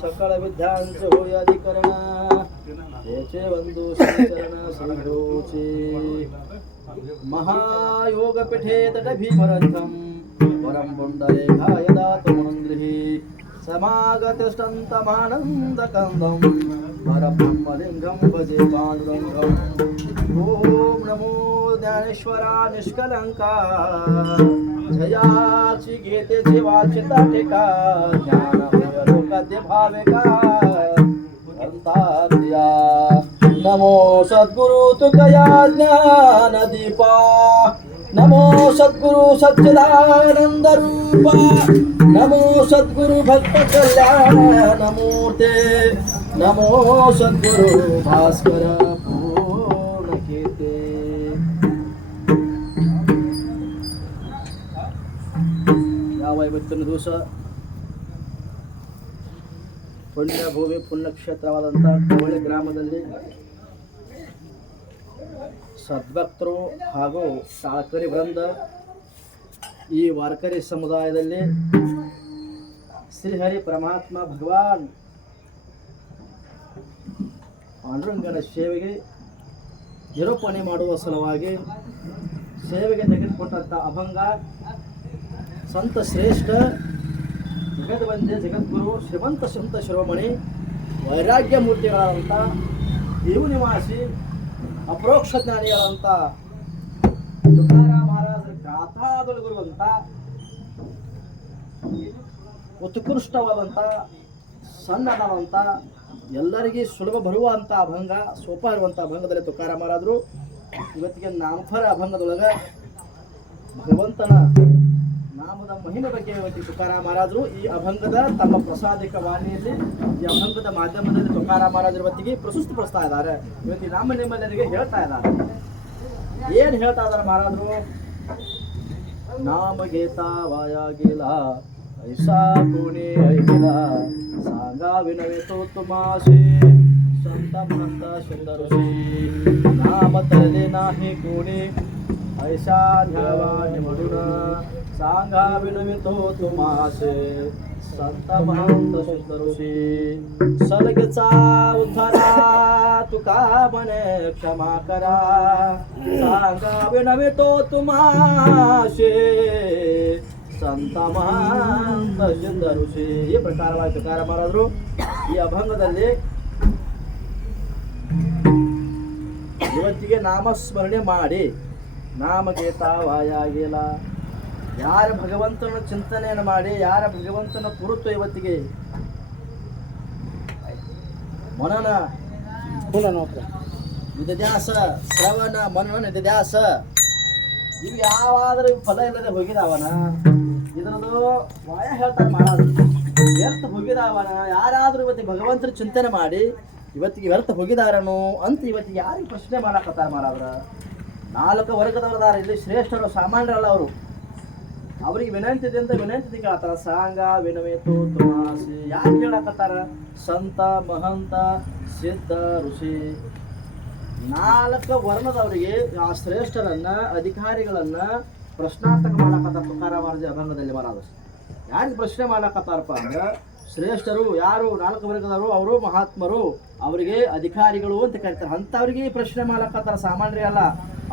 सकळ विद्यांच होय अधिकरण याचे बंधू श्रीचरण श्रीगुरूचे महायोग पीठे तट भीमरथम वरम पुंडलेखाय दात मुंद्रिः समागतिष्ठन्तमानन्द कंदम परब्रह्मलिंगं भजे पांडुरंगम ओम नमो ज्ञानेश्वरा निष्कलंका जयाची गीतेची वाचिता टिका ज्ञान होय लोकाद्य भाविका अंताद्या नमो सद्गुरु तुकया ज्ञान दीपा नमो सद्गुरु सच्चिदानंद रूपा नमो सद्गुरु भक्त कल्याण मूर्ते नमो सद्गुरु भास्कर पूर्णकीर्ते ಯಾವ ಇವತ್ತಿನ ದಿವಸ ಪುಣ್ಯಭೂಮಿ ಪುಣ್ಯಕ್ಷೇತ್ರವಾದಂಥ ಕವಳಿ ಗ್ರಾಮದಲ್ಲಿ ಸದ್ಭಕ್ತರು ಹಾಗೂ ಶಾಳಕರಿ ವೃಂದ ಈ ವಾರ್ಕರಿ ಸಮುದಾಯದಲ್ಲಿ ಶ್ರೀಹರಿ ಪರಮಾತ್ಮ ಭಗವಾನ್ ಪಾಂಡುರಂಗನ ಸೇವೆಗೆ ನಿರೂಪಣೆ ಮಾಡುವ ಸಲುವಾಗಿ ಸೇವೆಗೆ ತೆಗೆದುಕೊಟ್ಟಂಥ ಅಭಂಗ ಸಂತ ಶ್ರೇಷ್ಠ ಜಗದ್ವಂದ್ಯ ಜಗದ್ಗುರು ಶ್ರೀಮಂತ ಸಂತ ಶಿರೋಮಣಿ ವೈರಾಗ್ಯ ಮೂರ್ತಿಗಳಾದಂಥ ದೇವು ನಿವಾಸಿ ಅಪರೋಕ್ಷ ಜ್ಞಾನಿಗಳಂತ ತುಕಾರಾಮ ಮಹಾರಾಜರ ಗಾಥಾದೊಳಗಿರುವಂಥ ಉತ್ಕೃಷ್ಟವಾದಂಥ ಸಣ್ಣದಾದಂಥ ಎಲ್ಲರಿಗೆ ಸುಲಭ ಬರುವಂಥ ಅಭಂಗ ಸೋಪ ಇರುವಂಥ ಅಭಂಗದಲ್ಲಿ ತುಕಾರಾಮ ಮಹಾರಾಜರು ಇವತ್ತಿಗೆ ನಾಮಫಲ ಅಭಂಗದೊಳಗೆ ಭಗವಂತನ ನಾಮದ ಮಹಿಮೆ ಬಗ್ಗೆ ಇವತ್ತಿಗೆ ತುಕಾರಾಮ ಮಹಾರಾಜರು ಈ ಅಭಂಗದ ತಮ್ಮ ಪ್ರಸಾದಿಕ ವಾಣಿಯಲ್ಲಿ ಈ ಅಭಂಗದ ಮಾಧ್ಯಮದಲ್ಲಿ ತುಕಾರಾಮ ಮಹಾರಾಜರ ಇವತ್ತಿಗೆ ಪ್ರಸ್ತುತಪಡಿಸ್ತಾ ಇದ್ದಾರೆ ಇವತ್ತಿಗೆ ನಮ್ಮ ನಿಮ್ಮಲ್ಲರಿಗೆ ಹೇಳ್ತಾ ಇದ್ದಾರೆ ಏನು ಹೇಳ್ತಾ ಇದ್ದಾರೆ ಮಹಾರಾಜರು नाम घेता वाया गेला ऐसा कोणी ऐकला सांगा विनवे तो तुम्हाशी संत महंत सुंदरशी नाम तरले नाही कोणी ऐसा घ्यावा निवडून सांगा विनवे तो तुम्हाशी संत महंत सुंदरशी सलगचा उद्धारा तुका म्हणे क्षमा करा सांगा विनवे तो तुम्हाशी ಸಂತ ಮಹಾಂತ ಚಂದ ಋಷಿ ಈ ಪ್ರಕಾರವಾಗಿ ತುಕಾರ ಮಾಡಿದ್ರು ಈ ಅಭಂಗದಲ್ಲಿ ಇವತ್ತಿಗೆ ನಾಮಸ್ಮರಣೆ ಮಾಡಿ ನಾಮಗೇತಾವಾಯಾಗಿಲ್ಲ ಯಾರ ಭಗವಂತನ ಚಿಂತನೆಯನ್ನು ಮಾಡಿ ಯಾರ ಭಗವಂತನ ಕುರಿತು ಇವತ್ತಿಗೆ ಮನನ ನಿಧ್ಯಾಸ ಶ್ರವಣ ಮನನ ನಿಧ್ಯಾಸ ಇವು ಯಾವಾದರೂ ಫಲ ಇಲ್ಲದೆ ಹೋಗಿದಾವನ ಇದರದು ವಾಯ ಹೇಳ್ತಾರೆ ಮಾಡೋದು ವ್ಯರ್ಥ ಹೋಗಿದಾವನ ಯಾರಾದರೂ ಇವತ್ತಿಗೆ ಭಗವಂತನ ಚಿಂತನೆ ಮಾಡಿ ಇವತ್ತಿಗೆ ವ್ಯರ್ಥ ಹೋಗಿದಾರನು ಅಂತ ಇವತ್ತಿಗೆ ಯಾರಿಗೆ ಪ್ರಶ್ನೆ ಮಾಡಕತ್ತಾರ ಮಾರಾದ್ರ ನಾಲ್ಕು ವರ್ಗದವರದಾರ ಇಲ್ಲಿ ಶ್ರೇಷ್ಠರು ಸಾಮಾನ್ಯರಲ್ಲ ಅವರು ಅವ್ರಿಗೆ ವಿನಂತಿದೆ ಅಂತ ವಿನಂತಿ ಕೇಳತ್ತಾರ ಸಾಂಗ ವಿನವೇತು ತುಮಾಸಿ ಯಾರು ಕೇಳಕತ್ತಾರ ಸಂತ ಮಹಂತ ಸಿದ್ಧ ಋಷಿ ನಾಲ್ಕು ವರ್ಣದವರಿಗೆ ಆ ಶ್ರೇಷ್ಠರನ್ನ ಅಧಿಕಾರಿಗಳನ್ನ ಪ್ರಶ್ನಾರ್ಥಕ ಮಾಡಕತ್ತಾರ ತುಕಾರಾಮ ಮಹಾರಾಜ ಅಭಂಗದಲ್ಲಿ ಮಹಾರಾಜ ಯಾರಿಗೆ ಪ್ರಶ್ನೆ ಮಾಡಕತ್ತಾರಪ್ಪ ಅಂದ್ರೆ ಶ್ರೇಷ್ಠರು ಯಾರು ನಾಲ್ಕು ವರ್ಗದವರು ಅವರು ಮಹಾತ್ಮರು ಅವರಿಗೆ ಅಧಿಕಾರಿಗಳು ಅಂತ ಕರೀತಾರೆ ಅಂಥವ್ರಿಗೆ ಪ್ರಶ್ನೆ ಮಾಡಕತ್ತಾರ ಸಾಮಾನ್ಯ ಅಲ್ಲ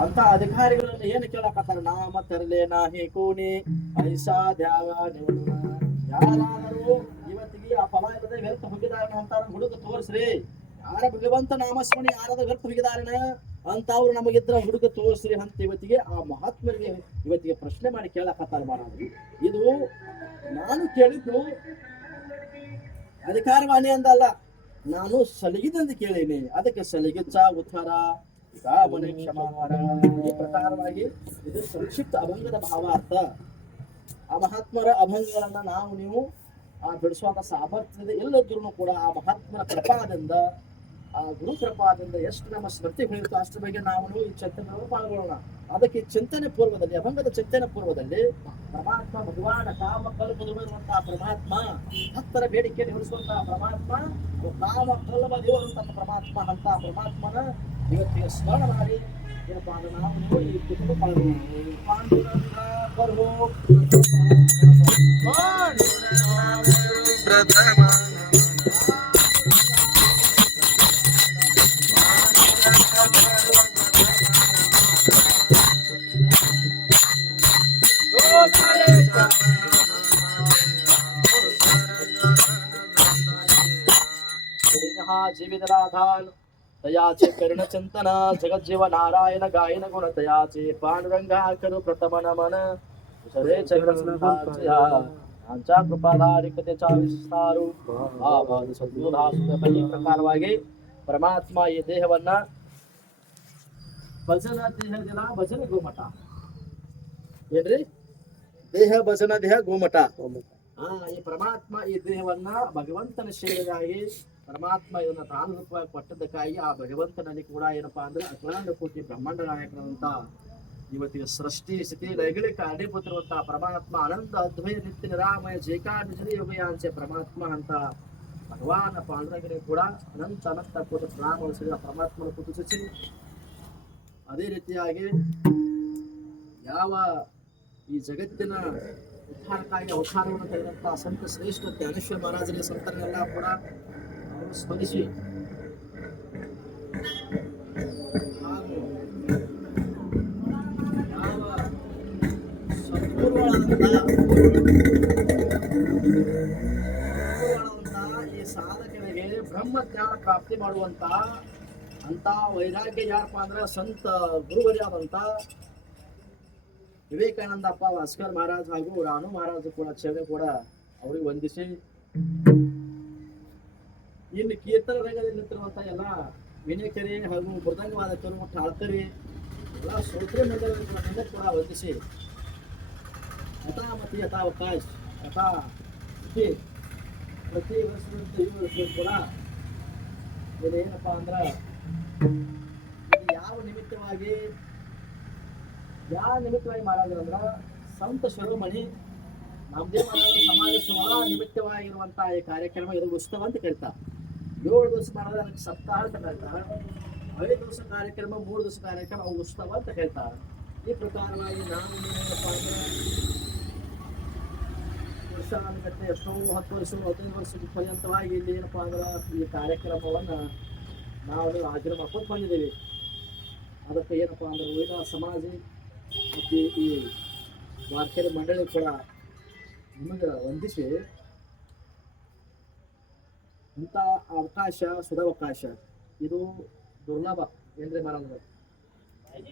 ಅಂತ ಅಧಿಕಾರಿಗಳನ್ನ ಏನು ಕೇಳಕತ್ತಾರ ನಾಮ ತರಲೆ ನಾಹಿ ಕೂನಿ ಐಸಾ ದ್ಯಾವ ಯಾರಾದರೂ ಇವತ್ತಿಗೆ ಆ ಫಲ ಇಲ್ಲದೆ ವ್ಯರ್ಥ ಹೋಗಿದಾರ ಅಂತಾರ ಹುಡುಗ ತೋರಿಸ್ರಿ ಯಾರ ಭಗವಂತ ನಾಮಸ್ಮರಣೆ ಯಾರಾದ್ರೂ ವ್ಯರ್ಥ ಹೋಗಿದಾರನ ಅಂತವ್ರು ನಮಗಿದ್ರ ಹುಡುಗ ತೋರಿಸ್ರಿ ಅಂತ ಇವತ್ತಿಗೆ ಆ ಮಹಾತ್ಮರಿಗೆ ಇವತ್ತಿಗೆ ಪ್ರಶ್ನೆ ಮಾಡಿ ಕೇಳಕತ್ತಾರ ಮಹಾರಾಜರು. ಇದು ನಾನು ಕೇಳಿದ್ದು ಅಧಿಕಾರವಾಣಿ ಅಂದಲ್ಲ, ನಾನು ಸಲಗಿದಂದು ಕೇಳೀನಿ. ಅದಕ್ಕೆ ಸಲಗಿಚ್ಚ ಉತ್ತರ ಕ್ಷಮಾಹಾರ ಈ ಪ್ರಕಾರವಾಗಿ ಇದು ಸಂಕ್ಷಿಪ್ತ ಅಭಂಗದ ಭಾವಾರ್ಥ. ಆ ಮಹಾತ್ಮರ ಅಭಂಗಗಳನ್ನ ನಾವು ನೀವು ಬಿಡಿಸುವಂತ ಸಾಮರ್ಥ್ಯದ ಎಲ್ಲದ್ರೂ ಕೂಡ ಆ ಮಹಾತ್ಮರ ಕೃಪಾದಿಂದ, ಆ ಗುರು ಕೃಪಾದಿಂದ ಎಷ್ಟು ನಮ್ಮ ಸ್ಮೃತಿ ಬೆಳೆಯುತ್ತೋ ಅಷ್ಟರ ಬಗ್ಗೆ ನಾವು ಈ ಚಿಂತನೆಯನ್ನು ಪಾಲ್ಗೊಳ್ಳೋಣ. ಅದಕ್ಕೆ ಚಿಂತನೆ ಪೂರ್ವದಲ್ಲಿ, ಅಭಂಗದ ಚಿಂತನೆ ಪೂರ್ವದಲ್ಲಿ ಪರಮಾತ್ಮ ಭಗವಾನ ಕಾಮ ಕಲ್ಪದಿರುವಂತಹ ಪರಮಾತ್ಮ, ಭಕ್ತರ ಬೇಡಿಕೆ ನಿವರಿಸುವಂತಹ ಪರಮಾತ್ಮ, ಕಾಮ ಕಲ್ಪ ದೇವರಂತಹ ಪರಮಾತ್ಮ ಅಂತ ಪರಮಾತ್ಮನ ಇವತ್ತಿಗೆ ಸ್ಮರಣ ಮಾಡಿ ಏನಪ್ಪಾ ಅಂದ್ರೆ ನಾವು ಈ ಕುಟುಂಬ ಪಾಂಡುರಂಗ ಬರೋ जीवितराधान तयाचे कर्ण चिंतन जगज्जीव नारायण गायन गुण तयाचे पांडुरंगा करू प्रथम नमन सरे चक्रसंधाचया आमच्या कृपाधारिकतेचा विस्तारू ಆಭಾದ ಸದ್ಗುಣಾಸುತಪೈ ಪ್ರಕಾರವಾಗಿ ಪರಮಾತ್ಮ ಈ ದೇಹವನ್ನ ಭಜನ ದೇಹದ ಭಜನ ಗೋಮಠ ಏನ್ರಿ ದೇಹ ಭಜನ ದೇಹ ಗೋಮಠ. ಈ ಪರಮಾತ್ಮ ಈ ದೇಹವನ್ನ ಭಗವಂತನ ಸೇವೆಗಾಗಿ ಪರಮಾತ್ಮ ಇದನ್ನ ತಾನು ರೂಪವಾಗಿ ಕೊಟ್ಟದಕ್ಕಾಗಿ ಆ ಭಗವಂತನಲ್ಲಿ ಕೂಡ ಏನಪ್ಪಾ ಅಂದ್ರೆ ಅಖಿಲಾಂಡ ಕೋಟಿ ಬ್ರಹ್ಮಾಂಡ ನಾಯಕರಂತ ಇವತ್ತಿಗೆ ಸೃಷ್ಟಿ ಸ್ಥಿತಿ ಲಯಗಳಿಗೆ ಕಾರಣೀಭೂತಿರುವಂತಹ ಪರಮಾತ್ಮ ಅನಂತ ಅದ್ವೈತ ನಿತ್ಯ ನಿರಾಮಯ ಜೈಕಾರ್ಯ ಯೋಗಯಾಂಚೆ ಪರಮಾತ್ಮ ಅಂತ ಭಗವಾನ ಪಾಂಡುರಂಗನಿಗೆ ಕೂಡ ಅನಂತ ಅನಂತ ಕೋಟಿ ಪ್ರಣಾಮಗಳಿಸಿದ ಪರಮಾತ್ಮನ ಕುತಿಸಿ, ಅದೇ ರೀತಿಯಾಗಿ ಯಾವ ಈ ಜಗತ್ತಿನ ಉದ್ಧಾರಕ್ಕಾಗಿ ಅವತಾರವನ್ನು ತೆಗೆದಂತಹ ಸಂತ ಶ್ರೇಷ್ಠ ಜ್ಞಾನೇಶ್ವರ ಮಹಾರಾಜರ ಸಂತರನ್ನೆಲ್ಲ ಕೂಡ ಅವರು ಸ್ಮರಿಸಿ ಹಾಗೂ ಯಾವ ಸದ್ಗುರುಗಳಾದಂತಹ ಈ ಸಾಧಕರಿಗೆ ಬ್ರಹ್ಮಜ್ಞಾನ ಪ್ರಾಪ್ತಿ ಮಾಡುವಂತ ಅಂತ ವೈರಾಗ್ಯ ಯಾರಪ್ಪ ಅಂದ್ರೆ ಸಂತ ಗುರುವರಿಯಾದಂತ ವಿವೇಕಾನಂದಪ್ಪ ಭಾಸ್ಕರ್ ಮಹಾರಾಜ್ ಹಾಗೂ ರಾಣು ಮಹಾರಾಜ್ ಕೂಡ ಸೇವೆ ಕೂಡ ಅವ್ರಿಗೆ ವಂದಿಸಿ, ಇನ್ನು ಕೀರ್ತನ ರಂಗದಲ್ಲಿ ನಿಂತಿರುವಂತ ಎಲ್ಲ ವಿನಯಕರಿ ಹಾಗೂ ಮೃದಂಗವಾದಕರು ಠಾಳ್ಕರಿ ಎಲ್ಲ ಶ್ರೋತೃ ಮಂಡಲಗಳನ್ನು ಕೂಡ ವಂದಿಸಿ, ಯಥಾಮತಿ ಯಥಾವಕಾಶ ಯಥಾ ಪ್ರತಿ ವರ್ಷದಂತೆ ಈ ವರ್ಷ ಕೂಡ ಇದೇನಪ್ಪ ಅಂದ್ರ ಇದು ಯಾವ ನಿಮಿತ್ತವಾಗಿ ಮಹಾರಾಜರಂದ್ರ ಸಂತ ಶಿರೋಮಣಿ ನಾಮದೇವ್ ಮಹಾರಾಜ ಸಮಾಜ ಸೋಳ ನಿಮಿತ್ತವಾಗಿರುವಂತಹ ಈ ಕಾರ್ಯಕ್ರಮ ಇದು ಉತ್ಸವ ಅಂತ ಕರೀತಾರೆ. 7 ದಿವಸ ಮಾಡಿದ್ರೆ ಅದಕ್ಕೆ ಸಪ್ತಾಹ ಅಂತ ಕರೀತಾರೆ. 5 ದಿವಸ ಕಾರ್ಯಕ್ರಮ, 3 ದಿವಸ ಕಾರ್ಯಕ್ರಮ ಅವು ಉತ್ಸವ ಅಂತ ಹೇಳ್ತಾರೆ. ಈ ಪ್ರಕಾರವಾಗಿ ನಾವು ಏನಪ್ಪ ಅಂದ್ರೆ ವರ್ಷಾನುಗಟ್ಟಲೆ ಎಷ್ಟೋ 10 ವರ್ಷ 15 ವರ್ಷದ ಪರ್ಯಂತವಾಗಿ ಇಲ್ಲಿ ಏನಪ್ಪಾ ಅಂದ್ರೆ ಈ ಕಾರ್ಯಕ್ರಮವನ್ನ ನಾವು ಆಚರಣೆ ಮಾಡ್ಕೊಂಡು ಬಂದಿದ್ದೀವಿ. ಅದಕ್ಕೆ ಏನಪ್ಪಾ ಅಂದ್ರೆ ಉಳಿದ ಸಮಾಜ ಮತ್ತು ಈ ವಾರ್ಕರಿ ಮಂಡಳಿ ಕೂಡ ನಿಮಗೆ ವಂದಿಸಿ, ಇಂಥ ಅವಕಾಶ ಸದಾವಕಾಶ ಇದು ದುರ್ಲಭ ಏನ್ರಿ ಮಹಾರಾಜ.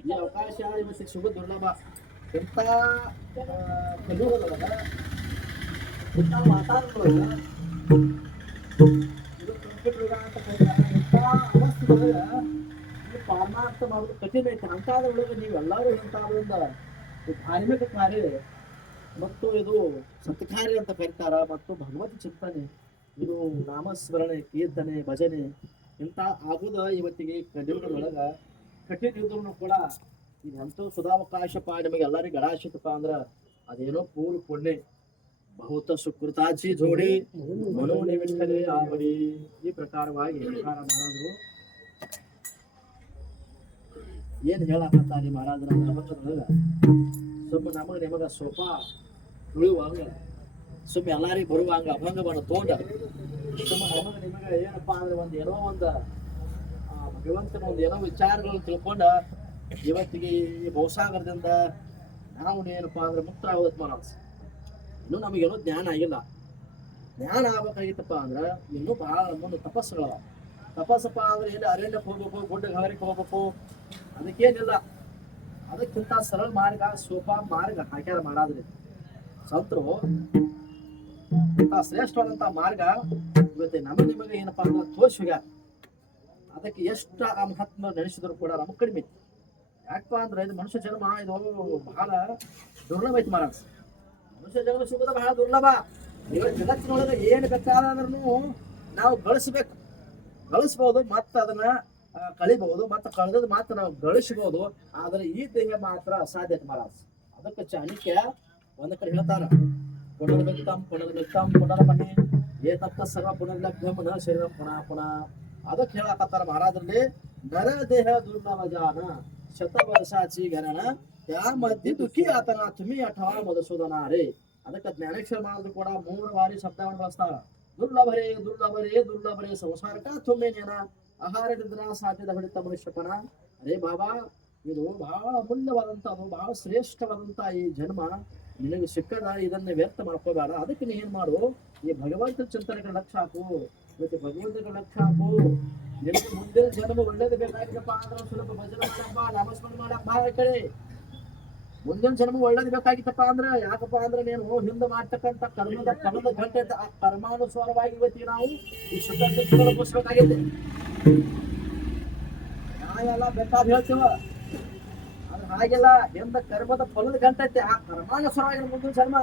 ಈ ಅವಕಾಶ ಇವತ್ತಿಗೆ ಸಿಗೋದು ದುರ್ಲಭ. ಇಂಥ ಕಲಿಯುಗದೊಳಗ ಇಂಥ ವಾತಾವರಣದೊಳಗ ಇದು ಕಂಪ್ಯೂಟರ್ ಯುಗ ಅಂತ ಕರೀತಾರೆ. ಇಂಥ ಅವಸ್ಥೆದೊಳಗ ಪಾರಮಾರ್ಥ ಮಾಡೋದು ಕಠಿಣ ಐತೆ. ಅಂಥದ್ರೊಳಗೆ ನೀವೆಲ್ಲರೂ ಇಂಥದ್ರಿಂದ ಧಾರ್ಮಿಕ ಕಾರ್ಯ ಮತ್ತು ಇದು ಸತ್ಕಾರ್ಯ ಅಂತ ಕರೀತಾರ, ಮತ್ತು ಭಗವತ್ ಚಿಂತನೆ, ಇದು ನಾಮಸ್ಮರಣೆ, ಕೀರ್ತನೆ, ಭಜನೆ ಇಂಥ ಆಗುದ ಇವತ್ತಿಗೆ ಕಲಿಯುಗದೊಳಗ ಕಠಿಣ ಇದ್ರೂ ಕೂಡ ಇದಂತೂ ಸುಧಾವಕಾಶಪ್ಪ ನಿಮಗೆ ಎಲ್ಲರಿಗೂ ಗಡಾಶಿತಪ್ಪ ಅಂದ್ರ ಅದೇನೋ ಪೂರ್ವ ಪುಣ್ಯ ಬಹುತ ಸುಕೃತಾಚಿ ಜೋಡಿ ಮನೋನಿವಿಷ್ಟಲೇ ಆವಡಿ. ಈ ಪ್ರಕಾರವಾಗಿ ಪ್ರಕಾರ ಮಾಡೋದು ಏನ್ ಹೇಳಕತ್ತಾರಿ ಮಹಾರಾಜರ ನಮಗದೊಳಗ ಸುಮ್ಮ ನಮಗ ನಿಮಗ ಸ್ವಲ್ಪ ಉಳಿಯುವಂಗ ಸುಮ್ಮ ಎಲ್ಲಾರಿಗೂ ಬರುವಂಗ ಅಭಂಗವನ್ನು ತೋಂಡ ಸುಮ್ಮ ನಮಗ ನಿಮಗ ಏನಪ್ಪಾ ಅಂದ್ರೆ ಒಂದ್ ಏನೋ ಒಂದು ಭಗವಂತನ ಒಂದು ಏನೋ ವಿಚಾರಗಳನ್ನು ತಿಳ್ಕೊಂಡ ಇವತ್ತಿಗೆ ಈ ಬಹುಸಾಗರದಿಂದ ನಾವು ಏನಪ್ಪಾ ಅಂದ್ರೆ ಮುಕ್ತ ಆಗೋದಕ್ಕೆ ಮನಸ್. ಇನ್ನೂ ನಮಗೇನೋ ಜ್ಞಾನ ಆಗಿಲ್ಲ. ಜ್ಞಾನ ಆಗ್ಬೇಕಾಗಿತ್ತಪ್ಪ ಅಂದ್ರೆ ಇನ್ನೂ ಬಹಳ ಮುಂದೆ ತಪಸ್ಸುಗಳ ತಪಸ್ಸಪ್ಪ ಅಂದ್ರೆ ಎಲ್ಲಿ ಅರಣ್ಯಕ್ಕೆ ಹೋಗ್ಬೇಕು, ಗುಡ್ಡಕ್ಕೆ ಹರಕ್ಕೆ ಹೋಗ್ಬೇಕು, ಅದಕ್ಕೇನಿಲ್ಲ. ಅದಕ್ಕಿಂತ ಸರಳ ಮಾರ್ಗ ಸೋಪಾ ಮಾರ್ಗ ಹಾಕ್ಯಾರ ಮಾಡಾದ್ರಿ ಸಂತರು. ಇಂಥ ಶ್ರೇಷ್ಠವಾದಂತ ಮಾರ್ಗ ಇವತ್ತೆ ನಿಮಗೆ ಏನಪ್ಪಾ ಅಂದ್ರೆ ತೋರ್ಸಿ ಹೋಗ್ಯಾರ. ಅದಕ್ಕೆ ಎಷ್ಟು ಆ ಮಹಾತ್ಮ ನಡೆಸಿದ್ರು ಕೂಡ ನಮಗ್ ಕಡಿಮೆ ಐತಿ. ಯಾಕಪ್ಪ ಅಂದ್ರೆ ಇದು ಮನುಷ್ಯ ಜನ್ಮ ಇದು ಬಹಳ ದುರ್ಲಭ ಐತಿ ಮಹಾರಾಜ್. ಮನುಷ್ಯ ಜನ್ಮ ಸಿಗೋದ ಬಹಳ ದುರ್ಲಭ. ಇವತ್ತು ಜಗತ್ತಿನೊಳಗೆ ಏನು ಬೇಕಾದ್ರೂ ನಾವು ಗಳಿಸ್ಬಹುದು, ಮತ್ತೆ ಅದನ್ನ ಕಳಿಬಹುದು, ಮತ್ತೆ ಕಳೆದದ್ ಮಾತ್ರ ನಾವು ಗಳಿಸಬಹುದು. ಆದ್ರೆ ಈ ದೇಹ ಮಾತ್ರ ಅಸಾಧ್ಯ ಮಹಾರಾಜ್. ಅದಕ್ಕೆ ಚಾಣಕ್ಯ ಒಂದ್ ಕಡೆ ಹೇಳ್ತಾರ, ಪುನರ್ಮಿತ್ತಂ ಪುನರ್ಮಹಿ ಏತತ್ತ ಸರ್ವ ಪುನರ್ಲಭ್ಯಂ ನ ಶರೀರಂ ಪುನಃ ಪುನಃ. ಅದಕ್ಕೆ ಹೇಳಕತ್ತಾರ ಮಹಾರಾಜರಲ್ಲಿ, ನರ ದೇಹ ದುರ್ಲಭ ಜಾನ ಶತವರ್ಷಾಚಿ ಗಣನ ಯಾ ಮಧ್ಯೆ ದುಃಖಿ ಆತನ ತುಮಿ ಅಠವಾ ಮಧುಸೂದನಾರೇ. ಅದಕ್ಕೆ ಜ್ಞಾನೇಶ್ವರ ಮಾಡಿದ್ರು ಕೂಡ 3 ಬಾರಿ ಶಬ್ದವನ್ನು ಬಳಸ್ತಾರ. ದುರ್ಲಭರೇ ದುರ್ಲಭರೇ ದುರ್ಲಭರೇ ಸಂಸಾರಕ ತುಮ್ಮೇನೇನ ಆಹಾರದಿಂದ ಸಾಧ್ಯದ ಹೊಡಿತ ಮನುಷ್ಯಪನ. ಅರೇ ಬಾಬಾ, ಇದು ಬಹಳ ಅಮೂಲ್ಯವಾದಂಥದ್ದು, ಬಹಳ ಶ್ರೇಷ್ಠವಾದಂತ ಈ ಜನ್ಮ ನಿನಗೆ ಸಿಕ್ಕದ. ಇದನ್ನ ವ್ಯರ್ಥ ಮಾಡ್ಕೋಬೇಡ. ಅದಕ್ಕೆ ನೀ ಏನ್ ಮಾಡು, ಈ ಭಗವಂತ ಚಿಂತನೆಗೆ ಲಕ್ಷ್ಯ ಹಾಕು. ಇವತ್ತು ಭಗವಂತನ ಲಕ್ಷ್ಯ ಹಾಕು. ನಿನಗೆ ಮುಂದಿನ ಜನ್ಮ ಒಳ್ಳೇದು ಬೇಕಾಗಿದಪ್ಪ ಅಂದ್ರೆ ಸ್ವಲ್ಪ ಭಜನೆ ಮಾಡಪ್ಪ, ನಾಮಸ್ಮರಣೆ ಮಾಡಪ್ಪ. ಈ ಕಡೆ ಮುಂದಿನ ಜನ್ಮ ಒಳ್ಳೇದು ಬೇಕಾಗಿತ್ತಪ್ಪ ಅಂದ್ರೆ ಯಾಕಪ್ಪ ಅಂದ್ರೆ ನೀನು ಹಿಂದೆ ಮಾಡ್ತಕ್ಕಂಥ ಕರ್ಮದ ಗಂಟೆ ಆ ಕರ್ಮಾನುಸಾರವಾಗಿ ಇವತ್ತಿಗೆ ನಾವು ಈ ಶುದ್ಧ ಮುಗಿಸ್ಬೇಕಾಗಿದೆ. ನಾವೆಲ್ಲ ಬೇಕಾದ ಹೇಳ್ತೀವ, ಆದ್ರೆ ಹಾಗೆಲ್ಲ ಹಿಂದ ಕರ್ಮದ ಫಲದ ಗಂಟೆ ಐತೆ. ಆ ಕರ್ಮಾನುಸಾರವಾಗಿ ಮುಂದಿನ ಜನ್ಮ,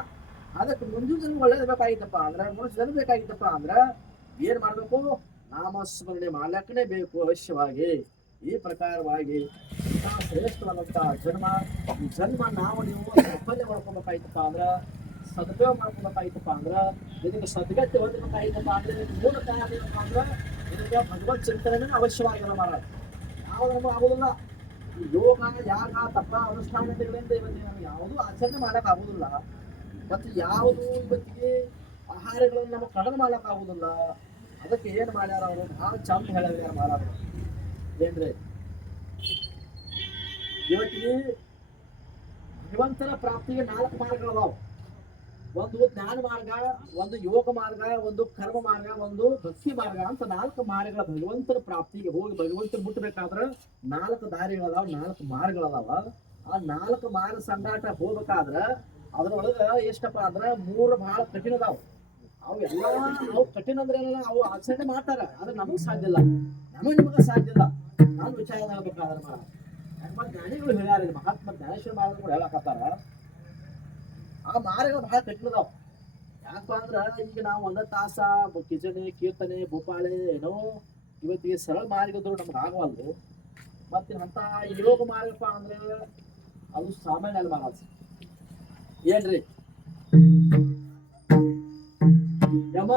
ಅದಕ್ಕೆ ಮುಂದಿನ ಜನ್ಮ ಒಳ್ಳೇದು ಬೇಕಾಗಿತ್ತಪ್ಪ ಅಂದ್ರೆ, ಮುಂದಿನ ಜನ್ಮ ಬೇಕಾಗಿತ್ತಪ್ಪ ಅಂದ್ರೆ ಏನ್ ಮಾಡ್ಬೇಕು, ನಾಮಸ್ಮರಣೆ ಮಾಡ್ಲಕ್ಕನೇ ಬೇಕು ಅವಶ್ಯವಾಗಿ. ಈ ಪ್ರಕಾರವಾಗಿ ಶ್ರೇಷ್ಠವಾದಂತ ಜನ್ಮ, ಈ ಜನ್ಮ ನಾವು ನೀವು ಸಫಲ್ಯ ಮಾಡ್ಕೊಬೇಕಾಯ್ತಪ್ಪ ಅಂದ್ರ, ಸದುಪಯೋಗ ಮಾಡ್ಕೊಬೇಕಾಯ್ತಪ್ಪ ಅಂದ್ರ, ಇದಕ್ಕೆ ಸದ್ಗತಿ ಹೊಂದಬೇಕಾಯ್ತಪ್ಪ ಅಂದ್ರೆ ಮೂಲ ಕಾರಣ ಏನಪ್ಪ ಅಂದ್ರ ಇದಕ್ಕೆ ಭಗವತ್ ಚಿಂತನೆ ಅವಶ್ಯವಾಗಿರೋ ಮಾರಾಟ. ನಾವು ನಮಗೆ ಆಗುದಿಲ್ಲ. ಈ ಯೋಗ ಯಾಗ ತಪ ಅನುಷ್ಠಾನಗಳಿಂದ ಇವತ್ತಿಗೆ ನಮ್ಗೆ ಯಾವುದೂ ಆಚರಣೆ ಮಾಡಕ್ ಆಗುದಿಲ್ಲ. ಮತ್ತು ಯಾವುದು ಇವತ್ತಿಗೆ ಆಹಾರಗಳನ್ನು ನಮಗೆ ಕಡಿಮೆ ಮಾಡಕ್ ಆಗುದಿಲ್ಲ. ಅದಕ್ಕೆ ಏನ್ ಮಾಡ್ಯಾರ ಅವರು, ಬಹಳ ಚಂದ ಹೇಳ್ಯಾರ ಮಾರಾಟ. ಏನ್ರಿ, ಇವತ್ತಿಗೆ ಭಗವಂತನ ಪ್ರಾಪ್ತಿಗೆ 4 ಮಾರ್ಗಗಳದಾವ. ಒಂದು ಜ್ಞಾನ ಮಾರ್ಗ, ಒಂದು ಯೋಗ ಮಾರ್ಗ, ಒಂದು ಕರ್ಮ ಮಾರ್ಗ, ಒಂದು ಭಕ್ತಿ ಮಾರ್ಗ ಅಂತ 4 ಮಾರ್ಗಗಳ ಭಗವಂತನ ಪ್ರಾಪ್ತಿಗೆ ಹೋಗಿ ಭಗವಂತನ ಮುಟ್ಟಬೇಕಾದ್ರೆ 4 ದಾರಿಗಳದಾವ, 4 ಮಾರ್ಗಗಳದಾವ. ಆ 4 ಮಾರ್ಗ ಸಂಗಾಟ ಹೋಗ್ಬೇಕಾದ್ರ ಅದ್ರೊಳಗ ಎಷ್ಟಪ್ಪ ಅಂದ್ರ 3 ಬಹಳ ಕಠಿಣ ಅದಾವ. ಅವು ಕಠಿಣ ಅಂದ್ರೆ ಏನಲ್ಲ, ಅವು ಆಚರಣೆ ಮಾಡ್ತಾರ, ಆದ್ರೆ ನಮಗ್ ಸಾಧ್ಯ ಇಲ್ಲ, ನಿಮಗ ಸಾಧ್ಯ ಇಲ್ಲ. ನಾನು ವಿಚಾರ ಆಗ್ಬೇಕಾದ್ರ ಜ್ಞಾನಿಗಳು ಹೇಳ್ಯಾರ, ಮಹಾತ್ಮ ಜ್ಞಾನೇಶ್ವರ ಮಾಡಿದ್ರು ಹೇಳಕತ್ತಾರ, ಆ ಮಾರ್ಗಗಳು ಬಹಳ ಕಠಿಣದಾವ. ಯಾಕಪ್ಪ ಅಂದ್ರ ಈಗ ನಾವು 1 ತಾಸ ಕಿಚನೆ ಕೀರ್ತನೆ ಭೂಪಾಳೆ ಏನೋ ಇವತ್ತಿಗೆ ಸರಳ ಮಾರ್ಗದ್ರು ನಮ್ಗೆ ಆಗವಲ್ದು. ಮತ್ತೆ ಅಂತ ಯೋಗ ಮಾರ್ಗಪ್ಪ ಅಂದ್ರೆ ಅದು ಸಾಮಾನ್ಯ ಅಲ್ಲ ಮಹಾರಾಜ್. ಏನ್ರಿ, ಯಮ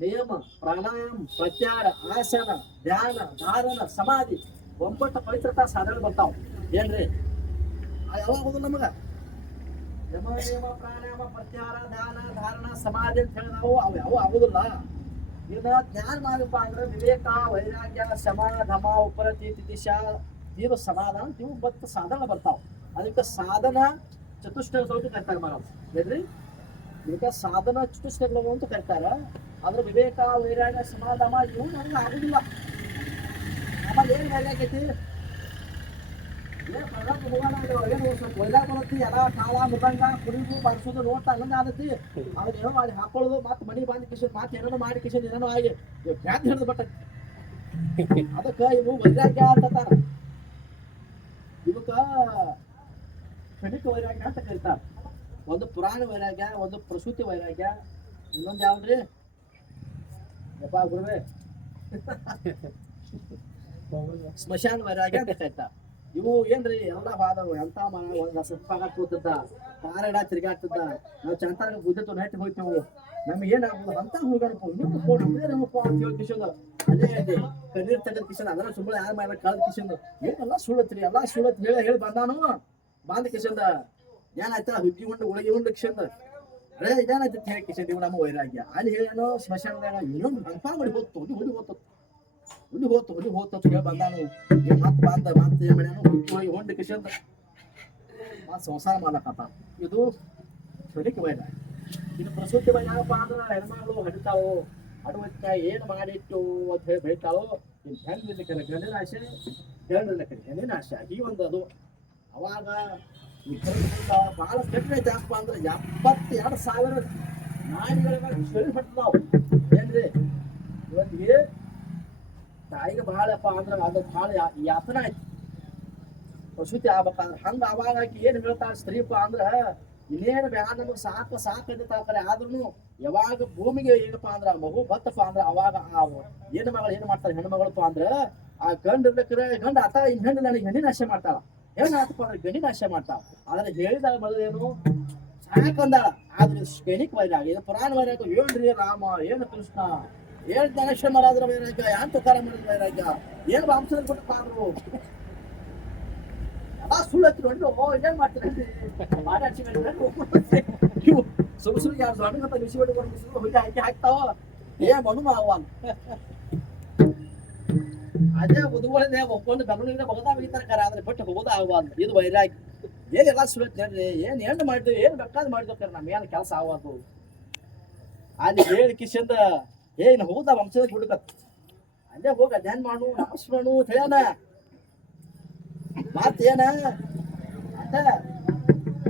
ನಿಯಮ ಪ್ರಾಣಾಯಾಮ ಪ್ರತ್ಯಾಹಾರ ಆಸನ ಧ್ಯಾನ ಧಾರಣ ಸಮಾಧಿ 9 ಪವಿತ್ರತಾ ಸಾಧನೆ ಬರ್ತಾವ. ಏನ್ರಿ, ಯಾವಾಗ ಹೋಗುದು ನಮಗ ಯಮ ನಿಯಮ ಪ್ರಾಣಾಯಾಮ ಪ್ರತ್ಯಾಹಾರ ಧ್ಯಾನ ಧಾರಣ ಸಮಾಧಿ ಅಂತ ಹೇಳಿದಾವು, ಅವು ಯಾವ ಆಗುದಿಲ್ಲ. ಇನ್ನ ಜ್ಞಾನ ಮಾಡಪ್ಪ ಅಂದ್ರೆ ವಿವೇಕ ವೈರಾಗ್ಯ ಶಮ ಧಮ ಉಪರತಿ ತಿತಿಶಾ ಇವು ಸಮಾಧಾನ ಇವು 9 ಸಾಧನ ಬರ್ತಾವ. ಅದಕ್ಕೆ ಸಾಧನ ಚತುಷ್ಟಯಗಳು ಅಂತ ಕರ್ತಾರೆ ಮಹಾರಾಜ್. ಏನ್ರಿ, ಇದಕ್ಕೆ ಸಾಧನ ಚತುಷ್ಟಯಗಳು ಅಂತ ಕರ್ತಾರ. ಆದ್ರೆ ವಿವೇಕ ವೈರಾಗ್ಯ ಸಮಾಧಾನ ಇವು ನಮ್ಗೆ ಆಗುದಿಲ್ಲ. ಆಮೇಲೆ ಏನ್ ವೈರಾಗ್ಯ ಐತಿ, ಏನ್ ಸ್ವಲ್ಪ ವೈರಾಗ್ಯ ಬರುತ್ತೆ. ಎಲ್ಲ ಕಾಲ ಮೃದಂಗ ಕುಡಿದು ಬರ್ಸೋದು ನೋಡ್ತಾ ಹಂಗ ಆಗತ್ತಿ. ಅವ್ರು ಏನೋ ಮಾಡಿ ಹಾಕೊಳ್ಳೋದು, ಮತ್ತೆ ಮನಿ ಬಂದ್ ಕಿಶನ್ ಮತ್ತೆ ಏನೋ ಮಾಡಿ ಕಿಶನ್ ಏನೋ ಆಗಿ ಕ್ಯಾತ್ ಹಿಡಿದು ಬಟ್ಟ. ಅದಕ್ಕ ಇವು ವೈರಾಗ್ಯ ಅಂತಾರ. ಇವಕ್ಕ ಕ್ಷಣಿಕ ವೈರಾಗ್ಯ ಅಂತ ಕರೀತಾರ. ಒಂದು ಪುರಾಣ ವೈರಾಗ್ಯ, ಒಂದು ಪ್ರಸೂತಿ ವೈರಾಗ್ಯ, ಇನ್ನೊಂದು ಯಾವ್ದ್ರಿ ಯಪ್ಪ ಗುರುವೇ ಸ್ಮಶಾನ ವೈರಾಗ್ಯ ಅಂತ ಕರೀತಾರ. ಇವು ಏನ್ರಿ ಎಲ್ಲ ಬಾದವು. ಎಂತ ಒಂದ್ ಸಪ್ಪಾಗ ಕೂತಿದ್ದ ಕಾರಡ ತಿರ್ಗಾಡ್ತಿದ್ದ, ನಾವು ಚಂತಾಗ ಗುದ್ದತ್ತು ನೆಟ್ಟು ಹೋಗ್ತೇವು, ನಮ್ಗೆ ಏನಾಗುದು ಅಂತ ಹೋಗೋಣಪ್ಪ ನಮ್ದೇ ನಮ್ಮಪ್ಪ ಅಂತ ಹೇಳಿ ಕಿಶನ್ ಅದೇ ಅದೇ ಕಣ್ಣೀರ್ ತೆಗೆದ ಕಿಶನ್ ಅದನ್ನ ಸುಮ್ಮನೆ ಯಾರು ಮಾಡ್ಬೇಕು ಕಳೆದ ಕಿಶನ್ ಏನೆಲ್ಲ ಸುಳ್ಳತ್ರಿ, ಎಲ್ಲಾ ಸುಳ್ಳತ್ ಹೇಳಿ ಬಂದಾನು. ಬಾಂಧ ಕಿಶಂದ ಏನಾಯ್ತ ಹುಗ್ಗಿ ಉಂಡು ಉಳಗಿ ಉಂಡು ಕಿಶಂದ ಅದೇ ಇದೇನಾಯ್ತು ಹೇಳಿ ಕಿಶನ್ ಇವ್ ನಮ್ಮ ವೈರಾಗ್ಯ ಅಲ್ಲಿ ಹೇಳೇನೋ ಸ್ಮಶಾನದಾಗ ಇನ್ನೊಂದು ಹಂಪ ಮಾಡಿ ಹೋಗ್ತು ಹುಲಿ ಹೋತು ಹೇಳಿ ಬಂದಾನು. ಮತ್ ಬಂದ ಮತ್ತೆ ಏನ್ ಮಾಡ್ಯಾನು ಹುಗ್ಗಿ ಹೋಗಿ ಉಂಡು ಕಿಶಂದ ಮತ್ ಸಂಸಾರ ಮಾಡ್ಲಕತ್ತ. ಇದು ಕ್ಷಣಿಕ ವೈರಾಗ್ಯ. ಇದು ಪ್ರಸೂತಿ ವೈರಾಗಪ್ಪ ಅಂದ್ರ ಹೆಣ್ಮಗಳು ಹಡಿತಾವು, ಅಡುವತ್ತ ಏನ್ ಮಾಡಿಟ್ಟು ಅಂತ ಹೇಳಿ ಬೈತಾಳು. ಇಲ್ಲಿ ಹೆಂಗ್ ಗಂಡಿನ ಆಸೆ ಹೇಳಿಲ್ಲ ಹೆಣ್ಣಿನ ಆಶೆ ಈ ಒಂದು ಅದು ಅವಾಗ ಬಹಳ ಕಠಿಣ ಜಾಸ್ತಿ ಅಂದ್ರೆ 72,000 ನಾಯಿಗಳ ಚಳಿ ಹೊಟ್ಟದಾವ್ ಏನ್ರಿ ಇವತ್ತಿಗೆ ತಾಯಿಗೆ ಬಹಳಪ್ಪ ಅಂದ್ರೆ ಅದು ಬಹಳ ಯಾತನ ಆಯ್ತು ಪ್ರಸೂತಿ ಆಗ್ಬೇಕಂದ್ರೆ ಹಂಗ ಅವಾಗ ಆಕಿ ಏನ್ ಹೇಳ್ತಾಳ ಸ್ತ್ರೀಪ ಅಂದ್ರ ಇನ್ನೇನು ಬ್ಯಾಡ ನಮಗ್ ಸಾಕು ಅಂತಾಳ್ತಾರೆ ಆದ್ರೂ ಯಾವಾಗ ಭೂಮಿಗೆ ಏನಪ್ಪಾ ಅಂದ್ರ ಮಗು ಬತ್ತಪ್ಪ ಅಂದ್ರ ಅವಾಗ ಆ ಹೆಣ್ಣು ಮಗಳು ಏನ್ ಮಾಡ್ತಾರೆ ಹೆಣ್ಣು ಮಗಳಪ್ಪ ಅಂದ್ರ ಆ ಗಂಡ ಇರ್ಬೇಕ್ರೆ ಗಂಡ ಆತ ಇನ್ ಹೆಣ್ಣು ನನಗೆ ಹೆಣ್ಣಿನ ಆಶೆ ಮಾಡ್ತಾಳ ಹೆಣ್ಣು ಆತಪ್ಪ ಅಂದ್ರೆ ಗಂಡಿನ ಆಶೆ ಮಾಡ್ತಾಳ ಆದ್ರೆ ಹೇಳಿದಾಗ ಮೊದಲೇನು ಸಾಕಂದಾಳ ಆದ್ರೆ ಗಣಿಕ್ ವೈರಾಗ ಇದು ಪುರಾಣ ವೈರಾಗ ಏನ್ರಿ ರಾಮ ಏನು ಕೃಷ್ಣ ಏನ್ ಜ್ಞಾನೇಶ್ವರ ಮಹಾರಾಜರ ವೈರಾಗ್ಯ ಏನ್ ತುಕಾರ ಮಾಡಿದ ವೈರಾಗ್ಯ ಏನ್ ಬಾಂಸದಲ್ಲಿ ಕೊಟ್ಟರು ಸುಳ್ಳು ಹಚ್ಚಿ ಏನ್ ಮಾಡ್ತೀರಿ ನೀವು ಸುರು ಯಾರು ಸ್ವಾಮಿ ಅಂತ ಬಿಸಿ ಹೊಟ್ಟೆ ಹಾಕಿ ಹಾಕ್ತಾವ ಏ ಮನು ಮಾವ ಅದೇ ಉದುವಳನೆ ಒಪ್ಕೊಂಡು ಬೆಂಗಳೂರಿನ ಹೋಗೋದಾ ಬಿಡ್ತಾರೆ ಆದ್ರೆ ಬಿಟ್ಟು ಹೋಗೋದ ಆಗಬಾರ್ದು ಇದು ವೈರಾಗ್ಯ ಏನೆಲ್ಲ ಸುಳ್ಳು ಹೇಳ್ರಿ ಏನ್ ಹೆಣ್ಣು ಮಾಡಿದ್ವಿ ಏನ್ ಬೇಕಾದ್ ಮಾಡಿದ್ವಿ ನಮ್ ಏನ್ ಕೆಲಸ ಆಗೋದು ಅಲ್ಲಿ ಹೇಳಿ ಕಿಶಂದ ಏನ್ ಹೋಗುದಾ ವಂಶದ ಹುಡುಕತ್ ಅಲ್ಲೇ ಹೋಗ ಧ್ಯಾನ ಮಾಡು ನಮಸ್ಮರಣು ಹೇಳ್ಯಾನ ಮತ್ತೇನ ಅದ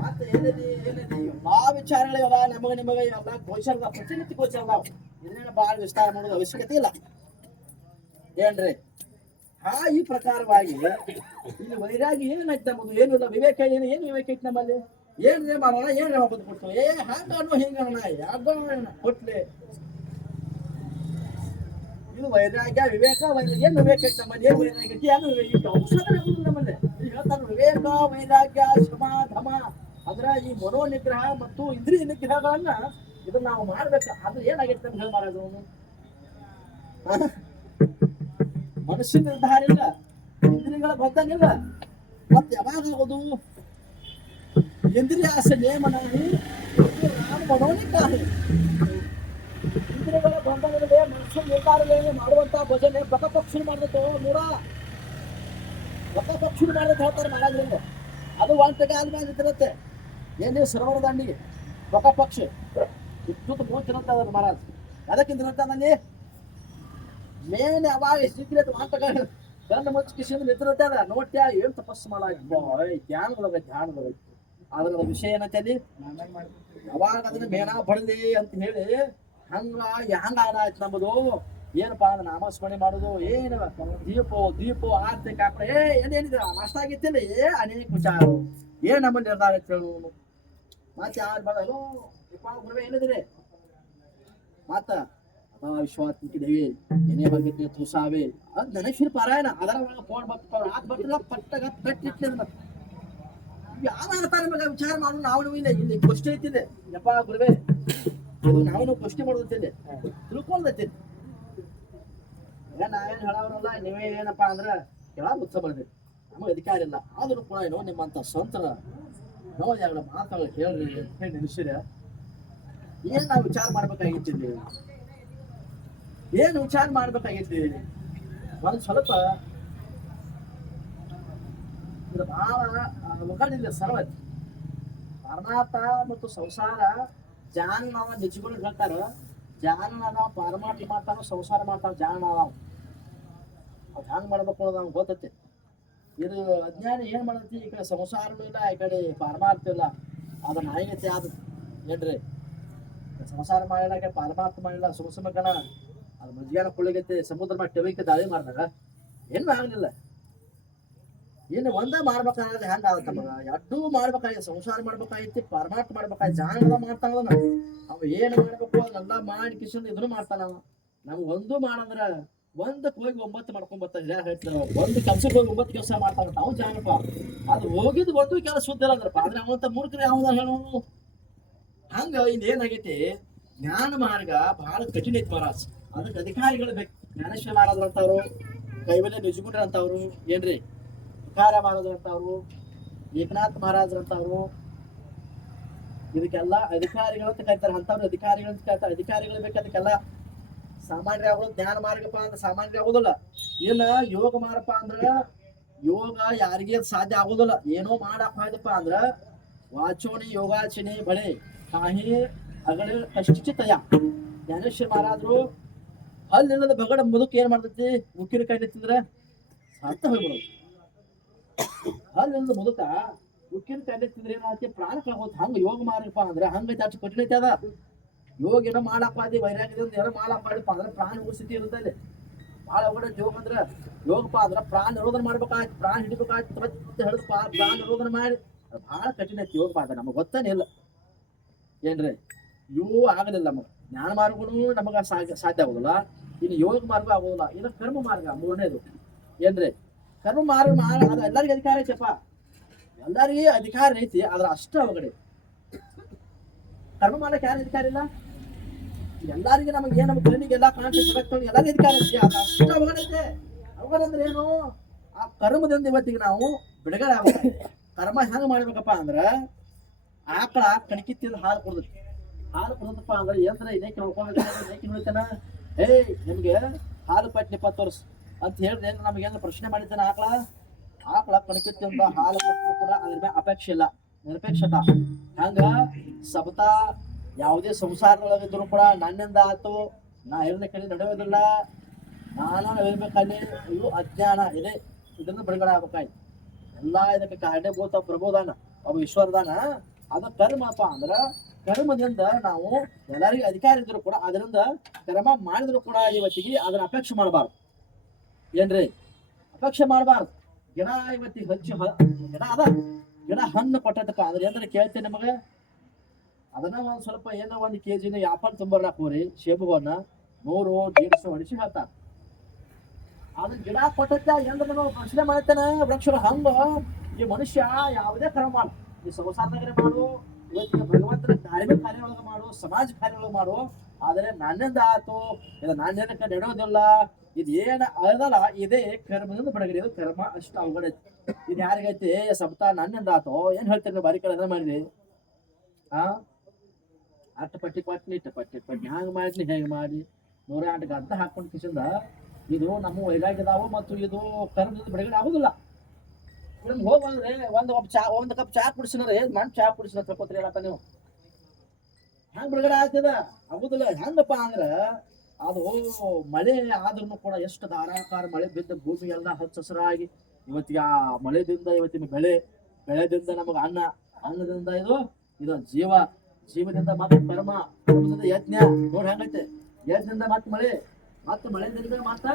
ಮತ್ತೆ ಏನಿದೆ ಎಲ್ಲಾ ವಿಚಾರಗಳಿವ ನಿಮಗೆ ಎಲ್ಲ ಗೋಚರದ ಪ್ರತಿನಿತ್ಯ ಗೋಚರದಾವ ಇದನ್ನೇನು ಬಹಳ ವಿಸ್ತಾರ ಮಾಡೋದು ಅವಶ್ಯಕತೆ ಇಲ್ಲ ಏನ್ರಿ ಈ ಪ್ರಕಾರವಾಗಿ ಇಲ್ಲಿ ವೈರಾಗಿ ಏನಾಯ್ತು ನಮ್ಮದು ಏನಿಲ್ಲ ವಿವೇಕ ಏನು ವಿವೇಕ ಐತಿ ನಮ್ಮಲ್ಲಿ ಏನ್ರೇ ಮಾಡೋಣ ಏನ್ರೇ ಹೋಗೋದು ಕೊಡ್ತು ಹಾಗಾನು ಹಿಂಗಣ ಯಾವ್ದೋ ಕೊಟ್ಲೆ ಇದು ವೈರಾಗ್ಯ ವಿವೇಕ ವೈರಾಗ್ಯ ಏನು ವಿವೇಕ ಐತಿ ನಮ್ಮಲ್ಲಿ ಏನು ವೈರಾಗ್ಯ ಐತಿ ಏನು ವಿವೇಕ ಔಷಧ ನಮ್ಮಲ್ಲಿ ಹೇಳ್ತಾನೆ ವಿವೇಕ ವೈರಾಗ್ಯ ಶಮ ಧಮ ಅಂದ್ರೆ ಈ ಮನೋನಿಗ್ರಹ ಮತ್ತು ಇಂದ್ರಿಯ ನಿಗ್ರಹಗಳನ್ನ ಇದನ್ನ ನಾವು ಮಾಡ್ಬೇಕು ಅದು ಏನಾಗಿತ್ತು ಅಂತ ಹೇಳಿ ಮಾಡೋದು ಮನುಷ್ಯ ನಿರ್ಧಾರ ಇಲ್ಲ ಇಂದ್ರಿಯಗಳ ಬಂಧನಿಲ್ಲ ಮತ್ತೆ ಯಾವಾಗ ಆಗೋದು ಇಂದ್ರಿಯ ಆಸೆ ನೇಮನಾಗಿ ಮನೋನಿಗ್ರಹ ಇಂದ್ರಿಯಗಳ ಬಂಧನವಿದೆ ಮನುಷ್ಯ ನಿರ್ಧಾರಗಳೇನು ಮಾಡುವಂತ ಭಜನೆ ಬಕಪಕ್ಷಿ ಮಾಡಿದೋ ನೋಡ ಬಕಪಕ್ಷಿ ಮಾಡಿದ ಹೇಳ್ತಾರೆ ಮಹಾರಾಜರಿಂದ ಅದು ಒಂಟೆಗೆ ಆದ್ಮೇಲೆ ಇರುತ್ತೆ ಏನೇ ಸರೋವರ ದಂಡಿಗೆ ಬಕಪಕ್ಷಿ ಇಷ್ಟು ಮೂರ್ತಿರಂತ ಅದ್ರ ಮಹಾರಾಜ್ ಅದಕ್ಕಿಂತ ಅಲ್ಲಿ ಮೇನ್ ಯಾವಾಗ ಸಿಕ್ಕಿರತ್ತೆ ಮಾತಗ ಗಂಡ ಮುಚ್ಚ ಕಿಶಿಂದ ನಿಂತಿರುತ್ತೆ ಅದ ನೋಡ್ತ್ಯಾ ಏನ್ ತಪಸ್ಸು ಧ್ಯಾನದೊಳಗೆ ಅದ್ರ ವಿಷಯ ಏನಂತ ಅಲ್ಲಿ ಅವಾಗ ಅದನ್ನ ಮೇಣ ಬಡಲಿ ಅಂತ ಹೇಳಿ ಹಂಗ ಆಯ್ತು ನಮ್ಮದು ಏನಪ್ಪಾ ಅಂದ್ರೆ ನಾಮಸ್ಮರಣೆ ಮಾಡೋದು ಏನು ದೀಪ ಆರ್ತಿ ಕಾಕಡ ಏನೇನಿದೆ ನಷ್ಟ ಆಗಿತ್ತಿಲ್ಲ ಅನೇಕ ವಿಚಾರ ಏನ್ ನಮ್ಮಲ್ಲಿ ನಿರ್ಧಾರ ಹೇಳು ಮತ್ತೆ ಯಾರು ಬರೋದು ಗುರುವೆ ಏನಿದ್ರಿ ಮತ್ತ ವಿಶ್ವಾತ್ಮಿಕೆ ದೇವಿ ಏನೇ ಬಗ್ಗೆ ತುಸಾವೆ ಅದ್ ಧನೇಶ್ವರಿ ಪಾರಾಯಣ ಅದರ ಒಳಗೆ ಫೋನ್ ಬರ್ತಾವ ಆದ್ ಬರ್ತಿಲ್ಲ ಪಟ್ಟಗ ಕಟ್ಟಿಟ್ಲಿ ಮತ್ತೆ ಯಾರು ಆಗ್ತಾರೆ ನಿಮಗೆ ವಿಚಾರ ಮಾಡೋದು ನಾವು ಇಲ್ಲ ಇಲ್ಲಿ ಗೋಷ್ಠಿ ಐತಿದೆ ಯಪ್ಪ ಗುರುವೆ ನಾವು ಗೋಷ್ಠಿ ಮಾಡೋದಿಲ್ಲ ತಿಳ್ಕೊಳ್ದೈತಿ ನಾವೇನು ಹೇಳೋರಲ್ಲ ನೀವೇ ಏನಪ್ಪಾ ಅಂದ್ರ ಕೆಳ ಉತ್ಸವ ಬರ್ಬೇಕು ನಮಗೆ ಅಧಿಕಾರ ಇಲ್ಲ ಆದ್ರೂ ಕೂಡ ಏನೋ ನಿಮ್ಮಂತ ಸ್ವಂತರ ನಾವು ಯಾರ ಮಾತುಗಳು ಹೇಳ್ರಿ ಹೇಳಿ ನಿಲ್ಸಿರ ಏನ್ ನಾವು ವಿಚಾರ ಮಾಡ್ಬೇಕಾಗಿತ್ತಿದ್ವಿ ಏನು ವಿಚಾರ ಮಾಡ್ಬೇಕಾಗಿದ್ವಿ ಒಂದ್ ಸ್ವಲ್ಪ ಬಹಳ ಮುಖಂಡಿಲ್ಲ ಸರ್ವ ಪರಮಾತ್ಮ ಮತ್ತು ಸಂಸಾರ ಜಾನವ ನಿಜಗಳು ಹೇಳ್ತಾರ ಜಾನನಾದ ಪರಮಾತ್ಮ ಮಾಡ್ತಾನ ಸಂಸಾರ ಮಾಡ್ತಾನ ಜಾನನಾದ ಅವ್ ಹ್ಯಾಂಗ ಮಾಡ್ಬೇಕು ಅನ್ನೋದು ನಮ್ಗೆ ಗೊತ್ತೈತಿ ಇದು ಅಜ್ಞಾನ ಏನ್ ಮಾಡತಿ ಈ ಕಡೆ ಸಂಸಾರನೂ ಇಲ್ಲ ಈ ಕಡೆ ಪರಮಾತ್ಮ ಇಲ್ಲ ಅದು ನಾಯಿಗತಿ ಆದ ಏನ್ರಿ ಸಂಸಾರ ಮಾಡಿಲ್ಲ ಪರಮಾತ್ಮ ಮಾಡಿಲ್ಲ ಸುಮಕಣ ಅದು ಮಜ್ಞಾನ ಕುಳಿಗೈತಿ ಸಮುದ್ರ ಮಾಡಿ ಟೆವಿಕೆ ದಾಳಿ ಮಾಡಿದಾಗ ಏನು ಆಗಲಿಲ್ಲ ಇನ್ನು ಒಂದ ಮಾಡ್ಬೇಕಾದ್ರೆ ಹೆಂಗ ಆಗತ್ತ ನಮಗ ಎರಡೂ ಮಾಡ್ಬೇಕಾಗಿ ಸಂಸಾರ ಮಾಡ್ಬೇಕಾಗಿತ್ತು ಪರಮಾತ್ಮ ಮಾಡ್ಬೇಕಾಗಿ ಜಾನದ ಮಾಡ್ತಾನ ಅವ ಏನ್ ಮಾಡ್ಬೇಕು ಅದೆಲ್ಲ ಮಾಡಿ ಕಿಶನ್ ಇದನ್ನು ಮಾಡ್ತಾನ ನಮ್ಗೆ ಒಂದು ಮಾಡಂದ್ರ ಒಂದಕ್ಕೆ ಹೋಗಿ 9 ಮಾಡ್ಕೊಂಬರ್ತಾನೆ ಹೇಳ್ತಾರ ಒಂದು ಕೆಲ್ಸಕ್ಕೆ ಹೋಗಿ 9 ಕೆಲಸ ಮಾಡ್ತಾನ ಅವ್ ಜಾನಪ ಅದು ಹೋಗಿದ್ ಒಂದು ಕೆಲಸ ಸುದ್ದಿಲ್ಲ ಅಂದ್ರಪ್ಪ ಆದ್ರೆ ಅವಂತ ಮೂರ್ಖರು ಯಾವ್ದ ಹೇಳೋನು ಹಂಗ ಇದೇನಾಗೈತಿ ಜ್ಞಾನ ಮಾರ್ಗ ಬಹಳ ಕಠಿಣ ಐತಿ ಮಹಾರಾಜ್ ಅದಕ್ಕೆ ಅಧಿಕಾರಿಗಳು ಬೇಕು ಜ್ಞಾನೇಶ್ವರ ಮಹಾರಾಜ್ ಅಂತವ್ರು ಕೈವಲ್ಯ ನಿಜಗುಂಡ್ರ ಅಂತವ್ರು ಏನ್ರಿ ವಿಕಾರ ಮಹಾರಾಜ್ ಅಂತವ್ರು ಏಕನಾಥ್ ಮಹಾರಾಜ್ ಅಂತವ್ರು ಇದಕ್ಕೆಲ್ಲ ಅಧಿಕಾರಿಗಳು ಅಂತ ಕರಿತಾರೆ ಅಂತವ್ರು ಅಧಿಕಾರಿಗಳು ಅಂತ ಕರಿತಾರೆ ಅಧಿಕಾರಿಗಳು ಬೇಕು ಅದಕ್ಕೆಲ್ಲ ಸಾಮಾನ್ಯ ಆಗೋದು ಜ್ಞಾನ ಮಾರ್ಗಪ್ಪ ಅಂದ್ರೆ ಸಾಮಾನ್ಯ ಆಗೋದಿಲ್ಲ ಇಲ್ಲ ಯೋಗ ಮಾರಪ್ಪ ಅಂದ್ರ ಯೋಗ ಯಾರಿಗೆ ಸಾಧ್ಯ ಆಗೋದಿಲ್ಲ ಏನೋ ಮಾಡಪ್ಪ ಆಯ್ತಪ್ಪ ಅಂದ್ರ ವಾಚೋಣಿ ಯೋಗಾಚನೆ ಬಳೆ ಕಾಹಿ ಅಗಳ ಕಷ್ಟಿತಯ ಜ್ಞಾನೇಶ್ವರ ಮಹಾರಾಜರು ಅಲ್ಲಿಲ್ಲದ ಬಗಡ ಮುದುಕ್ ಏನ್ ಮಾಡ್ತೈತಿ ಉಕ್ಕಿನ ಕೈ ನಿಂತಿದ್ರ ಸತ್ತ ಹೋಗ್ಬಿಡೋದು ಹಲ್ಲಿಂದ ಮುದುಕ ಉಕ್ಕಿನ ಕಂಡಿತ್ತಿದ್ರೆ ಏನಾಗ್ತಿ ಪ್ರಾಣ ಕಳ್ಕೋತ ಹಂಗ ಯೋಗ ಮಾರಪ್ಪ ಅಂದ್ರೆ ಹಂಗೈತೆ ಅಷ್ಟು ಕಠಿಣ ಐತೆ ಅದ. ಯೋಗ ಏನೋ ಮಾಡಪ್ಪಾದಿ ವೈರಾಗ್ಯದಿಂದ ಏನೋ ಮಾಡಪ್ಪಾದಿಪ್ಪ ಅಂದ್ರೆ ಪ್ರಾಣ ಉಳಿಸ್ಥಿತಿ ಇರುತ್ತೆ. ಭಾಳ ಒಗಡೆ ಯೋಗ ಅಂದ್ರೆ ಯೋಗಪ್ಪ ಅಂದ್ರೆ ಪ್ರಾಣ ನಿರೋಧನ ಮಾಡ್ಬೇಕಾಯ್ತು, ಪ್ರಾಣ ಹಿಡಿಬೇಕಾಯ್ತು, ಮತ್ತೆ ಹಿಡಿದಪ್ಪ ಪ್ರಾಣ ನಿರೋಧನ ಮಾಡಿ ಅದು ಭಾಳ ಕಠಿಣ ಐತಿ ಯೋಗ ಪಾದ. ನಮಗೆ ಗೊತ್ತನೇ ಇಲ್ಲ ಏನ್ರಿ, ಇವು ಆಗಲಿಲ್ಲ ನಮಗೆ. ಜ್ಞಾನ ಮಾರ್ಗನೂ ನಮಗೆ ಸಾಧ್ಯ ಆಗೋದಿಲ್ಲ, ಇನ್ನು ಯೋಗ ಮಾರ್ಗ ಆಗೋದಿಲ್ಲ, ಇನ್ನು ಕರ್ಮ ಮಾರ್ಗ ಮೂರನೇದು ಏನ್ರಿ. ಕರ್ಮ ಮಾರ್ಗ ಅದು ಎಲ್ಲರಿಗೂ ಅಧಿಕಾರ ಐತಪ್ಪ, ಎಲ್ಲರಿಗೂ ಅಧಿಕಾರ ಐತಿ, ಆದ್ರೆ ಅಷ್ಟು ಅವಗಡೆ. ಕರ್ಮ ಮಾಡಕ್ಕೆ ಯಾರು ಅಧಿಕಾರ ಇಲ್ಲ, ಎಲ್ಲರಿಗೆ ನಮಗೆ ಏನು ನಮ್ಮ ಕಣ್ಣಿಗೆ ಎಲ್ಲ ಕಾಣ್ತದೆ ಜಗತ್ತೊಳಗೆ ಎಲ್ಲರಿಗೂ ಅಧಿಕಾರ ಐತಿ, ಅದು ಅಷ್ಟು ಅವಗಡೆ ಐತೆ. ಅವಗಡೆ ಅಂದ್ರೆ ಏನು, ಆ ಕರ್ಮದಿಂದ ಇವತ್ತಿಗೆ ನಾವು ಬಿಡುಗಡೆ ಆಗ್ಬೇಕು. ಕರ್ಮ ಹೆಂಗೆ ಮಾಡ್ಬೇಕಪ್ಪ ಅಂದ್ರೆ ಆಕಳ ಕಣಕಿತ್ತಿಂದ ಹಾಲು ಕೊಡ್ದೈತಿ, ಹಾಲು ಕೊಡದಪ್ಪ ಅಂದ್ರೆ ಏನ್ರ ಇನ್ನೇಕಿ ನೋಡ್ತಾನ, ನಿಮ್ಗೆ ಹಾಲು ಪಟ್ಟಿ 20 ವರ್ಷ ಅಂತ ಹೇಳಿದ್ರೆ ನಮಗೇನು ಪ್ರಶ್ನೆ ಮಾಡಿದ್ದಾನೆ. ಆಕಳ ಕಣಕಿತ್ತಿಂದ ಹಾಲು ಕೊಟ್ಟರು ಕೂಡ ಅದ್ರ ಮೇಲೆ ಅಪೇಕ್ಷೆ ಇಲ್ಲ, ನಿರಪೇಕ್ಷತ. ಹಂಗ ಸಬತಾ ಯಾವುದೇ ಸಂಸಾರದೊಳಗಿದ್ರು ಕೂಡ ನನ್ನಿಂದ ಆತು, ನಾ ಹೇಳಿದ ಕಡೆ ನಡೆಯೋದಿಲ್ಲ, ನಾನು ಹೇಳ್ಬೇಕಲ್ಲಿ, ಇದು ಅಜ್ಞಾನ ಇದೆ, ಇದನ್ನು ಬಿಡುಗಡೆ ಆಗ್ಬೇಕಾಯ್ತು. ಎಲ್ಲ ಇದಕ್ಕೆ ಕಾರಣೀಭೂತ ಪ್ರಬೋದಾನ ಅವು ಈಶ್ವರದಾನ. ಅದು ಕರ್ಮಪ್ಪ ಅಂದ್ರೆ ಕರ್ಮದಿಂದ ನಾವು ಎಲ್ಲರಿಗೂ ಅಧಿಕಾರ ಇದ್ರು ಕೂಡ ಅದರಿಂದ ಕರ್ಮ ಮಾಡಿದ್ರು ಕೂಡ ಇವತ್ತಿಗೆ ಅದನ್ನ ಅಪೇಕ್ಷೆ ಮಾಡಬಾರ್ದು ಏನ್ರಿ, ಅಪೇಕ್ಷೆ ಮಾಡಬಾರ್ದು. ಗಿಡ ಇವತ್ತಿಗೆ ಹಚ್ಚಿ ಗಿಡ ಅದ, ಗಿಡ ಹಣ್ಣು ಕೊಟ್ಟದಪ್ಪ ಅಂದ್ರೆ ಏನಾರ ಕೇಳ್ತೇನೆ ನಿಮಗೆ, ಅದನ್ನ ಒಂದ್ ಸ್ವಲ್ಪ ಏನೋ 1 kg ಆಪಲ್ ತುಂಬರ್ಲಾಕೋರಿ ಸೇಬುವನ್ನ 100-150 ಹೊಡಿಸಿ ಹೇಳ್ತಾರ. ಅದು ಗಿಡ ಕೊಟ್ಟತ್ತ ಏನ್ರ ನಾವು ಪ್ರಶ್ನೆ ಮಾಡ್ತೇನೆ. ವೃಕ್ಷಗಳು ಹಂಗ ಈ ಮನುಷ್ಯ ಯಾವುದೇ ಕ್ರಮ ಮಾಡು, ಈ ಸಂಸಾರದಾಗರೆ ಮಾಡು, ಇವತ್ತಿನ ಭಗವಂತನ ಧಾರ್ಮಿಕ ಕಾರ್ಯೊಳಗೆ ಮಾಡು, ಸಮಾಜ ಕಾರ್ಯೊಳಗೆ ಮಾಡು, ಆದರೆ ನನ್ನಿಂದ ಆತು, ಇದು ನಾನೇನಕ್ಕೆ ನಡೆಯೋದಿಲ್ಲ, ಇದು ಏನ ಅದಲ್ಲ, ಇದೇ ಕರ್ಮದಿಂದ ಬಿಡುಗಡೆ. ಇದು ಕರ್ಮ ಅಷ್ಟು ಅವಗಡೆ. ಇದು ಯಾರಿಗೈತಿ ಸಪ್ತಾ ನನ್ನಿಂದ ಆತೋ ಏನ್ ಹೇಳ್ತೀರಿ, ಬಾರಿ ಕಡೆ ಮಾಡಿರಿ ಅಟ್ಟ ಪಟ್ಟಿ ಪಟ್ನಿ ಇಟ್ಟ ಪಟ್ಟಿ ಪಟ್ಟಿ ಹಂಗೆ ಮಾಡ್ಲಿ ಹೇಗೆ ಮಾಡಿ 108 ಗದ್ದ ಹಾಕೊಂಡು ಕಿಸಿಂದ ಇದು ನಮ್ಮ ವೈರಾಗ್ಯದಾವು ಮತ್ತು ಇದು ಕರ್ಮದಿಂದ ಬಿಡುಗಡೆ ಆಗುದಿಲ್ಲ. ಹೋಗಂದ್ರೆ ಒಂದು ಕಪ್ ಚಾ ಕುಡಿಸಿದ್ರೆ ಮಣ್ಣು ಚಾ ಕುಡಿಸಿನ ತಿಳ್ಕೊತೀರಿ ಅಲ್ಲಪ್ಪ ನೀವು, ಹೆಂಗ್ ಬಿಡುಗಡೆ ಆಗ್ತದ ಆಗುದಿಲ್ಲ. ಹೆಂಗಪ್ಪ ಅಂದ್ರ ಅದು ಮಳೆ ಆದ್ರೂ ಕೂಡ ಎಷ್ಟು ಧಾರಾಕಾರ ಮಳೆ ಬಿದ್ದ ಭೂಮಿ ಎಲ್ಲ ಹಚ್ಚ ಹಸಿರಾಗಿ ಇವತ್ತಿಗೆ ಆ ಮಳೆದಿಂದ ಇವತ್ತಿನ ಬೆಳೆದಿಂದ ನಮಗ ಅನ್ನದಿಂದ ಇದು ಜೀವದಿಂದ ಮತ್ತೆ ಕರ್ಮದಿಂದ ಯಜ್ಞ ನೋಡಿ ಹೆಂಗೈತೆ. ಯಜ್ಞದಿಂದ ಮತ್ತೆ ಮಳೆಯಿಂದ ಮತ್ತ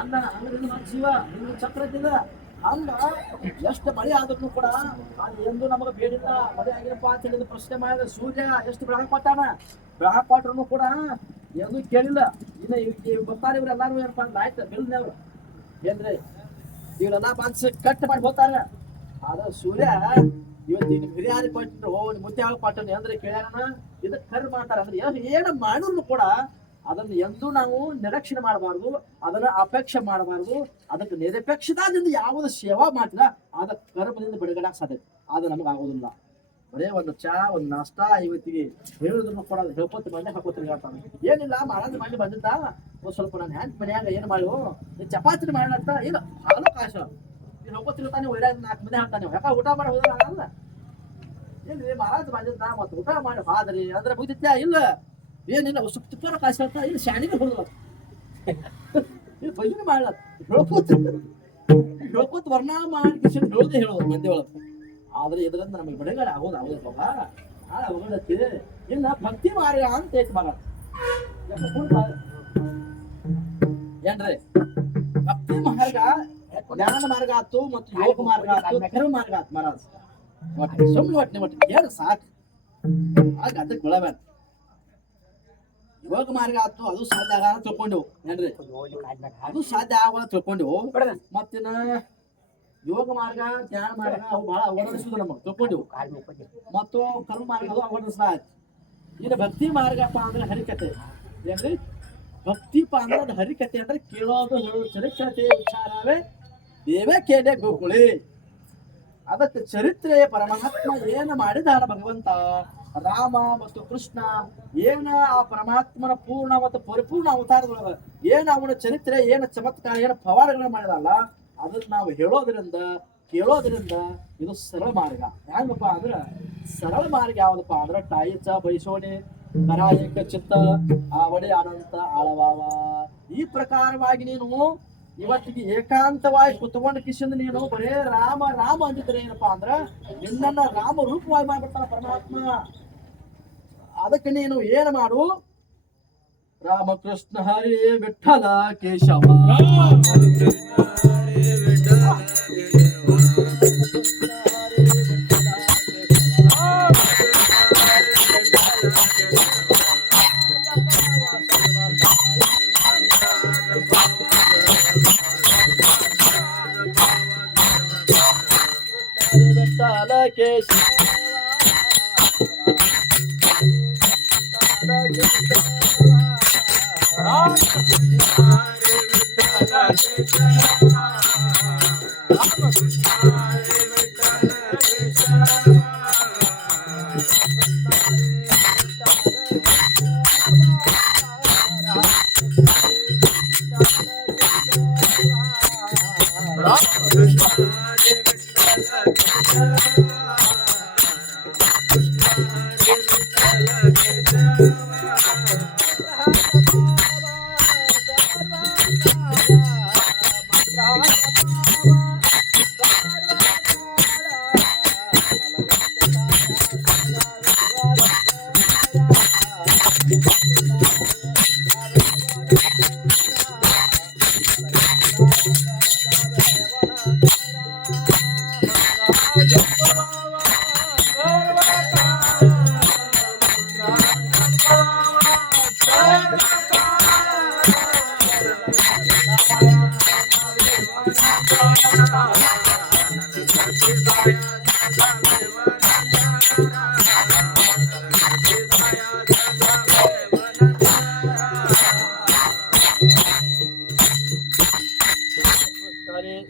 ಅನ್ನದಿಂದ ಮತ್ತೆ ಜೀವ ಇನ್ನು ಚಕ್ರ ಐತಿದ. ಹಂಗ ಎಷ್ಟು ಮಳೆ ಆದ್ರೂ ಕೂಡ ಅದು ಎಂದು ನಮಗೆ ಬೇಡಿಲ್ಲ. ಮಳೆ ಆಗಿರಪ್ಪ ಅಂತ ಹೇಳಿದ ಪ್ರಶ್ನೆ ಮಾಡಿದ ಸೂರ್ಯ ಎಷ್ಟು ಬೆಳಕು ಕೊಟ್ಟರು ಕೂಡ ಎಂದು ಕೇಳಿಲ್ಲ. ಇನ್ನು ಬರ್ತಾರೆ ಇವ್ರೆಲ್ಲಾರು ಏನಪ್ಪ ಅಂದ್ರೆ ಆಯ್ತು ಬಿಲ್ನವ್ರು ಏನ್ರಿ, ಇವರೆಲ್ಲ ಬಂದು ಕಟ್ ಮಾಡಿ ಹೋಗ್ತಾರ. ಆದ್ರೆ ಸೂರ್ಯ ಇವತ್ತು ನಿಮ್ ಹಿರಿಯಾರಿಗೆ ಕೊಟ್ಟರು ಮುತ್ತೆ ಯಾವಾಗ ಕೊಟ್ಟನು ಅಂದ್ರೆ ಕೇಳ್ಯಾನ. ಇದಕ್ಕೆ ಕರ್ಮ ಮಾಡ್ತಾರ ಅಂದ್ರೆ ಏನು ಮಾಡಿದ್ರು ಕೂಡ ಅದನ್ನು ಎಂದೂ ನಾವು ನಿರೀಕ್ಷಣೆ ಮಾಡಬಾರ್ದು, ಅದನ್ನ ಅಪೇಕ್ಷೆ ಮಾಡಬಾರ್ದು. ಅದಕ್ಕೆ ನಿರಪೇಕ್ಷದಿಂದ ಯಾವುದು ಸೇವಾ ಮಾಡ್ತಿಲ್ಲ ಅದ ಕರ್ಮದಿಂದ ಬಿಡುಗಡೆ ಸಾಧ್ಯತೆ, ಅದು ನಮಗೆ ಆಗೋದಿಲ್ಲ. ಬರೇ ಒಂದು ಚಾ ಒಂದು ನಾಷ್ಟಾ ಇವತ್ತಿಗೆ ಹೇಳಿದ್ರು ಕೂಡ ಅದು ಹೇಳ್ಕೊತ ಮನೆ ಹಾಕೋತೀನಿ ಹೇಳ್ತಾನೆ. ಏನಿಲ್ಲ ಮಹಾರಾಜ ಮಾಡಿ ಬಂದಿದ್ದ ಒಂದು ಸ್ವಲ್ಪ ನಾನು ಹ್ಯಾಂಡ್ ಮನ್ಯಾಗ ಏನು ಮಾಡು ಚಪಾತಿ ಮಾಡಂತ ಇಲ್ಲ ಹಾಲು ಕಾಶ ನೀನು ಹೋಗ್ತಿರ್ತಾನೆ ಒಳ್ಳೆ 4 ಮಂದಿ ಹಾಕ್ತಾನೆ. ಯಾಕೆ ಊಟ ಮಾಡಿ ಹೋದ ಅಲ್ಲ ಏನ್ರಿ ಮಹಾರಾಜ ಬಂದಿದ್ದ ಮತ್ತೆ ಊಟ ಮಾಡಿ ಹಾದ್ರಿ ಅಂದ್ರೆ ಮುಗಿತ್ಯಾ ಇಲ್ಲ ಏನಿಲ್ಲ ಸುಪ್ತಿಪ್ಪರ ಕಾಶ ಹೇಳ್ತಾ ಇಲ್ಲಿ ಶಾಣಿಗೆ ಹೋದ ಇದು ಭಜನೆ ಮಾಡ್ಲ ಹೇಳ್ಕೋತ ವರ್ಣ ಮಾಡಿ ಹೇಳೋದೇ ಹೇಳೋದು ಮಂದಿ ಒಳಗೆ. ಆದ್ರೆ ಇದರಿಂದ ನಮಗೆ ಬಿಡುಗಡೆ ಆಗೋದಪ್ಪ ನಾಳೆ ಅವಗಡತಿ. ಇನ್ನ ಭಕ್ತಿ ಮಾರ್ಗ ಅಂತ ಐತಿ ಮಗ ಏನ್ರಿ, ಭಕ್ತಿ ಮಾರ್ಗ ಜ್ಞಾನ ಮಾರ್ಗ ಆತು ಮತ್ತು ಯೋಗ ಮಾರ್ಗ ಆತು ಕರ್ಮ ಮಾರ್ಗ ಆತು ಮಹಾರಾಜ್. ಸುಮ್ಮನೆ ಒಟ್ಟಿನ ಏನು ಸಾಕು ಆಗ ಅದಕ್ಕೆ ಬೆಳಬೇಡ. ಯೋಗ ಮಾರ್ಗ ಆತು ಅದು ಸಾಧ್ಯ ಆಗ ತಿಳ್ಕೊಂಡೆವು ಏನ್ರಿ, ಅದು ಸಾಧ್ಯ ಆಗ ತಿಳ್ಕೊಂಡೆವು. ಮತ್ತಿನ ಯೋಗ ಮಾರ್ಗ ಜ್ಞಾನ ಮಾರ್ಗ ಅವು ಬಹಳ ಅವಗಣಿಸುದು ನಮಗೆ ತಿಳ್ಕೊಂಡೆವು. ಮತ್ತು ಕರ್ಮ ಮಾರ್ಗ ಅದು ಅವಗಣಿಸಲಾಯ್ತು. ಇನ್ನು ಭಕ್ತಿ ಮಾರ್ಗಪ್ಪ ಅಂದ್ರೆ ಹರಿಕತೆ ಏನ್ರಿ, ಭಕ್ತಿಪ್ಪ ಅಂದ್ರೆ ಅದು ಹರಿಕತೆ ಅಂದ್ರೆ ಕೇಳೋದು ಹೇಳೋದು ಚರಿತ್ರತೆ ವಿಚಾರವೇ ದೇವೇ ಕೇಳೆ ಗೋಕುಳಿ. ಅದಕ್ಕೆ ಚರಿತ್ರೆ ಪರಮಾತ್ಮ ಏನು ಮಾಡಿದಾನ ಭಗವಂತ ರಾಮ ಮತ್ತು ಕೃಷ್ಣ ಏನ ಆ ಪರಮಾತ್ಮನ ಪೂರ್ಣ ಮತ್ತು ಪರಿಪೂರ್ಣ ಅವತಾರದೊಳಗ ಏನು ಅವನ ಚರಿತ್ರೆ ಏನು ಚಮತ್ಕಾರ ಏನು ಪವಾಡಗಳನ್ನ ಮಾಡಿದಲ್ಲ ಅದನ್ನ ನಾವು ಹೇಳೋದ್ರಿಂದ ಕೇಳೋದ್ರಿಂದ ಇದು ಸರಳ ಮಾರ್ಗ. ಹೆಂಗಪ್ಪ ಅಂದ್ರೆ ಸರಳ ಮಾರ್ಗ ಯಾವ್ದಪ್ಪ ಅಂದ್ರೆ ಟಾಯಿಚ ಬೈಸೋಣೆ ಕರಾಯಕ ಚಿತ್ತ ಆವಡೆ ಅನಂತ ಆಳವಾವ. ಈ ಪ್ರಕಾರವಾಗಿ ನೀನು ಇವತ್ತಿಗೆ ಏಕಾಂತವಾಗಿ ಕುತ್ಕೊಂಡು ಕಿಶಿಂದ ನೀನು ಬರೇ ರಾಮ ರಾಮ ಅಂದಿದ್ರೆ ಏನಪ್ಪಾ ಅಂದ್ರ ನಿನ್ನನ್ನ ರಾಮ ರೂಪವಾಗಿ ಮಾಡ್ಬಿಡ್ತಾನ ಪರಮಾತ್ಮ. ಅದಕ್ಕೆ ನೀನು ಏನು ಮಾಡು, ರಾಮಕೃಷ್ಣ ಹರಿ ವಿಠಲ ಕೇಶವ ವಿಠಲ ಕೇಶವ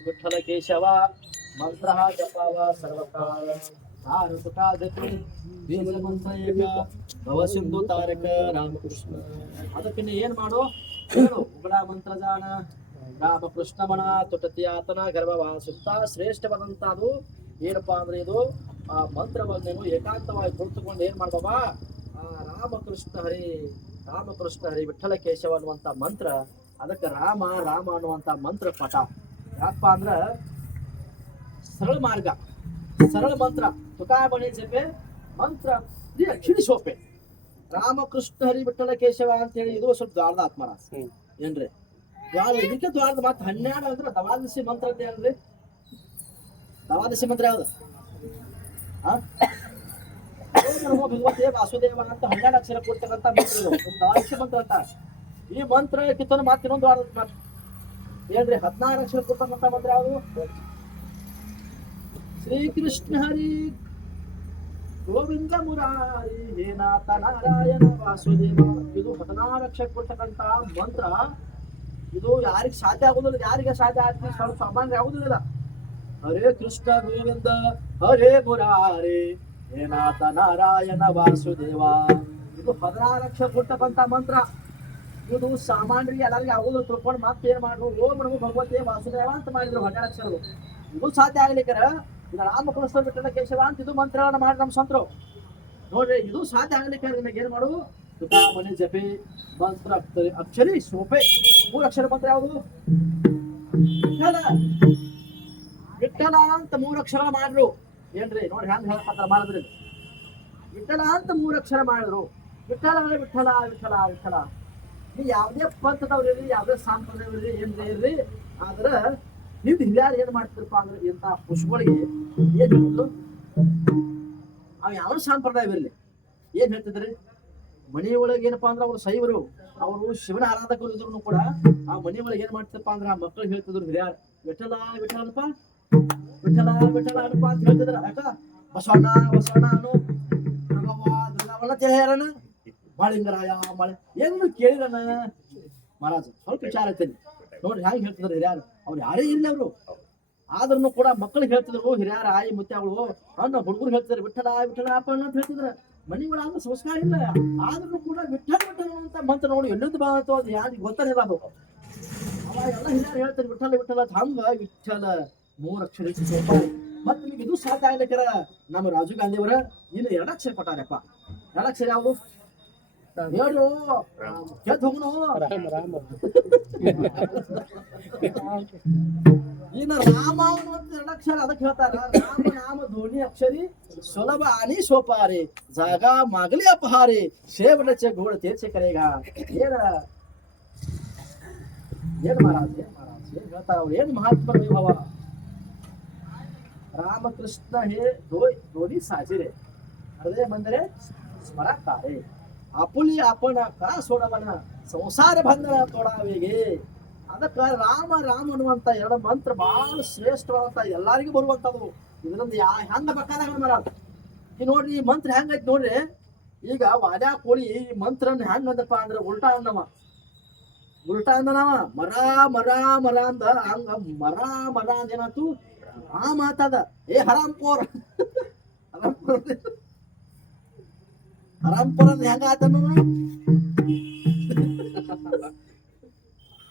ವಿಠಲ ಕೇಶವ ಮಂತ್ರ ಜಪಾವ ಸರ್ವಕಾಲ ಮಂತ್ರ ಏಕ ಭವ ಸಿಂಧು ತಾರಕ ರಾಮಕೃಷ್ಣ. ಅದಕ್ಕೆ ಏನ್ ಮಾಡು, ಉಗ್ರ ಮಂತ್ರ ಜಾನ ರಾಮಕೃಷ್ಣ ಮಣ ತುಟತಿಯಾತನ ಗರ್ಭವಾಸುತ್ತಾ ಶ್ರೇಷ್ಠವಾದಂತ ಅದು ಏನಪ್ಪಾ ಅಂದ್ರೆ ಇದು ಆ ಮಂತ್ರವನ್ನು ಏಕಾಂತವಾಗಿ ಕುಳಿತುಕೊಂಡು ಏನ್ ಮಾಡ್ಬಾ, ಆ ರಾಮಕೃಷ್ಣ ಹರಿ ವಿಠಲ ಕೇಶವ ಅನ್ನುವಂತ ಮಂತ್ರ. ಅದಕ್ಕೆ ರಾಮ ರಾಮ ಅನ್ನುವಂತ ಮಂತ್ರ ಪಟ ಯಾಕಪ್ಪ ಅಂದ್ರ ಸರಳ ಮಾರ್ಗ, ಸರಳ ಮಂತ್ರ. ತುಕಾಬಣಿ ಜಪೆ ಮಂತ್ರ ಅಕ್ಷಿಣಿ ಸೋಪೆ. ರಾಮಕೃಷ್ಣ ಹರಿ ವಿಠಲ ಕೇಶವ ಅಂತ ಹೇಳಿ ಇದು ಸ್ವಲ್ಪ ದ್ವಾರದ ಆತ್ಮರಾಸ ಏನ್ರಿ, ಇದಕ್ಕೆ ದ್ವಾರದ ಮಾತು 12 ಅಂದ್ರೆ ದವಾದಶಿ ಮಂತ್ರ ಅಂತ ಹೇಳ್ರಿ. ದವಾದಶಿ ಮಂತ್ರ ಯಾವ್ದು? ಭಗವತಿ ವಾಸುದೇವ ಅಂತ 12 ಅಕ್ಷರ ಕೊಡ್ತಕ್ಕಂಥ ಮಂತ್ರ ದವಾದಶಿ ಮಂತ್ರ ಅಂತ. ಈ ಮಂತ್ರ ಕಿತ್ತನ ಮಾತು ಇನ್ನೊಂದು ದ್ವಾರದ ಮಾತು ಏನ್ರಿ, 16 ಅಕ್ಷರ ಕೊಡ್ತಕ್ಕಂಥ ಮಂತ್ರ ಯಾವುದು? ಶ್ರೀಕೃಷ್ಣ ಹರಿ ಗೋವಿಂದ ಮುರಾರಿ ಹೇ ನಾಥ ನಾರಾಯಣ ವಾಸುದೇವ. ಇದು 16 ಅಕ್ಷರ ಕೊಡ್ತಕ್ಕಂಥ ಮಂತ್ರ. ಇದು ಯಾರಿಗೆ ಸಾಧ್ಯ ಆಗುದಿಲ್ಲ, ಯಾರಿಗೆ ಸಾಧ್ಯ ಆಗ್ತದೆ ಸ್ವಲ್ಪ ಸಾಮಾನ್ಯ ಆಗುದಿಲ್ಲ. ಹರೇ ಕೃಷ್ಣ ಗೋವಿಂದ ಹರೇ ಮುರಾರಿ ಹೇ ನಾಥ ನಾರಾಯಣ ವಾಸುದೇವ. ಇದು 16 ಅಕ್ಷರ ಕೊಡ್ತಕ್ಕಂಥ ಮಂತ್ರ. ಇದು ಸಾಮಾನ್ಯರಿಗೆ ಎಲ್ಲರಿಗೆ ಆಗುದು ತಿಳ್ಕೊಂಡು ಮತ್ತೇನ್ ಮಾಡ್ರು, ಓಂ ನಮೋ ಭಗವತೆ ವಾಸುದೇವ ಅಂತ ಮಾಡಿದ್ರು 12 ಅಕ್ಷರಗಳು. ಇದು ಸಾಧ್ಯ ಆಗ್ಲಿಕ್ಕಾರ ಇದು ರಾಮಕೃಷ್ಣ ವಿಠಲ ಕೇಶವ ಅಂತ ಇದು ಮಂತ್ರಗಳನ್ನ ಮಾಡಿ ನಮ್ಮ ಸಂತರು ನೋಡ್ರಿ. ಇದು ಸಾಧ್ಯ ಆಗ್ಲಿಕ್ಕಾರ ನಿಮಗೆ ಏನ್ ಮಾಡು, ಮನೆ ಜಪೆ ಮಂತ್ರ ಅಕ್ಷರಿ ಸೋಪೆ 3 ಅಕ್ಷರ ಮಂತ್ರ ಯಾವುದು? ವಿಠಲ ವಿಠಲ ಅಂತ 3 ಅಕ್ಷರ ಮಾಡ್ರು ಏನ್ರಿ. ನೋಡ್ರಿ ಹೆಂಗ್ ಹೇಳ್ತಾರೆ ಮಾಡಿದ್ರಿ, ವಿಠಲ ಅಂತ 3 ಅಕ್ಷರ ಮಾಡಿದ್ರು. ವಿಠಲ ಅಂದ್ರೆ ವಿಠಲ ವಿಠಲ ವಿಠಲ. ನೀವು ಯಾವುದೇ ಪಂಥದವ್ರಿ, ಯಾವುದೇ ಸಾಂಪ್ರದಾಯ ಏನ್ರಿ ಇರ್ರಿ, ಆದ್ರ ನೀವು ಹಿರಿಯರು ಏನ್ ಮಾಡ್ತಿರಪ್ಪ ಅಂದ್ರೆ ಇಂಥ ಪುಷ್ಪಗಳಿಗೆ ಏನ್ ಹೇಳಿದ್ರು, ಅವ್ ಯಾವ ಸಂಪ್ರದಾಯವಿರ್ಲಿ ಏನ್ ಹೇಳ್ತಿದ್ರಿ, ಮನಿ ಒಳಗೆ ಏನಪ್ಪಾ ಅಂದ್ರೆ ಅವ್ರು ಶೈವರು, ಅವರು ಶಿವನ ಆರಾಧಕರು ಇದ್ರು ಕೂಡ ಆ ಮನಿ ಒಳಗೆ ಏನ್ ಮಾಡ್ತಿರಪ್ಪ ಅಂದ್ರೆ ಆ ಮಕ್ಕಳಿಗೆ ಹೇಳ್ತಿದ್ರು ಹಿರಿಯರು, ವಿಠಲ ವಿಠಲ ಅಲ್ಪ ವಿಠಲ ವಿಠಲ ಅಲ್ಪ ಅಂತ ಹೇಳ್ತಿದ್ರ. ಯಾಕ ಬಸವಣ್ಣ ಬಸವಣ್ಣ ಅನು ದುರ್ಗವ್ವ ತಿಳಿಯಾರನ ಮಾಳಿಂಗರಾಯ ಮಳೆ ಏನು ಕೇಳಿರನ ಮಹಾರಾಜ ಸ್ವಲ್ಪ ವಿಚಾರ ಐತೇನೆ ನೋಡ್ರಿ ಹೇಗೆ ಹೇಳ್ತಿದ್ರು ಹಿರಿಯರು. ಅವ್ರು ಯಾರೇ ಇಲ್ಲ ಅವರು, ಆದ್ರೂ ಕೂಡ ಮಕ್ಕಳಿಗೆ ಹೇಳ್ತಿದ್ರು ಹಿರಿಯರ ಆಯಿ ಮುತ್ಯಾಗಳು ಅನ್ನ ಹುಡುಗರು ಹೇಳ್ತಿದ್ರು ವಿಠಲ ವಿಠಲ ಅಪ್ಪ ಅಂತ ಹೇಳ್ತಿದ್ರ. ಮನಿಗಳ ಆದ್ರೂ ಸಂಸ್ಕಾರ ಇಲ್ಲ, ಆದ್ರೂ ಕೂಡ ವಿಠಲ ವಿಠಲ ಅಂತ ಮಂತ್ರ ನೋಡಿ ಎಲ್ಲಿಂದ ಬಂತು ಅದು ಯಾರಿಗೆ ಗೊತ್ತಾಗಿಲ್ಲ. ಅದು ಅವಾಗ ಎಲ್ಲ ಹಿರಿಯರು ಹೇಳ್ತಾರೆ ವಿಠಲ ವಿಠಲ ಹಂಗ ವಿಠಲ 3 ಅಕ್ಷರ ಮತ್ತೆ ನಿಮ್ಗೆ ಇದು ಸಾಧ್ಯ ಆಗ್ಲಿಕ್ಕಾರ ನಮ್ಮ ರಾಜೀವ್ ಗಾಂಧಿ ಅವರ ಇನ್ನು 2 ಅಕ್ಷರ ಕೊಟ್ಟಾರಪ್ಪ. 2 ಅಕ್ಷರ ಯಾವುದು? ಹೇಳು ಗೆದ್ದು ಹೋಗುನು ಇನ್ನು ರಾಮ ಅನ್ನುವಂತ 2 ಅಕ್ಷರ ಅದಕ್ಕೆ ಹೇಳ್ತಾರ ರಾಮ ನಾಮ ಧ್ವನಿ ಅಕ್ಷರಿ ಸುಲಭ आणि सोपारे जागा मागली अपहारे शेवटचे घोड तेच करेगा ಏನ್ ಮಹಾರಾಜ್ ಏನ್ ಹೇಳ್ತಾರ ಅವ್ರು ಏನ್ ಮಹಾತ್ಮ ವೈಭವ रामकृष्ण हे दोन्ही साजिरे हृदय मंदिरे स्मराकारे आपुली आपण का सोडवನ ಸಂಸಾರ ಬಂಧನ ತೋಡಾವೆಗೆ ಅದಕ್ಕೆ ರಾಮ ರಾಮ ಅನ್ನುವಂತ 2 ಮಂತ್ರ ಬಹಳ ಶ್ರೇಷ್ಠವಾದಂತ ಎಲ್ಲರಿಗೂ ಬರುವಂತದ್ದು ಇದರಿಂದ ಹೆಂಗ ಬೇಕಾದಾಗ ಮಹಾರಾಜ್ ಈ ನೋಡ್ರಿ ಈ ಮಂತ್ರ ಹೆಂಗೈತಿ ನೋಡ್ರಿ ಈಗ ವಾದ್ಯಾ ಕೋಳಿ ಈ ಮಂತ್ರನ ಹೆಂಗ್ ಅಂದಪ್ಪ ಅಂದ್ರೆ ಉಲ್ಟಾ ಅಂದವ ಮರ ಮರ ಮರ ಅಂದ ಹಂಗ ಮರ ಮರ ಅಂದೇನಾತು ಆ ಮಾತಾದ ಏ ಹರಾಮ್ಪೋರ್ ಹರಾಮ್ಪೋರ್ ಅಂದ್ ಹೆಂಗ ಆತನು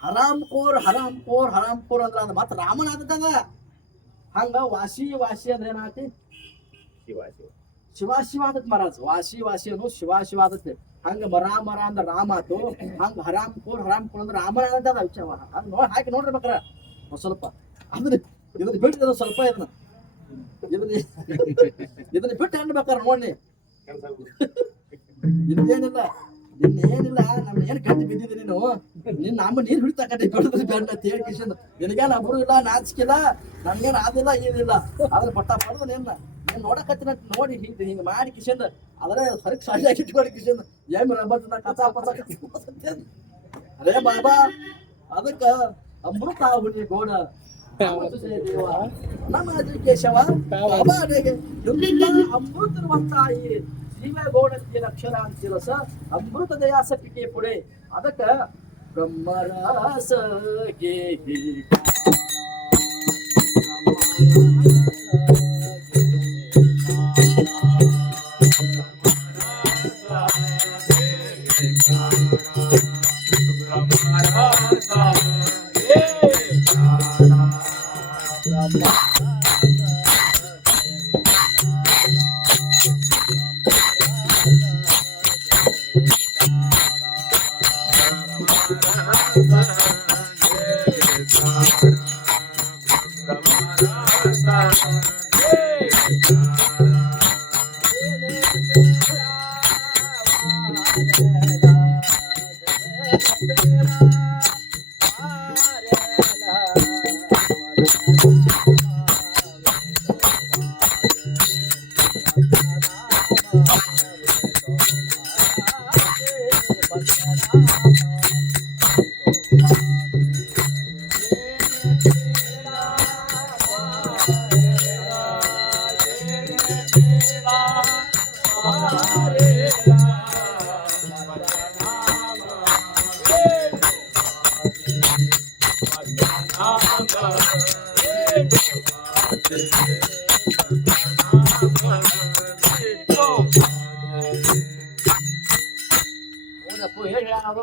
ಹರಾಮ್ಪೋರ್ ಹರಾಮ್ಪೋರ್ ಹರಾಮ್ಪೋರ್ ಅಂದ್ರ ಅದ ಮತ್ತ ರಾಮನ ಆತದ ಹಂಗ ವಾಸಿ ವಾಸಿ ಅಂದ್ರೆ ಏನಾತಿ ಶಿವ ಶಿವ ಆದತ್ ಮಹಾರಾಜ್ ವಾಸಿ ವಾಸಿ ಅನ್ನು ಶಿವ ಶಿವ ಆದತ್ತೆ ಹಂಗ ಮರ ಮರ ಅಂದ್ರ ರಾಮ ಆತು ಹಂಗ ಹರಾಮ್ಪೋರ್ ಅಂದ್ರ ರಾಮನ ಆದದ ವಿಚಾರ ಹಂಗ ಹಾಕಿ ನೋಡ್ರಿ ಬೇಕ್ರ ಸ್ವಲ್ಪ ಅಂದ್ರೆ ಇದನ್ನ ಬಿಟ್ಟು ಸ್ವಲ್ಪ ಇದನ್ನ ಬಿಟ್ಟು ಅನ್ಬೇಕಾರ ನೋಡಿ ಇದೇನಿಲ್ಲ ನಿನ್ನೇನಿಲ್ಲ ನಮ್ನ ಏನ್ ಕಟ್ಟಿ ಬಿದ್ದಿದ್ದಿ ನೀನು ನಮ್ಮ ನೀರ್ ಹಿಡಿತಾಕಟ್ಟಿ ಬೆಳೆದ್ರೆ ಗಂಡ ತೇಳ್ ಕಿಶನ್ ನಿನಗೇನ ಅಬ್ರು ಇಲ್ಲ ನಾಚಿಕಿಲ್ಲ ನನ್ಗೇನ್ ಆದಿಲ್ಲ ಏನಿಲ್ಲ ಅದ್ರ ಪಟ್ಟ ಪಡೆದ ನಿನ್ನ ನೀನ್ ನೋಡಕತ್ತಿನ ನೋಡಿ ಹಿಂಗ ಮಾಡಿ ಕಿಶನ್ ಅದ್ರ ಹೊರಗ್ ಸಾಲಿ ಹಾಕಿ ಇಟ್ಕೊಂಡು ಕಿಶನ್ ಏನ್ ರಬ್ಬರ್ನ ಕಚಾ ಪಚಾ ಅರೇ ಬಾಬಾ ಅದಕ್ಕ ಅಮೃತ ಹುನಿ ಗೋಡ ನಮ್ಮ ಕೇಶವ ಬಾಬಾಗೆ ಅಮೃತವಂತಾಯಿ ಜೀವಗೋಡಕ್ಕೆ ಅಕ್ಷರ ಅಂತಿರಸ ಅಮೃತ ದಯಾಸಕ್ಕೆ ಪುಡೆ ಅದಕ್ಕ ಬ್ರಹ್ಮರಾಸಗೆ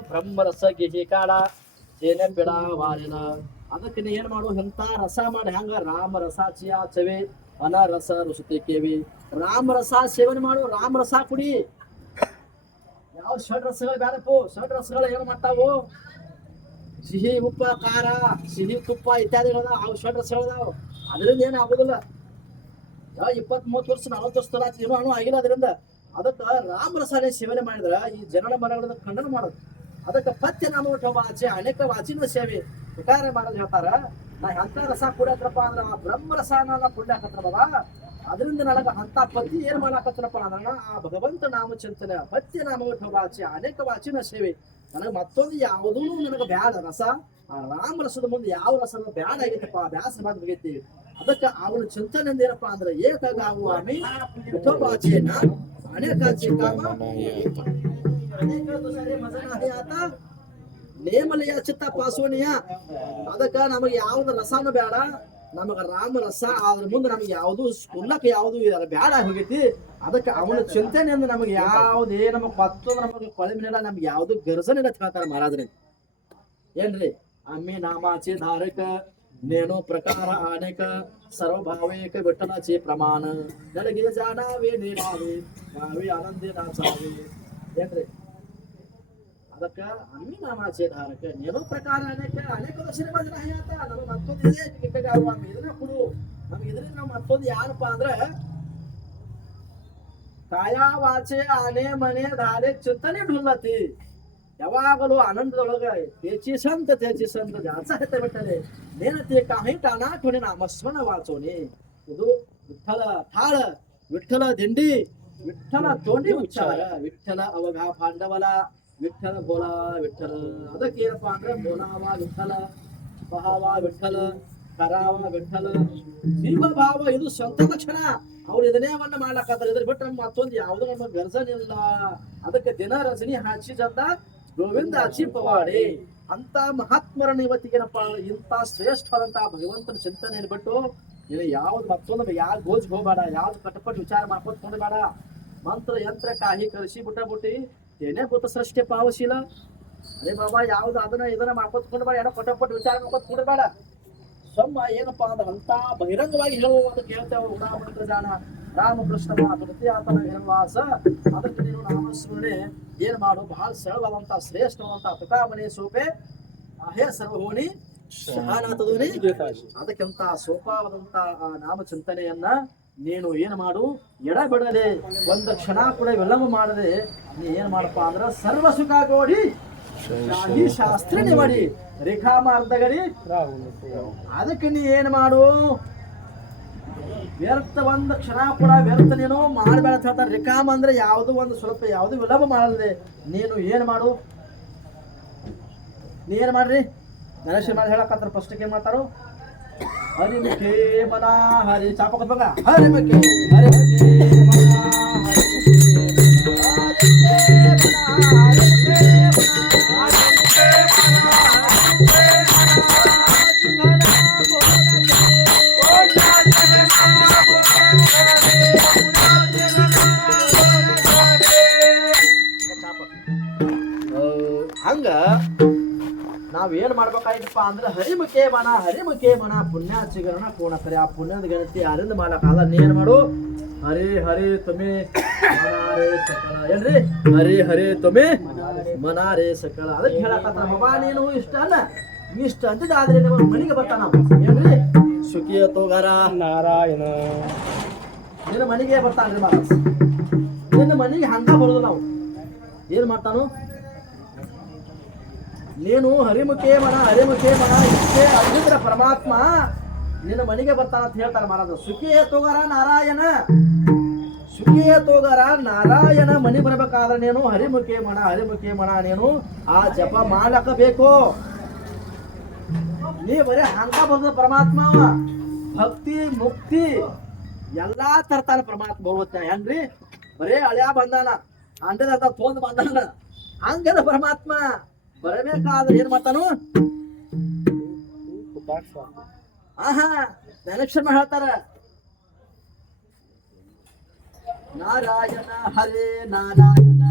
ಬ್ರಹ್ಮರಸ ಗಿಹಿ ಕಾಡ ಏನೇ ಬಿಡ ವಾರಿನ ಅದಕ್ಕೆ ಏನ್ ಮಾಡು ಎಂತ ರಸ ಮಾಡಿ ಹಂಗ ರಾಮ ರಸ ಚಿಯಾ ಚವೆ ಅನರಸ ರುಸತಿ ಕೇವಿ ರಾಮ ರಸ ಸೇವನೆ ಮಾಡು ರಾಮ ರಸ ಕುಡಿ ಯಾವ ಷಡ್ ರಸಗಳು ಬೇಡಪ್ಪು ಷಡ್ ರಸಗಳು ಏನ್ ಮಾಡ್ತಾವು ಸಿಹಿ ಉಪ್ಪ ಖಾರ ಸಿಹಿ ತುಪ್ಪ ಇತ್ಯಾದಿಗಳ ಅವು ಷಡ್ ರಸಗಳದಾವ ಅದರಿಂದ ಏನು ಆಗುದಿಲ್ಲ ಯಾವ 20-30 ವರ್ಷ 40 ವರ್ಷ ತಲ ಏನೋ ಅಣು ಆಗಿಲ್ಲ ಅದರಿಂದ ಅದಕ್ಕೆ ರಾಮ ರಸಾನೆ ಸೇವನೆ ಮಾಡಿದ್ರ ಈ ಜನನ ಮರಗಳನ್ನ ಖಂಡನ ಮಾಡೋದು ಅದಕ್ಕೆ ಪಥ್ಯ ನಾಮ ಆಚೆ ಅನೇಕ ವಾಚಿನ ಸೇವೆ ವಿಕಾರ ಮಾಡೋದು ಹೇಳ್ತಾರ ನಾ ಎಂತ ರಸ ಕುಡಿಯತ್ರಪ್ಪ ಅಂದ್ರ ಆ ಬ್ರಹ್ಮ ರಸಾನ ಕುಡ್ಯಾಕತ್ರವ ಅದರಿಂದ ನನಗ ಅಂತ ಪತಿ ಏನ್ ಮಾಡಾಕತ್ರಪ್ಪ ಅಂದ್ರ ಆ ಭಗವಂತ ನಾಮ ಚಿಂತನೆ ಪಥ್ಯ ನಾಮ ಆಚೆ ಅನೇಕ ವಾಚಿನ ಸೇವೆ ನನಗ ಮತ್ತೊಂದು ಯಾವುದೂ ನನಗ ಬ್ಯಾಡ ರಸ ಆ ರಾಮ ರಸದ ಮುಂದೆ ಯಾವ ರಸ ಬ್ಯಾಡ ಆಗೈತಪ್ಪ ಬ್ಯಾಸ ಬಾಗೈತಿ ಅದಕ್ಕೆ ಅವನ ಚಿಂತನೆ ಏನಪ್ಪಾ ಅಂದ್ರೆ ಏಕಾಗುವಾಮಿ ವಿಠೋಬಾಚೆಯನ್ನ ಅನೇಕಾಚೆ ಕಾಮ ಅನೇಕ ದುಸರೆ ಮಜನ ಆತ ನೇಮಲೆಯ ಚಿತ್ತ ಪಾಸುವನಿಯ ಅದಕ್ಕ ನಮಗೆ ಯಾವ್ದು ರಸನು ಬೇಡ ನಮಗ ರಾಮ ರಸ ಅದ್ರ ಮುಂದೆ ನಮ್ಗೆ ಯಾವ್ದು ಕುಲ್ಲಕ್ಕೆ ಯಾವ್ದು ಬ್ಯಾಡ ಹೋಗೈತಿ ಅದಕ್ಕೆ ಅವನ ಚಿಂತನೆಯಿಂದ ನಮಗೆ ಯಾವ್ದೇ ನಮಗ್ ಮತ್ತೊಂದು ನಮಗೆ ಕೊಳಮಿನೆಲ್ಲ ನಮ್ಗೆ ಯಾವ್ದು ಗರ್ಜನಿಲ್ಲ ಹೇಳ್ತಾರ ಮಹಾರಾಜರೇ ಏನ್ರಿ ಅಮ್ಮಿ ನಾಮಾಚೆ ಧಾರಕ ನೇಣು ಪ್ರಕಾರ ಅನೇಕ ಸರ್ವಭಾವೇಕ ವಿಠಲಾಚೆ ಪ್ರಮಾಣ ನನಗೆ ಜಾಣಾವೇ ನೀರಾವೆ ನಾವೇ ಆನಂದೇ ನಾಚಾವೆ ಏನ್ರಿ ಅದಕ್ಕೆ आम्ही नामाचे धारक नेनो प्रकार अनेक दर्शನ नाही आता ನಮಗೆ ಮತ್ತೊಂದು ಇದೆ ಟಿಕೆಟ್ ಆಗುವ ಇದನ್ನ ಕೊಡು ನಮಗೆ ಇದರಿಂದ ನಾವು ಮತ್ತೊಂದು ಯಾರಪ್ಪ ಅಂದ್ರೆ ಕಾಯಾ ವಾಚೆ ಆನೆ ಮನೆ ಧಾರೆ ಚಿಂತನೆ ढुलती ಯಾವಾಗಲೂ ಆನಂದದೊಳಗೆ त्याची संत ಜಾಸ ಹೇಳ್ತಾ ಬಿಟ್ಟರೆ ನೇನತೆ काही टाणा ठोणे नामस्मरण वाचोने ಇದು ವಿಠಲ ಠಾಳ ವಿಠಲ ದಿಂಡಿ ವಿಠಲ ತೋಂಡಿ ಉಚ್ಚಾರ ವಿಠಲ ಅವಘಾ ಪಾಂಡವಲ ವಿಠಲ ಬೋಲಾ ವಿಠಲ ಅದಕ್ಕೆ ಏನಪ್ಪಾ ಅಂದ್ರೆ ಬೋಲಾವ ವಿಠಲ ಬಹಾವ ವಿಠಲ ಕರಾವ ವಿಠಲ ಜೀವ ಭಾವ ಇದು ಸ್ವಂತ ಲಕ್ಷಣ ಅವ್ರು ಇದನ್ನೇವನ್ನ ಮಾಡ್ಲಕತ್ತಾರ ಇದ್ರ ಬಿಟ್ಟು ಮತ್ತೊಂದು ಯಾವ್ದು ನಮ್ಮ ಗರ್ಜನಿಲ್ಲ ಅದಕ್ಕೆ ದಿನ ರಜನಿ ಹಾಚಿ ಜಂದ ಗೋವಿಂದ ಹಚ್ಚಿ ಪವಾಡಿ ಅಂತ ಮಹಾತ್ಮರನ್ನ ಇವತ್ತಿಗೇನಪ್ಪ ಇಂಥ ಶ್ರೇಷ್ಠವಾದಂತ ಭಗವಂತನ ಚಿಂತನೆ ಬಿಟ್ಟು ನೀನು ಯಾವ್ದು ಮತ್ತೊಂದು ಯಾರು ಗೋಜ್ ಹೋಗಬೇಡ ಯಾವ್ದು ಕಟಪಟ್ ವಿಚಾರ ಮಾಡ್ಕೊತ ಕೊಂಡಬೇಡ ಮಂತ್ರ ಯಂತ್ರ ಕಾಹಿ ಕಳಿಸಿ ಬಿಟ್ಟಿ ಏನೇ ಗೊತ್ತ ಸೃಷ್ಟಿ ಪಾವಶೀಲ ಅದೇ ಬಾಬಾ ಯಾವ್ದು ಅದನ್ನ ಇದನ್ನ ಮಾಡ್ಕೊತ ಕೊಂಡಬೇಡ ಏನೋ ಕಟಪಟ್ ವಿಚಾರ ಮಾಡ್ಕೊತ ಕೊಂಡಬೇಡ ಸೊಮ್ಮ ಏನಪ್ಪಾ ಅಂದ್ರೆ ಅಂತ ಬಹಿರಂಗವಾಗಿ ಹೇಳುವ ಅದಕ್ಕೆ ಹೇಳ್ತೇವೆ ಉಡಾಮಂತ್ರ ಜಾಣ ರಾಮಕೃಷ್ಣ ಮಾತುಕತೆ ಆತನ ನಿರ್ವಾಸ ಅದಕ್ಕೆ ನೀನು ನಾಮಸ್ಮರಣೆ ಏನ್ ಮಾಡು ಬಹಳ ಸರಳವಾದಂತ ಶ್ರೇಷ್ಠವಾದಂತ ಪಿತಾಮಣಿ ಸೋಪೆ ಹೇ ಸರ್ವಭೂನಿ ಶಹಾನಾಥದೋನಿ ಅದಕ್ಕಿಂತ ಸೋಪಾವಾದಂತ ಆ ನಾಮ ಚಿಂತನೆಯನ್ನ ನೀನು ಏನ್ ಮಾಡು ಎಡಬಿಡದೆ ಒಂದು ಕ್ಷಣ ಕೂಡ ವಿಳಂಬ ಮಾಡದೆ ನೀ ಏನ್ ಮಾಡಪ್ಪ ಅಂದ್ರ ಸರ್ವ ಸುಖ ಗೋಡಿ ಶಾಸ್ತ್ರ ನಿವಡಿ ರೇಖಾ ಮಾರ್ಗಗಡಿ ಅದಕ್ಕೆ ನೀ ಏನ್ ಮಾಡು ವ್ಯರ್ಥ ಒಂದು ಕ್ಷಣ ಕೂಡ ವ್ಯರ್ಥ ನೀನು ಮಾಡಬೇಡ ಅಂತ ಹೇಳ್ತಾರೆ ರಿಕಾಮ ಅಂದ್ರೆ ಯಾವುದು ಒಂದು ಸ್ವಲ್ಪ ಯಾವುದು ವಿಳಂಬ ಮಾಡದೆ ನೀನು ಏನ್ ಮಾಡು ನೀ ಏನ್ ಮಾಡ್ರಿ ನರೇಶ್ ಮಾಡಿ ಹೇಳಕತ್ತಾರ ಫಸ್ಟ್ ಏನ್ ಮಾಡ್ತಾರು ಹರಿಮುಖೇ ಮನ ಹರಿ ಚಾಪಕ ಬಗ ಹರಿಮುಖೇ ಹರಿಮುಖೇ ಹಂಗ ನಾವೇನ್ ಮಾಡ್ಬೇಕಾಯ್ತಪ್ಪ ಅಂದ್ರೆ ಹರಿಮುಖೇ ಮನ ಪುಣ್ಯ ಚಿಗರಣ ಕೋಣಕರೆ ಆ ಪುಣ್ಯದ ಗಣತಿ ಯಾರಿಂದ ಮಾಡ್ಲಕ್ಕಾಗಲ್ಲ ನೀ ಏನ್ ಮಾಡು ಹರಿ ಹರಿ ತುಮಿ ಮನಾರೇ ಸಕಲ ಏನ್ರಿ ಹರಿ ಹರಿ ತುಮಿ ಮನಾರೇ ಸಕಲ ಅದಕ್ಕೆ ಹೇಳಕತ್ತ ಬಾಬಾ ನೀನು ಇಷ್ಟ ಅಂತಿದ್ದಾದ್ರೆ ನಿಮ್ಮ ಮನೆಗೆ ಬರ್ತಾನ ಏನ್ರಿ ಸುಖಿಯ ತೋಗಾರ ನಾರಾಯಣ ನಿನ್ನ ಮನೆಗೆ ಬರ್ತಾನ್ರಿ ಮಹಾರಾಜ್ ನಿನ್ನ ಮನೆಗೆ ಹಂಗ ಬರೋದು ನಾವು ಏನ್ ಮಾಡ್ತಾನು ನೀನು ಹರಿಮುಖೇ ಮನ ಇಷ್ಟೇ ಅಂದಿದ್ರ ಪರಮಾತ್ಮ ನಿನ್ನ ಮನೆಗೆ ಬರ್ತಾನ ಅಂತ ಹೇಳ್ತಾರ ಮಹಾರಾಜ ಸುಖಿಯ ತೋಗಾರ ನಾರಾಯಣ ಮನೆ ಬರ್ಬೇಕಾದ್ರೆ ನೀನು ಹರಿಮುಖೇ ಮನ ನೀನು ಆ ಜಪ ಮಾಡಕ ಬೇಕು ನೀ ಬರೀ ಹಂಗ ಬಂದ ಪರಮಾತ್ಮ ಭಕ್ತಿ ಮುಕ್ತಿ ಎಲ್ಲಾ ತರ್ತಾನ ಪರಮಾತ್ಮ ಬರುತ್ತ ಏನ್ರಿ ಬರೇ ಹಳ್ಯಾ ಬಂದಾನ ಅಂಟದ ತೋಂದ್ ಬಂದಾನ ಹಂಗದ ಪರಮಾತ್ಮ ಬರಬೇಕಾದ್ರೆ ಏನ್ ಮಾಡ್ತಾನು ಆಹಾ ನೆನಕ್ಷಣ ಹೇಳ್ತಾರ ನಾರಾಯಣ ಹರೇ ನಾರಾಯಣ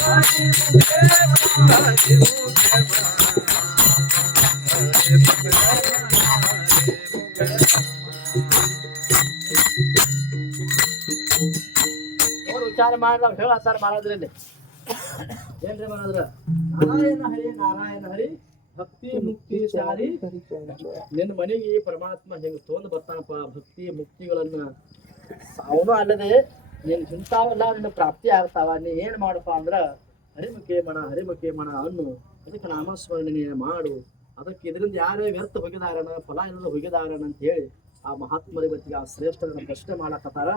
Hare ವಿಚಾರ ಮಾಡ್ದ ಹೇಳತ್ತಾರ ಮಾಡೋದ್ರಲ್ಲಿ ಏನ್ರಿ ಮಾಡೋದ್ರ ನಾರಾಯಣ ಹರಿ ನಾರಾಯಣ ಹರಿ ಭಕ್ತಿ ಮುಕ್ತಿ ಸಾರಿ ನಿನ್ನ ಮನೆಗೆ ಪರಮಾತ್ಮ ಹೆಂಗ್ ತೊಂದು ಬರ್ತಾನಪ್ಪ ಭಕ್ತಿ ಮುಕ್ತಿಗಳನ್ನ ಅವನು ಅಲ್ಲದೆ ನೀನ್ ಇಂಥವೆಲ್ಲ ನಿನ್ನ ಪ್ರಾಪ್ತಿ ಆಗ್ತಾವ ನೀ ಏನ್ ಮಾಡಪ್ಪ ಅಂದ್ರ ಹರಿಮುಖೇ ಮಣ ಅನ್ನು ಅದಕ್ಕೆ ನಾಮಸ್ಮರಣೆ ಮಾಡು ಅದಕ್ಕೆ ಇದರಿಂದ ಯಾರೇ ವ್ಯರ್ಥ ಹೋಗಿದಾರನ ಫಲ ಇಲ್ಲದ ಹೋಗಿದಾರನ ಅಂತ ಹೇಳಿ ಆ ಮಹಾತ್ಮರ ಇವತ್ತಿಗೆ ಆ ಶ್ರೇಷ್ಠರನ್ನ ಪ್ರಶ್ನೆ ಮಾಡಕತ್ತಾರ.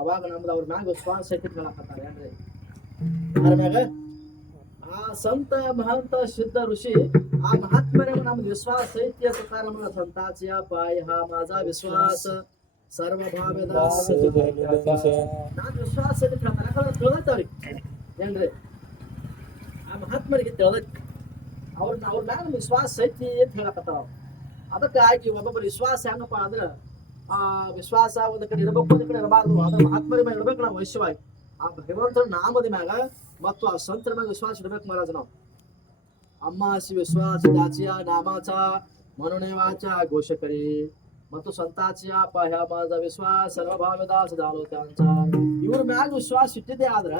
ಅವಾಗ ನಮ್ದು ಅವ್ರ ಮ್ಯಾಗ ವಿಶ್ವಾಸ ಐತಿ ಹೇಳಕತ್ತಾರ ಏನ್ರಿ ಯಾರ ಮ್ಯಾಗ ಆ ಸಂತ ಮಹಂತ ಸಿದ್ಧ ಋಷಿ ಆ ಮಹಾತ್ಮರ ನಮ್ದು ವಿಶ್ವಾಸ ಐತಿ ಅಂತ ನಮ್ಗೆ ಸಂತಾಚಿಯ ಪಾಯ ಮಾಜಾ ವಿಶ್ವಾಸ ಸರ್ವಭಾವ್ಯದ ನಾನ್ ವಿಶ್ವಾಸ ತಿಳ್ದವ್ರಿ ಏನ್ರಿ ಆ ಮಹಾತ್ಮರಿಗೆ ತಿಳ್ದೈತಿ ಅವ್ರ ಮ್ಯಾಗ ವಿಶ್ವಾಸ ಐತಿ ಅಂತ ಹೇಳಕತ್ತಾವ. ಅದಕ್ಕೆ ಆಗಿ ಒಬ್ಬೊಬ್ಬರು ವಿಶ್ವಾಸ ಹೆಂಗಪ್ಪ ಅಂದ್ರ ಆ ವಿಶ್ವಾಸ ಒಂದ್ ಕಡೆ ಇರಬೇಕು ಒಂದ್ ಕಡೆ ಇರಬಾರ್ದು. ಅದ್ರ ಮಹಾತ್ಮರ ಮ್ಯಾಗ ಇರ್ಬೇಕು ನಾವು ಅವಶ್ಯವಾಗಿ ಆ ಭಗವಂತನ ನಾಮದ ಮ್ಯಾಗ ಮತ್ತು ಆ ಸಂತರ ಮ್ಯಾಗ ವಿಶ್ವಾಸ ಇಡ್ಬೇಕು ಮಹಾರಾಜ ನಾವು. ಅಮ್ಮಾಸಿ ವಿಶ್ವಾಸ ದಾಚಿಯ ನಾಮಾಚ ಮನುನೇವಾಚ ಘೋಷಕರಿ ಮತ್ತು ಸಂತಾಚಿಯ ಪಹ್ಯಾಮಾದ ವಿಶ್ವಾಸ ಸರ್ವಭಾವದ ಸದಾಲೋಕಾಂಚ ಇವ್ರ ಮ್ಯಾಗ ವಿಶ್ವಾಸ ಇಟ್ಟಿದ್ದೆ ಆದ್ರ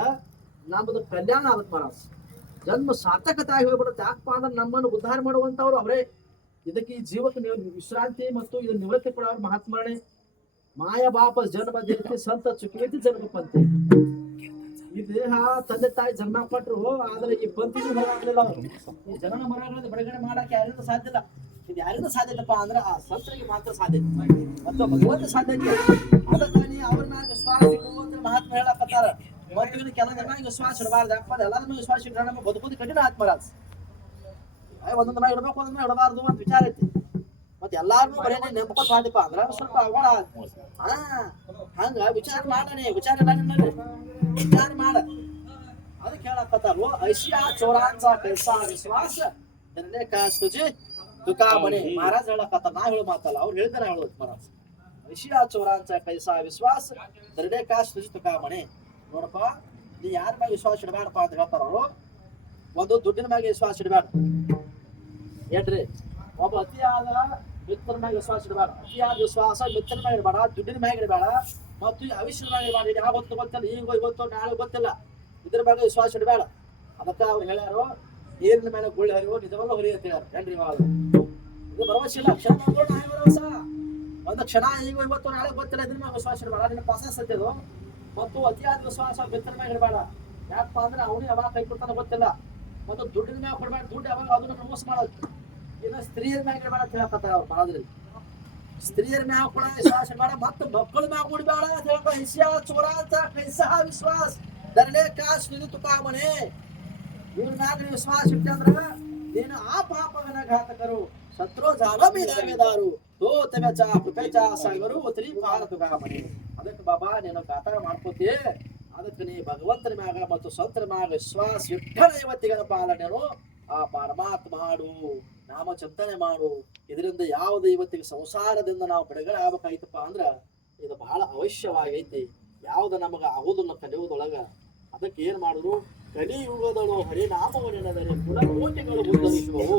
ನಮ್ಮದು ಕಲ್ಯಾಣ ಆಗತ್ ಮಹಾರಾಜ್. ಜನ್ಮ ಸಾರ್ಥಕತೆ ಆಗಿ ಹೋಗ್ಬಿಡುತ್ತೆ. ಯಾಕಪ್ಪ ಅಂದ್ರೆ ನಮ್ಮನ್ನು ಉದ್ಧಾರ ಮಾಡುವಂತವ್ರು ಅವರೇ. ಇದಕ್ಕೆ ಈ ಜೀವಕ್ಕೆ ವಿಶ್ರಾಂತಿ ಮತ್ತು ಇದನ್ನ ನಿವೃತ್ತಿ ಕೊಡೋರು ಮಹಾತ್ಮರಣೆ ಮಾಯ ಬಾಪ ಜನ್ಮ ಜನಿಸಿ ಸಂತ ಚುಕ್ಕಿತಿ ಜನ್ಮಪಂತೆ. ಈ ದೇಹ ತಂದೆ ತಾಯಿ ಜನ್ಮ ಕೊಟ್ಟರು ಆದ್ರೆ ಈ ಪಂಥಿಗೆ ಹೊರಗಾಗ್ಲಿಲ್ಲ ಅವರು. ಈ ಜನನ ಮರಗಳನ್ನು ಬಿಡುಗಡೆ ಮಾಡಕ್ಕೆ ಯಾರಿಂದ ಸಾಧ್ಯ ಇಲ್ಲ. ಇದು ಯಾರಿಂದ ಸಾಧ್ಯ ಇಲ್ಲಪ್ಪ ಅಂದ್ರೆ ಆ ಸಂತರಿಗೆ ಮಾತ್ರ ಸಾಧ್ಯ ಮತ್ತು ಭಗವಂತ ಸಾಧ್ಯ ಇಲ್ಲ. ಅದಕ್ಕಾಗಿ ಅವ್ರ ಮ್ಯಾಗ ವಿಶ್ವಾಸ ಇಡುವಂತ ಮಹಾತ್ಮ ಹೇಳಕತ್ತಾರ. ಮತ್ತು ಕೆಲವೊಂದ್ರ ಮ್ಯಾಗ ವಿಶ್ವಾಸ ಇಡಬಾರ್ದು. ಯಾಕಪ್ಪ ಎಲ್ಲಾದ್ರೂ ವಿಶ್ವಾಸ ಇಟ್ಟರೆ ನಮ್ಮ ಬದುಕುದು ಕಠಿಣ ಆತ್ಮರಾಜ್. ಒಂದೊಂದ್ ಮ್ಯಾಗ ಇಡಬೇಕು ಒಂದೊಂದ್ ಮ್ಯಾಗ ಇಡಬಾರ್ದು ಅಂತ ವಿಚಾರ ಐತಿ. ಮತ್ತೆ ಎಲ್ಲಾರ್ನು ಬರೀ ನೆನಪು ಸಾಧ್ಯಪ್ಪ ಅಂದ್ರ ಸ್ವಲ್ಪ ಅವಳ ಹಂಗ ವಿಚಾರ ಮಾಡನೆ ವಿಚಾರ ವಿಚಾರ ಮಾಡ ಅದಕ್ಕೆ ಹೇಳಕತ್ತಾರು. ಐಶಿಯಾ ಚೋರಾಂಚ ಕೈಸಾ ವಿಶ್ವಾಸ ತುಜಿ ತುಕಾ ಮನೆ ಮಹಾರಾಜ್ ಹೇಳಕತ್ತ. ನಾ ಹೇಳೋ ಮಾತಲ್ಲ ಅವ್ರು ಹೇಳ್ತಾರ ಹೇಳೋದು ಮಹಾರಾಜ್. ಐಶಿಯಾ ಚೋರಾಂಚ ಕೈಸಾ ವಿಶ್ವಾಸ ದರಡೆ ಕಾಸ್ ತುಜಿ ತುಕಾ ಮನೆ. ನೋಡಪ್ಪ ನೀ ಯಾರ ಮ್ಯಾಗ ವಿಶ್ವಾಸ ಇಡಬೇಡಪ್ಪ ಅಂತ ಹೇಳ್ತಾರ ಅವರು. ಒಂದು ದುಡ್ಡಿನ ಮ್ಯಾಗ ವಿಶ್ವಾಸ ಇಡಬೇಡ ಏನ್ರಿ. ಒಬ್ಬ ಅತಿಯಾದ ಮಿತ್ರನ ಮ್ಯಾಗ ವಿಶ್ವಾಸ ಇಡಬೇಡ. ಅತಿಯಾದ ವಿಶ್ವಾಸ ಮಿತ್ರನ ಮ್ಯಾಗ ಇಡಬೇಡ, ದುಡ್ಡಿನ ಮ್ಯಾಗ ಇಡಬೇಡ, ಮತ್ತು ಅವಿಶ್ವನ ಮ್ಯಾಗ ಇಡಬೇಡ. ಇದು ಯಾವ ಗೊತ್ತು ಗೊತ್ತಿಲ್ಲ, ಈಗ ಇವತ್ತು ನಾಳೆ ಗೊತ್ತಿಲ್ಲ, ಇದ್ರ ಮ್ಯಾಗ ವಿಶ್ವಾಸ ಇಡಬೇಡ. ಅದಕ್ಕೆ ಅವ್ರು ಹೇಳ್ಯಾರು ನೀರಿನ ಮೇಲೆ ಗುಳ್ಳಿ ಹರಿವು ನಿಜವಲ್ಲ ಹೊರಿ ಅಂತ ಹೇಳ್ಯಾರ ಏನ್ರಿ. ಇವಾಗ ಇದು ಭರವಸೆ ಇಲ್ಲ. ಕ್ಷಣ ಭರವಸ ಒಂದು ಕ್ಷಣ ಈಗ ಇವತ್ತು ನಾಳೆ ಗೊತ್ತಿಲ್ಲ, ಇದ್ರ ಮ್ಯಾಗ ವಿಶ್ವಾಸ ಇಡಬೇಡ. ನಿನ್ನ ಹೊಸ ಸತ್ಯದು. ಮತ್ತು ಅತಿಯಾದ ವಿಶ್ವಾಸ ಮಿತ್ರನ ಮ್ಯಾಗ ಇಡಬೇಡ. ಯಾಕಪ್ಪ ಅಂದ್ರೆ ಅವನು ಯಾವಾಗ ಕೈ ಕೊಡ್ತಾನ ಗೊತ್ತಿಲ್ಲ. ಮತ್ತು ದುಡ್ಡಿನ ಮ್ಯಾಗ ಕೊಡ್ಬೇಡ. ದುಡ್ಡು ಯಾವಾಗ ಅದನ್ನ ಮೋಸ ಮಾಡೋದು. ಇನ್ನು ಸ್ತ್ರೀಯರ ಮ್ಯಾಗ ಇಡಬೇಡ ಅಂತ ಹೇಳಕತ್ತಾರ ಅವ್ರು ಮಾಡೋದ್ರಲ್ಲಿ. ಸ್ತ್ರೀಯರ ಮ್ಯಾಗ ಕೂಡ ವಿಶ್ವಾಸ ಬೇಡ, ಮತ್ತು ಮಕ್ಕಳ ಮ್ಯಾಗ ಕೊಡಬೇಡ ಅಂತ ಹೇಳ್ತಾರೆ. ಹಿಸಿಯಾ ಚೋರಾಂಚ ಕೈಸಾ ವಿಶ್ವಾಸ ದರಲೆ ಕಾಸ್ ನಿಧಿ ತುಕಾ ಮನೆ. ಇವ್ರ ಮ್ಯಾಗ ವಿಶ್ವಾಸ ಇಟ್ಟಂದ್ರ ನೀನು ಆ ಪಾಪಗನ ಘಾತಕರು ಶತ್ರು ಜಾಲ ಮೇದಾರು ತೋ ತಮೆಚ ಕೃಪೆಚ ಸಾಗರು ತ್ರಿ ಪಾಲ ತುಕಾ ಮನೆ. ಅದಕ್ಕೆ ಬಾಬಾ ನೀನು ಘಾತ ಮಾಡ್ಕೋತಿ. ಅದಕ್ಕೆ ನೀ ಭಗವಂತನ ಮ್ಯಾಗ ಮತ್ತು ಸಂತರ ಮ್ಯಾಗ ವಿಶ್ವಾಸ ಇಟ್ಟನ ಇವತ್ತಿಗನ ಪಾಲನೆನು ಆ ಪರಮಾತ್ಮ ಮಾಡು, ನಾಮ ಚಿಂತನೆ ಮಾಡು. ಇದರಿಂದ ಯಾವ್ದು ಇವತ್ತಿಗೆ ಸಂಸಾರದಿಂದ ನಾವು ಬಿಡುಗಡೆ ಆಗ್ಬೇಕಾಯ್ತಪ್ಪ ಅಂದ್ರ ಇದು ಬಹಳ ಅವಶ್ಯವಾಗೈತಿ. ಯಾವ್ದು ನಮಗ ಆಗುದನ್ನ ಕಲಿಯುವುದೊಳಗ ಅದಕ್ಕೆ ಏನ್ ಮಾಡಿದ್ರು, ಕಲಿಯುಗದಳು ಹರಿನಾಮವನೆನದರೆ ಕುಲಕೋಟಿಗಳು ಉದ್ಧರಿಸುವವು.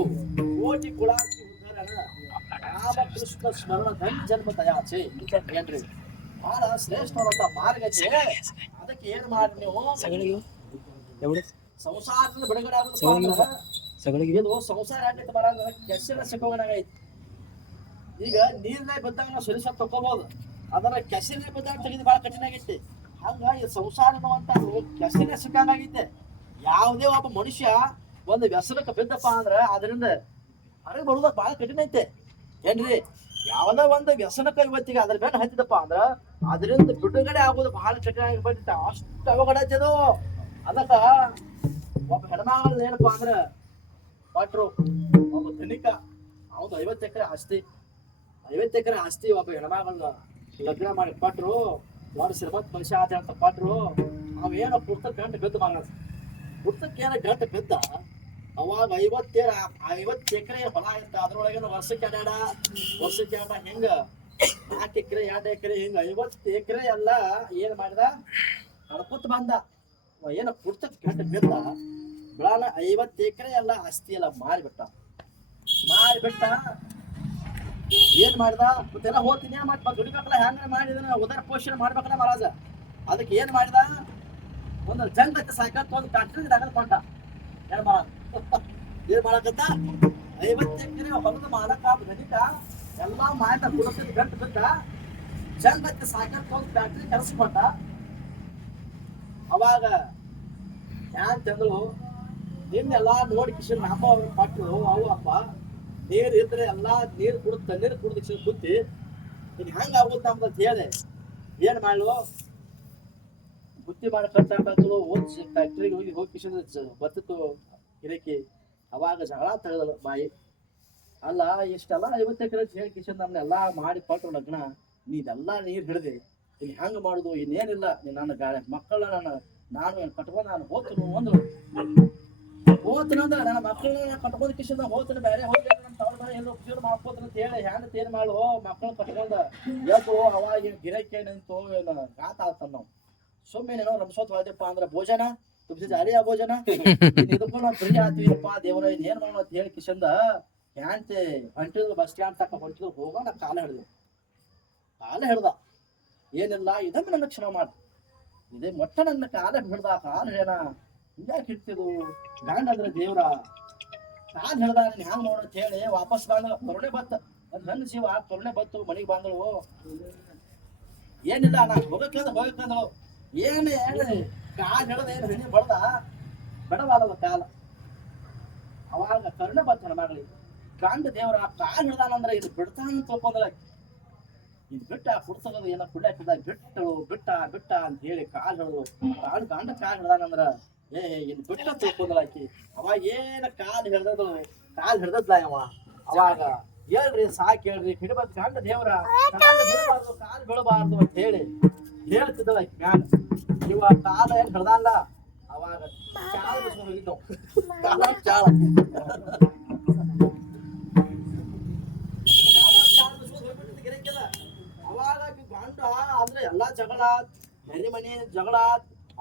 ಕೋಟಿ ಕುಳಾಚಿ ಉದ್ಧರಣ ರಾಮಕೃಷ್ಣ ಸ್ಮರಣ ಜನ್ಮ ತಯಾಚೆ ಏನ್ರಿ. ಬಹಳ ಶ್ರೇಷ್ಠವಾದಂತ ಮಾರ್ಗ ಐತಿ. ಅದಕ್ಕೆ ಏನ್ ಮಾಡಿ ನೀವು ಸಂಸಾರದಿಂದ ಬಿಡುಗಡೆ ಆಗುದು. ಇದು ಸಂಸಾರ ಆಗೈತೆ ಬರೋದು ಕೆಸರ ಸಿಕ್ಕೋಗನಾಗೈತಿ. ಈಗ ನೀರ್ನಾಗ ಬಿದ್ದಾಗ ನಾವು ಸರಿಸ ತಕೋಬಹುದು, ಅದರ ಕೆಸರಿನ ಬಿದ್ದಾಗ ತೆಗೆದು ಬಹಳ ಕಠಿಣ ಆಗೈತಿ. ಹಂಗ ಈ ಸಂಸಾರ ಅನ್ನುವಂತ ಕೆಸರಿನ ಸಿಕ್ಕಂಗಾಗೈತೆ. ಯಾವುದೇ ಒಬ್ಬ ಮನುಷ್ಯ ಒಂದು ವ್ಯಸನಕ್ಕೆ ಬಿದ್ದಪ್ಪ ಅಂದ್ರ ಅದರಿಂದ ಹೊರಗೆ ಬರುದ ಬಹಳ ಕಠಿಣ ಐತೆ ಏನ್ರಿ. ಯಾವ್ದೋ ಒಂದು ವ್ಯಸನಕ್ಕೆ ಇವತ್ತಿಗೆ ಅದ್ರ ಮೇಲೆ ಹತ್ತಿದಪ್ಪ ಅಂದ್ರ ಅದರಿಂದ ಬಿಡುಗಡೆ ಆಗೋದು ಬಹಳ ಕಠಿಣ ಆಗಿಬಿಟ್ಟ. ಅಷ್ಟು ಅವಘಡ ಐತದು. ಅದಕ್ಕ ಒಬ್ಬ ಹೆಣ್ಮಗಳು ಏನಪ್ಪಾ ಅಂದ್ರ ಕೊಟ್ರು. ಒಬ್ಬ ಧನಿಕ ಅವ್ದು 50 ಎಕರೆ ಆಸ್ತಿ, 50 ಎಕರೆ ಆಸ್ತಿ ಒಬ್ಬ ಹೆಣ್ಮಗಳನ್ನ ಲಗ್ನ ಮಾಡಿ ಕೊಟ್ರು. ದೊಡ್ಡ ಶ್ರೀಮಂತ ಮನುಷ್ಯ ಆತ ಅಂತ ಕೊಟ್ರು. ಅವೇನೋ ಪುಸ್ತಕ ಗಂಟೆ ಬಿದ್ದ ಮಗ ಪುಸ್ತಕ ಏನೋ ಗಂಟೆ ಬಿದ್ದ. ಅವಾಗ 50 ಎಕರೆ ಹೊಲ ಇರ್ತ. ಅದ್ರೊಳಗೇನು ವರ್ಷಕ್ಕೆ ಹೆಂಗ 4 ಎಕರೆ 2 ಎಕರೆ ಹಿಂಗ 50 ಎಕರೆ ಎಲ್ಲ ಏನ್ ಮಾಡಿದ ಕಳ್ಕೊತ್ ಬಂದ. ಏನ ಪುಸ್ತಕ ಗಂಟೆ ಬಿದ್ದ. ಬೆಳಾನ 50 ಎಕರೆ ಎಲ್ಲ ಆಸ್ತಿ ಎಲ್ಲ ಮಾರಿಬಿಟ್ಟ ಏನ್ ಮಾಡ್ದ ಮತ್ತೆಲ್ಲ ಹೋಗ್ತೀನಿ ಮತ್ತೆ ದುಡಿಬೇಕಲ್ಲ ಹೆಂಗ ಮಾಡಿದನ ಉದರ ಪೋಷಣೆ ಮಾಡ್ಬೇಕಲ್ಲ ಮಹಾರಾಜ. ಅದಕ್ಕೆ ಏನ್ ಮಾಡಿದ ಒಂದು ಜಂಗ್ ಹತ್ತಿ ಸಾಕಂತ ಒಂದು ಫ್ಯಾಕ್ಟ್ರಿಗೆ ತಗೊಂಡ್ಕೊಂಡ. ಏನ್ ಮಾಡಕತ್ತ 50 ಎಕರೆ ಹೊಲದ ಮಾಲಕ ಗಣಿತ ಎಲ್ಲಾ ಮಾಯಕ ಕುಡಸಿದ ಗಂಟು ಬಿದ್ದ ಜಂಗ್ ಹತ್ತಿ ಸಾಕಂತ ಒಂದು ಫ್ಯಾಕ್ಟ್ರಿ ಕರೆಸ್ಕೊಂಡ. ಅವಾಗ ಯಾನ್ ತಂದ್ರು ನಿಮ್ನೆಲ್ಲಾ ನೋಡಿ ಕಿಶನ್ ನಮ್ಮ ಪಟ್ಟರು ಅವು ಅಪ್ಪ ನೀರ್ ಇದ್ರೆ ಎಲ್ಲಾ ನೀರು ಕುಡಿದ್ ತಣ್ಣೀರು ಕುಡಿದ ಕಿಶನ್ ಕುತ್ತಿ ಈಗ ಹೆಂಗ ಆಗುತ್ತೆ ಅಂತ ಹೇಳಿ ಏನ್ ಮಾಡ್ಲು ಬುತ್ತಿ ಮಾಡಿ ಖರ್ಚಾಗ್ತಳು ಓದಿಸಿ ಫ್ಯಾಕ್ಟ್ರಿಗೆ ಹೋಗಿ ಕಿಶನ್ ಬರ್ತಿತ್ತು ಗಿರಕಿ. ಅವಾಗ ಜಗಳ ತೆಗೆದಳು ಬಾಯಿ. ಅಲ್ಲ ಇಷ್ಟೆಲ್ಲ 50 ಎಕರೆ ಹೇಳಿ ಕಿಶನ್ ನಮ್ನೆಲ್ಲಾ ಮಾಡಿ ಕೊಟ್ಟು ಲಗ್ನ ನೀನೆಲ್ಲಾ ನೀರ್ ಹಿಡ್ದೆ ಈಗ ಹೆಂಗ್ ಮಾಡುದು ಇನ್ನೇನಿಲ್ಲ ನನ್ನ ಗಾಳಿ ಮಕ್ಕಳ ನಾನು ಕಟ್ಕೊಂಡು ನಾನು ಹೋಗ್ತೀನಿ ಅಂದ್ರು. ಹೋಗ್ತೀನಂದ್ರ ನನ್ನ ಮಕ್ಕಳನ್ನ ಕಟ್ಕೊಂಡ್ ಕಿಶನ್ ಹೋಗ್ತೀನಿ ಬೇರೆ ಹೋಗಿ ನಮ್ಮ ತವಳ ಮನೆ ಎಲ್ಲೋ ಉಪಯೋಗ ಮಾಡ್ಕೋತೀನಿ ಅಂತ ಹೇಳಿ ಹೆಂಗ್ ಏನ್ ಮಾಡು ಮಕ್ಕಳು ಕಟ್ಕೊಂಡ ಎದ್ದು ಅವಾಗ ಗಿರಕಿ ನಿಂತು ಗಾತ ಆಡ್ತಾನ ನಾವು ಸುಮ್ಮನೆ ರಮ್ಸೋತ್ ಹೋದಪ್ಪ ಅಂದ್ರ ಭೋಜನ ತುಮ್ಸಿ ಜಾರಿ ಆ ಭೋಜನ ಇದಕ್ಕೂ ನಾವು ಫ್ರೀ ಆತೀವಿಪ್ಪ ದೇವ್ರ ಏನ್ ಮಾಡೋಣ ಅಂತ ಹೇಳಿ ಕಿಶಂದ ಹ್ಯಾಂತೆ ಹೊಂಟಿದ್ರು ಬಸ್ ಸ್ಟ್ಯಾಂಡ್ ತಕ್ಕ ಹೊಂಟಿದ್ರು ಹೋಗೋಣ ಕಾಲ ಹಿಡ್ದ ಏನಿಲ್ಲ ಇದನ್ನ ನನ್ನ ಕ್ಷಮ ಮಾಡ ಇದೇ ಮೊಟ್ಟ ನನ್ನ ಕಾಲ ಹೇಳ ಹಿಂಗ್ಯಾಕೆ ಹಿಡ್ತಿದ್ರು ಗಂಡ ಅಂದ್ರೆ ದೇವ್ರ ಕಾಲ್ ಹಿಡ್ದ ನೀನ್ ಹ್ಯಾಂಗ ನೋಡ ಅಂತ ಹೇಳಿ ವಾಪಸ್ ಬಂದ ಕರುಣೆ ಬತ್ತ ಅದ್ ನನ್ನ ಜೀವ ಕರುಣೆ ಬತ್ತು ಮನಿಗ್ ಬಂದಳು. ಏನಿಲ್ಲ ನಾ ಹೋಗಕ್ಕಂದಳು ಏನ್ ಕಾಲ್ ಹಿಡ್ದ ಏನ್ ಹನಿ ಬಡ್ದ ಬಡವಾಲದ ಕಾಲ. ಅವಾಗ ಕರುಣೆ ಬತ್ತ ನನ್ನ ಮಗಳಿಗೆ ಗಂಡ ದೇವ್ರ ಕಾಲ್ ಹಿಡ್ದಾನಂದ್ರ ಇದು ಬಿಡ್ತಾನ ತಿಳ್ಕೊಂಡಳ. ಇದು ಬಿಟ್ಟ ಕುಡ್ಸೋದು ಏನೋ ಕುಡ್ಲಾಕಿದ ಬಿಟ್ಟ ಅಂತ ಹೇಳಿ ಕಾಲ್ ಹಿಡ್ದು ಗಂಡ ಕಾಲ್ ಹಿಡ್ದಾನಂದ್ರ ಇನ್ ಬಿಟ್ಟ ತಿಳ್ಕೊಂಡಳಾಕಿ. ಅವಾಗ ಏನ ಕಾಲ್ ಹಿಡ್ದದ್ಲ ಅವಾಗ ಹೇಳ್ರಿ ಸಾಕ್ ಹೇಳ್ರಿ ಹಿಡ್ಬತ್ ಗಂಡ ದೇವ್ರ ಕಾಲ್ ಬೀಳಬಾರ್ದು ಅಂತ ಹೇಳಿ ಹೇಳ್ತಿದ್ದಳ ಆಕಿ ಮ್ಯಾಲ. ಇವ ಕಾಲ ಏನ್ ಹಿಡ್ದಲ್ಲ ಅವಾಗ ಚಾಳ ಬಿಸ್ಕೊಂಡು ಹೋಗಿದ್ದವು ಚಾಳ ಅವಾಗ ಗಂಡ ಅಂದ್ರೆ ಎಲ್ಲಾ ಜಗಳ ನೆರಿ ಮನಿ ಜಗಳ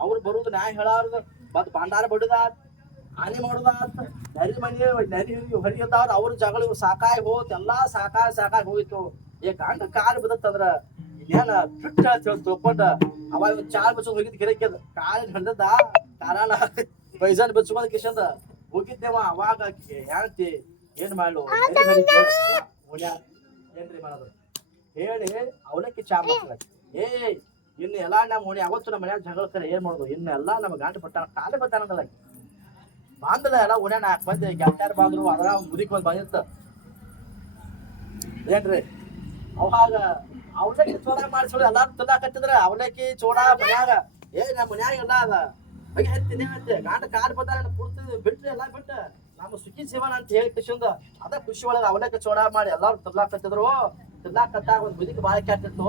ಅವ್ರು ಬರುದು ನ್ಯಾಯ ಹೇಳಾರ್ದು ಮತ್ ಭಂಡಾರ ಬಡುದಾತ್ ಹಾನಿ ಮಾಡುದಾತ್ ನೆರಿ ಮನಿ ನೆರಿ ಹೊರಿಯದಾರ ಅವ್ರ ಜಗಳ ಸಾಕಾಗಿ ಹೋತ್ ಎಲ್ಲಾ ಸಾಕಾಗಿ ಹೋಗಿತ್ತು. ಗಂಡ ಕಾಲು ಬಿದ್ದತ್ತಂದ್ರ ಇನ್ನೇನ ಬಿಟ್ಟ ತಿಳ್ಕೊಂಡ ಅವಾಗ ಚಾಲ್ ಬಚ್ಚೋದ್ ಹೋಗಿದ್ ಗಿರಕ್ಯದ ಕಾಲಿನ ಹಿಡ್ದದ ಕಾರಣ ಪೈಜಾನ್ ಬಚ್ಕೊಂಡ್ ಕಿಶಂದ ಹೋಗಿದ್ದೇವ. ಅವಾಗ ಹೇಳ್ತಿ ಏನ್ ಮಾಡ್ಲು ಏನ್ರಿ ಮಾಡೋದು ಹೇಳಿ ಅವಲಕ್ಕಿ ಚಾ ಮಾಡ್ತಾರ. ಇನ್ನು ಎಲ್ಲಾ ನಮ್ಮ ಓಣಿ ಅವತ್ತು ನಮ್ಮ ಮನ್ಯಾಗ ಜಗಳ ಕರೆ ಏನ್ ಮಾಡೋದು ಇನ್ನೆಲ್ಲಾ ನಮ್ಮ ಗಂಡ ಪಟ್ಟಾನ ಕಾಲೇ ಬತ್ತಾನಂದಲ್ಲ ಬಾಂಧಲ ಎಲ್ಲ ಓಣ್ಯಾ 4 ಮಂದಿ ಗೆಳತ್ಯಾರು ಬಂದ್ರು ಅದ್ರ ಮುದಿಕ್ ಒಂದ್ ಬಂದಿತ್ತ ಏನ್ರಿ. ಅವಾಗ ಅವಲಕ್ಕಿ ಚೋಡಾ ಮಾಡಿಸೋಳು ಎಲ್ಲಾರು ತಿನ್ನಾಕತ್ತಿದ್ರ ಅವಲಕ್ಕಿ ಚೋಡಾ ಮನ್ಯಾಗ ನಮ್ಮ ಮನ್ಯಾಗ ಎಲ್ಲ ಅದ ಬಗೆ ಹತ್ತೀನಿ ಗಂಡ ಕಾಲ್ ಬತ್ತಾನ ಕುಡ್ತಿದ್ ಬಿಟ್ರಿ ಎಲ್ಲಾ ಬಿಟ್ಟ ನಮ್ಮ ಸುಖಿ ಜೀವನ ಅಂತ ಹೇಳಿ ಖುಷಿಯಿಂದ ಅದ ಖುಷಿ ಒಳಗ ಅವಲಕ್ಕಿ ಚೋಡಾ ಮಾಡಿ ಎಲ್ಲಾರು ತಿನ್ನಾಕತ್ತಿದ್ರು. ತಿನ್ನಾಕತ್ತಾಗ ಒಂದ್ ಮುದಿಕ್ ಬಾಳ ಕೆಟ್ಟಿತ್ತು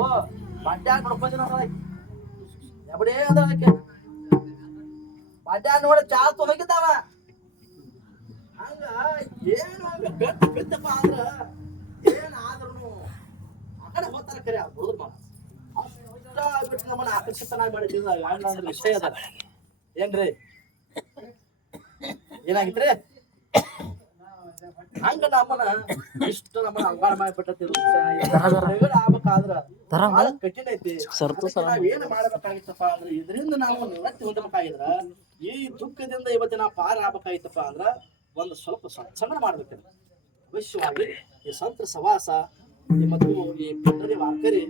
ಬಡ್ಡ್ಯಾಗ ನೋಡ್ಕೊಂಡ್ ಎಬಡೇ ಅದ ಬಡ್ಡ್ಯಾಗ ನೋಡಿ ಚಾಲ್ತು ಹೋಗಿದ್ದಾವ. ಹಂಗ ಏನು ಬಿತ್ತಪ್ಪ ಅಂದ್ರ ಏನಾದ್ರೂ ಆ ಕಡೆ ಹೋಗ್ತಾರ ಕರೆ ಹುಡುಗ ಬಿಟ್ಟು ನಮ್ಮನ್ನ ಆಕರ್ಷಿತನಾಗಿ ಮಾಡಿದ್ದ ವಿಷಯ ಅದ ಏನ್ರಿ ಏನಾಗಿತ್ರಿ ಹಂಗ ನಮ್ಮನ ಇಷ್ಟು ನಮ್ಮನ್ನ ಅಂಗಾಳ ಮಾಡಿಬಿಟ್ಟೈತಿ ಆಗ್ಬೇಕಾದ್ರ ಬಹಳ ಕಠಿಣ ಐತಿ. ನಾವ್ ಏನ್ ಮಾಡ್ಬೇಕಾಗಿತ್ತಪ್ಪ ಅಂದ್ರ ಇದರಿಂದ ನಾವು ನಿವೃತ್ತಿ ಹೊಂದಬೇಕಾಗಿದ್ರ ಈ ದುಃಖದಿಂದ ಇವತ್ತಿನ ಪಾರ ಆಗ್ಬೇಕಾಗಿತ್ತಪ್ಪ ಅಂದ್ರ ಒಂದು ಸ್ವಲ್ಪ ಸತ್ಸಂಗ ಮಾಡ್ಬೇಕು. ಅವಶ್ಯವಾಗಿ ಈ ಸಂತರ ಸವಾಸ ಮತ್ತು ಈ ಪಂಡರಿ ವಾರ್ಕರಿ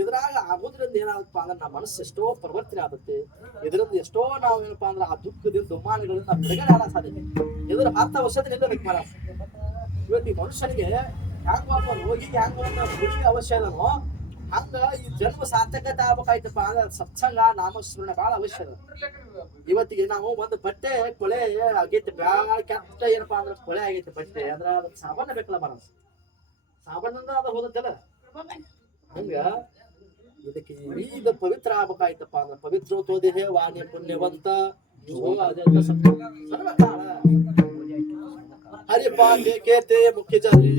ಇದ್ರಾಗ ಆಗೋದ್ರಿಂದ ಏನಾಗತ್ತಪ್ಪ ಅಂದ್ರೆ ನಮ್ಮ ಮನಸ್ಸು ಎಷ್ಟೋ ಪರಿವರ್ತನೆ ಆಗುತ್ತೆ. ಇದರಿಂದ ಎಷ್ಟೋ ನಾವು ಏನಪ್ಪಾ ಅಂದ್ರೆ ಆ ದುಃಖದಿಂದ ದುಮ್ಮಾನಗಳಿಂದ ಬಿಡುಗಡೆ ಆಗ ಸಾಧ್ಯತೆ. ಇದ್ರ ಅರ್ಥ ವರ್ಷದ ನಿಲ್ಲಬೇಕು ಮರ. ಇವತ್ತು ಈ ಮನುಷ್ಯನಿಗೆ ಹ್ಯಾಂಗ ರೋಗಿಗೆ ಹ್ಯಾಂಗ ಗುಳಿಗೆ ಅವಶ್ಯ ಇದನೋ ಹಂಗ ಈ ಜನ್ಮ ಸಾರ್ಥಕತೆ ಆಗ್ಬೇಕಾಯ್ತಪ್ಪ ಅಂದ್ರೆ ಸತ್ಸಂಗ ನಾಮಸ್ಮರಣೆ ಬಹಳ ಅವಶ್ಯ ಅದ. ಇವತ್ತಿಗೆ ನಾವು ಒಂದು ಬಟ್ಟೆ ಕೊಳೆ ಆಗೈತಿ ಬ್ಯಾಳ ಕೆಟ್ಟ ಏನಪ್ಪಾ ಅಂದ್ರೆ ಕೊಳೆ ಆಗೈತಿ ಬಟ್ಟೆ ಅಂದ್ರ ಅದಕ್ಕೆ ಸಾಬಣ್ಣ ಬೇಕಲ್ಲ ಮರ. ಸಾಬಣ್ಣ ಅದ ಹೋದದ್ದಲ್ಲ ಹಂಗ ಇದಕ್ಕೆ ಇದು ಪವಿತ್ರ ಆಗ್ಬೇಕಾಯ್ತಪ್ಪ ಅಂದ್ರೆ ಪವಿತ್ರ ದೇಹ ವಾಣಿ ಪುಣ್ಯವಂತ ಹರಿಪಾಂಡೆ ಕೇತೆ ಮುಖ್ಯ ಜರಿ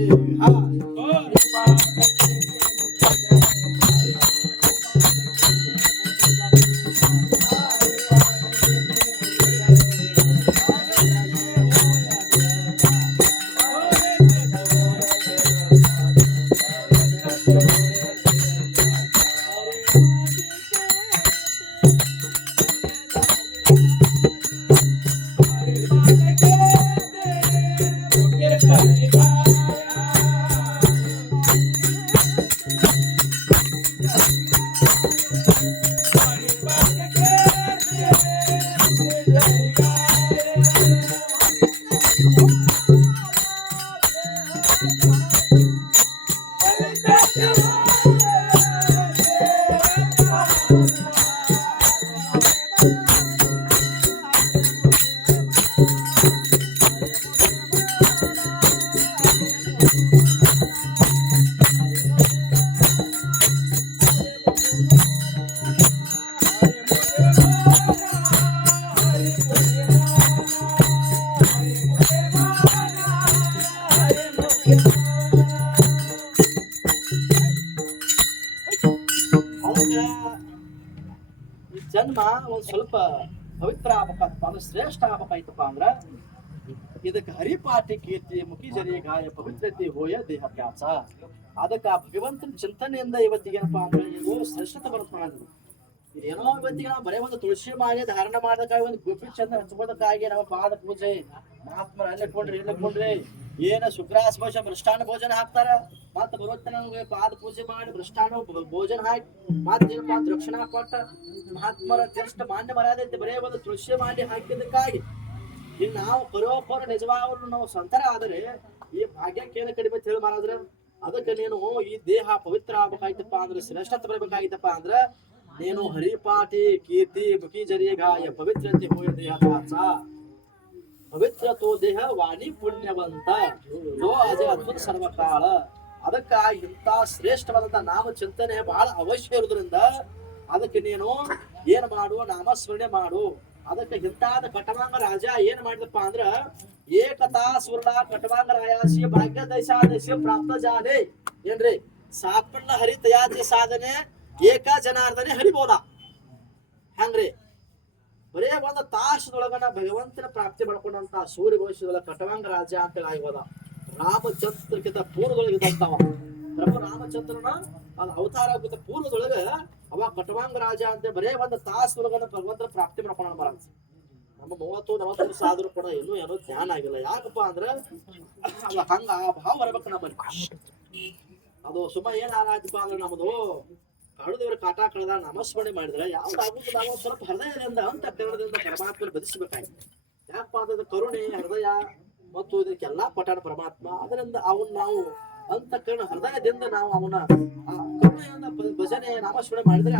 ಒಂದ್ ಸ್ವಲ್ಪ ಪವಿತ್ರ ಆಗ್ಬೇಕಪ್ಪ ಅಂದ್ರೆ ಶ್ರೇಷ್ಠ ಆಗ್ಬೇಕಾಯ್ತಪ್ಪ ಅಂದ್ರ ಇದಕ್ಕೆ ಹರಿಪಾಠಿ ಕೀರ್ತಿ ಮುಖಿ ಜರಿ ಗಾಯ ಪವಿತ್ರತೆ ಹೋಯ ದೇಹಾಭ್ಯಾಸ. ಅದಕ್ಕೆ ಆ ಭಗವಂತನ ಚಿಂತನೆಯಿಂದ ಇವತ್ತಿಗೇನಪ್ಪಾ ಅಂದ್ರೆ ಇದು ಶ್ರೇಷ್ಠತೆ ಬರುತ್ತೆ ಅನ್ನೋದು. ಏನೋ ಇವತ್ತಿಗೆ ನಾವು ಬರೇ ಒಂದು ತುಳಸಿ ಮಾಲೆ ಧಾರಣ ಮಾಡೋದಕ್ಕಾಗಿ ಒಂದು ಗುಬ್ಬಿ ಚಂದ ಹಚ್ಕೋದಕ್ಕಾಗಿ ನಮ್ಮ ಪಾದ ಪೂಜೆ ಮಹಾತ್ಮರ ಅಲ್ಲಿ ಇಟ್ಕೊಂಡ್ರಿ ಇಲ್ಲಿ ಇಟ್ಕೊಂಡ್ರಿ ಏನ ಶುಕ್ರಾಸ್ ಭೋಜನ ಮೃಷ್ಟಾನ್ನ ಭೋಜನ ಹಾಕ್ತಾರ. ಮತ್ತ ಬರುತ್ತ ನಮ್ಗೆ ಪಾದ ಪೂಜೆ ಮಾಡಿ ಮೃಷ್ಟಾನ್ನ ಭೋಜನ ಹಾಕಿ ಮತ್ತೇನಪ್ಪಾ ರಕ್ಷಣಾ ಕೊಟ್ಟ ಮಹಾತ್ಮರ ಜಸ್ಟ್ ಮಾನ್ಯ ಮರ್ಯಾದೆ ಐತಿ ಬರೇ ಒಂದು ತುಳಸಿ ಮಾಲೆ ಹಾಕಿದ್ದಕ್ಕಾಗಿ. ಇನ್ನು ನಾವು ಬರೋಪರ ನಿಜವಾಗ್ಲೂ ನಾವು ಸಂತರ ಆದರೆ ಈ ಭಾಗ್ಯಕ್ಕೆ ಏನು ಕಡಿಮೆ ಹೇಳಿ ಮಾರಾದ್ರ. ಅದಕ್ಕೆ ನೀನು ಈ ದೇಹ ಪವಿತ್ರ ಆಗ್ಬೇಕಾಯ್ತಪ್ಪ ಅಂದ್ರೆ ಶ್ರೇಷ್ಠತೆ ಬರಬೇಕಾಗಿತ್ತಪ್ಪ ಅಂದ್ರ ನೀನು ಹರಿಪಾಠಿ ಕೀರ್ತಿ ಮುಖಿ ಜರಿ ಗಾಯ ಪವಿತ್ರತೆ ಹೋಯ ದೇಹ ಪವಿತ್ರ ತೋ ದೇಹ ವಾಣಿ ಪುಣ್ಯವಂತ ಲೋ ಅಜಯ ಅದ್ಭುತ ಸರ್ವಕಾಲ. ಅದಕ್ಕ ಇಂಥ ಶ್ರೇಷ್ಠವಾದಂತ ನಾಮ ಚಿಂತನೆ ಬಹಳ ಅವಶ್ಯ ಇರೋದ್ರಿಂದ ಅದಕ್ಕೆ ನೀನು ಏನ್ ಮಾಡು ನಾಮಸ್ಮರಣೆ ಮಾಡು. ಅದಕ್ಕೆ ಇಂತಾದ ಕಟವಾಂಗ ರಾಜ ಏನ್ ಮಾಡಿದಪ್ಪ ಅಂದ್ರ ಏಕತಾ ಸುರ್ಣ ಕಟವಾಂಗ ರಾಯಾಸಿ ಭಾಗ್ಯ ದೈಸಾದೈಸಿ ಪ್ರಾಪ್ತ ಜಾಲೆ ಏನ್ರಿ ಸಾಪಣ್ಣ ಹರಿ ತಯಾತಿ ಸಾಧನೆ ಏಕ ಜನಾರ್ದನೆ ಹರಿಬೋಲ ಹಂಗ್ರಿ. ಬರೇ ಒಂದು ತಾಸದೊಳಗನ ಭಗವಂತನ ಪ್ರಾಪ್ತಿ ಮಾಡ್ಕೊಂಡಂತ ಸೂರ್ಯ ಭವಿಷ್ಯದೊಳಗ ಕಟವಾಂಗ ರಾಜ ಅಂತ ಆಗ್ಬೋದ. ರಾಮಚಂದ್ರಕ್ಕಿಂತ ಪೂರ್ವದೊಳಗೆ ಇದ್ದಂತವ ಪ್ರಭು ರಾಮಚಂದ್ರನ ಅದು ಅವತಾರ ಆಗುತ್ತ ಪೂರ್ವದೊಳಗ ಅವ ಕಟವಾಂಗ ರಾಜ ಅಂತ ಬರೇ ಒಂದು ತಾಸದೊಳಗನ ಭಗವಂತನ ಪ್ರಾಪ್ತಿ ಮಾಡ್ಕೊಂಡ ಬರ. ನಮ್ಮ 30-40 ವರ್ಷ ಆದ್ರೂ ಕೂಡ ಇನ್ನೂ ಏನೋ ಜ್ಞಾನ ಆಗಿಲ್ಲ. ಯಾಕಪ್ಪ ಅಂದ್ರ ಅವ ಹಂಗ ಆ ಭಾವ ಬರ್ಬೇಕು ನಮ್ಮಲ್ಲಿ. ಅದು ಸುಮ್ಮ ಏನ್ ಆರಾಯ್ತಪ್ಪ ಅಂದ್ರೆ ನಮ್ಮದು ಕಾಡುದೇವ್ರ ಕಾಟ ಕಳೆದ ನಾಮಸ್ಮರಣೆ ಮಾಡಿದ್ರೆ ಯಾವ್ದಾಗುದು ನಾವು ಸ್ವಲ್ಪ ಹೃದಯದಿಂದ ಅಂತ ಕನ್ನಡದಿಂದ ಪರಮಾತ್ಮನ ಬದಿಸಬೇಕಾಯ್ತು. ಯಾಕಪ್ಪ ಅಂತಂದ್ರೆ ಕರುಣೆ ಹೃದಯ ಮತ್ತು ಇದಕ್ಕೆಲ್ಲಾ ಪಠಾಣ ಪರಮಾತ್ಮ. ಅದರಿಂದ ಅವನ್ ನಾವು ಅಂತ ಕರ್ಣ ಹೃದಯದಿಂದ ನಾವು ಅವನ ಕರುಣೆಯಿಂದ ಭಜನೆ ನಾಮಸ್ಮರಣೆ ಮಾಡಿದ್ರೆ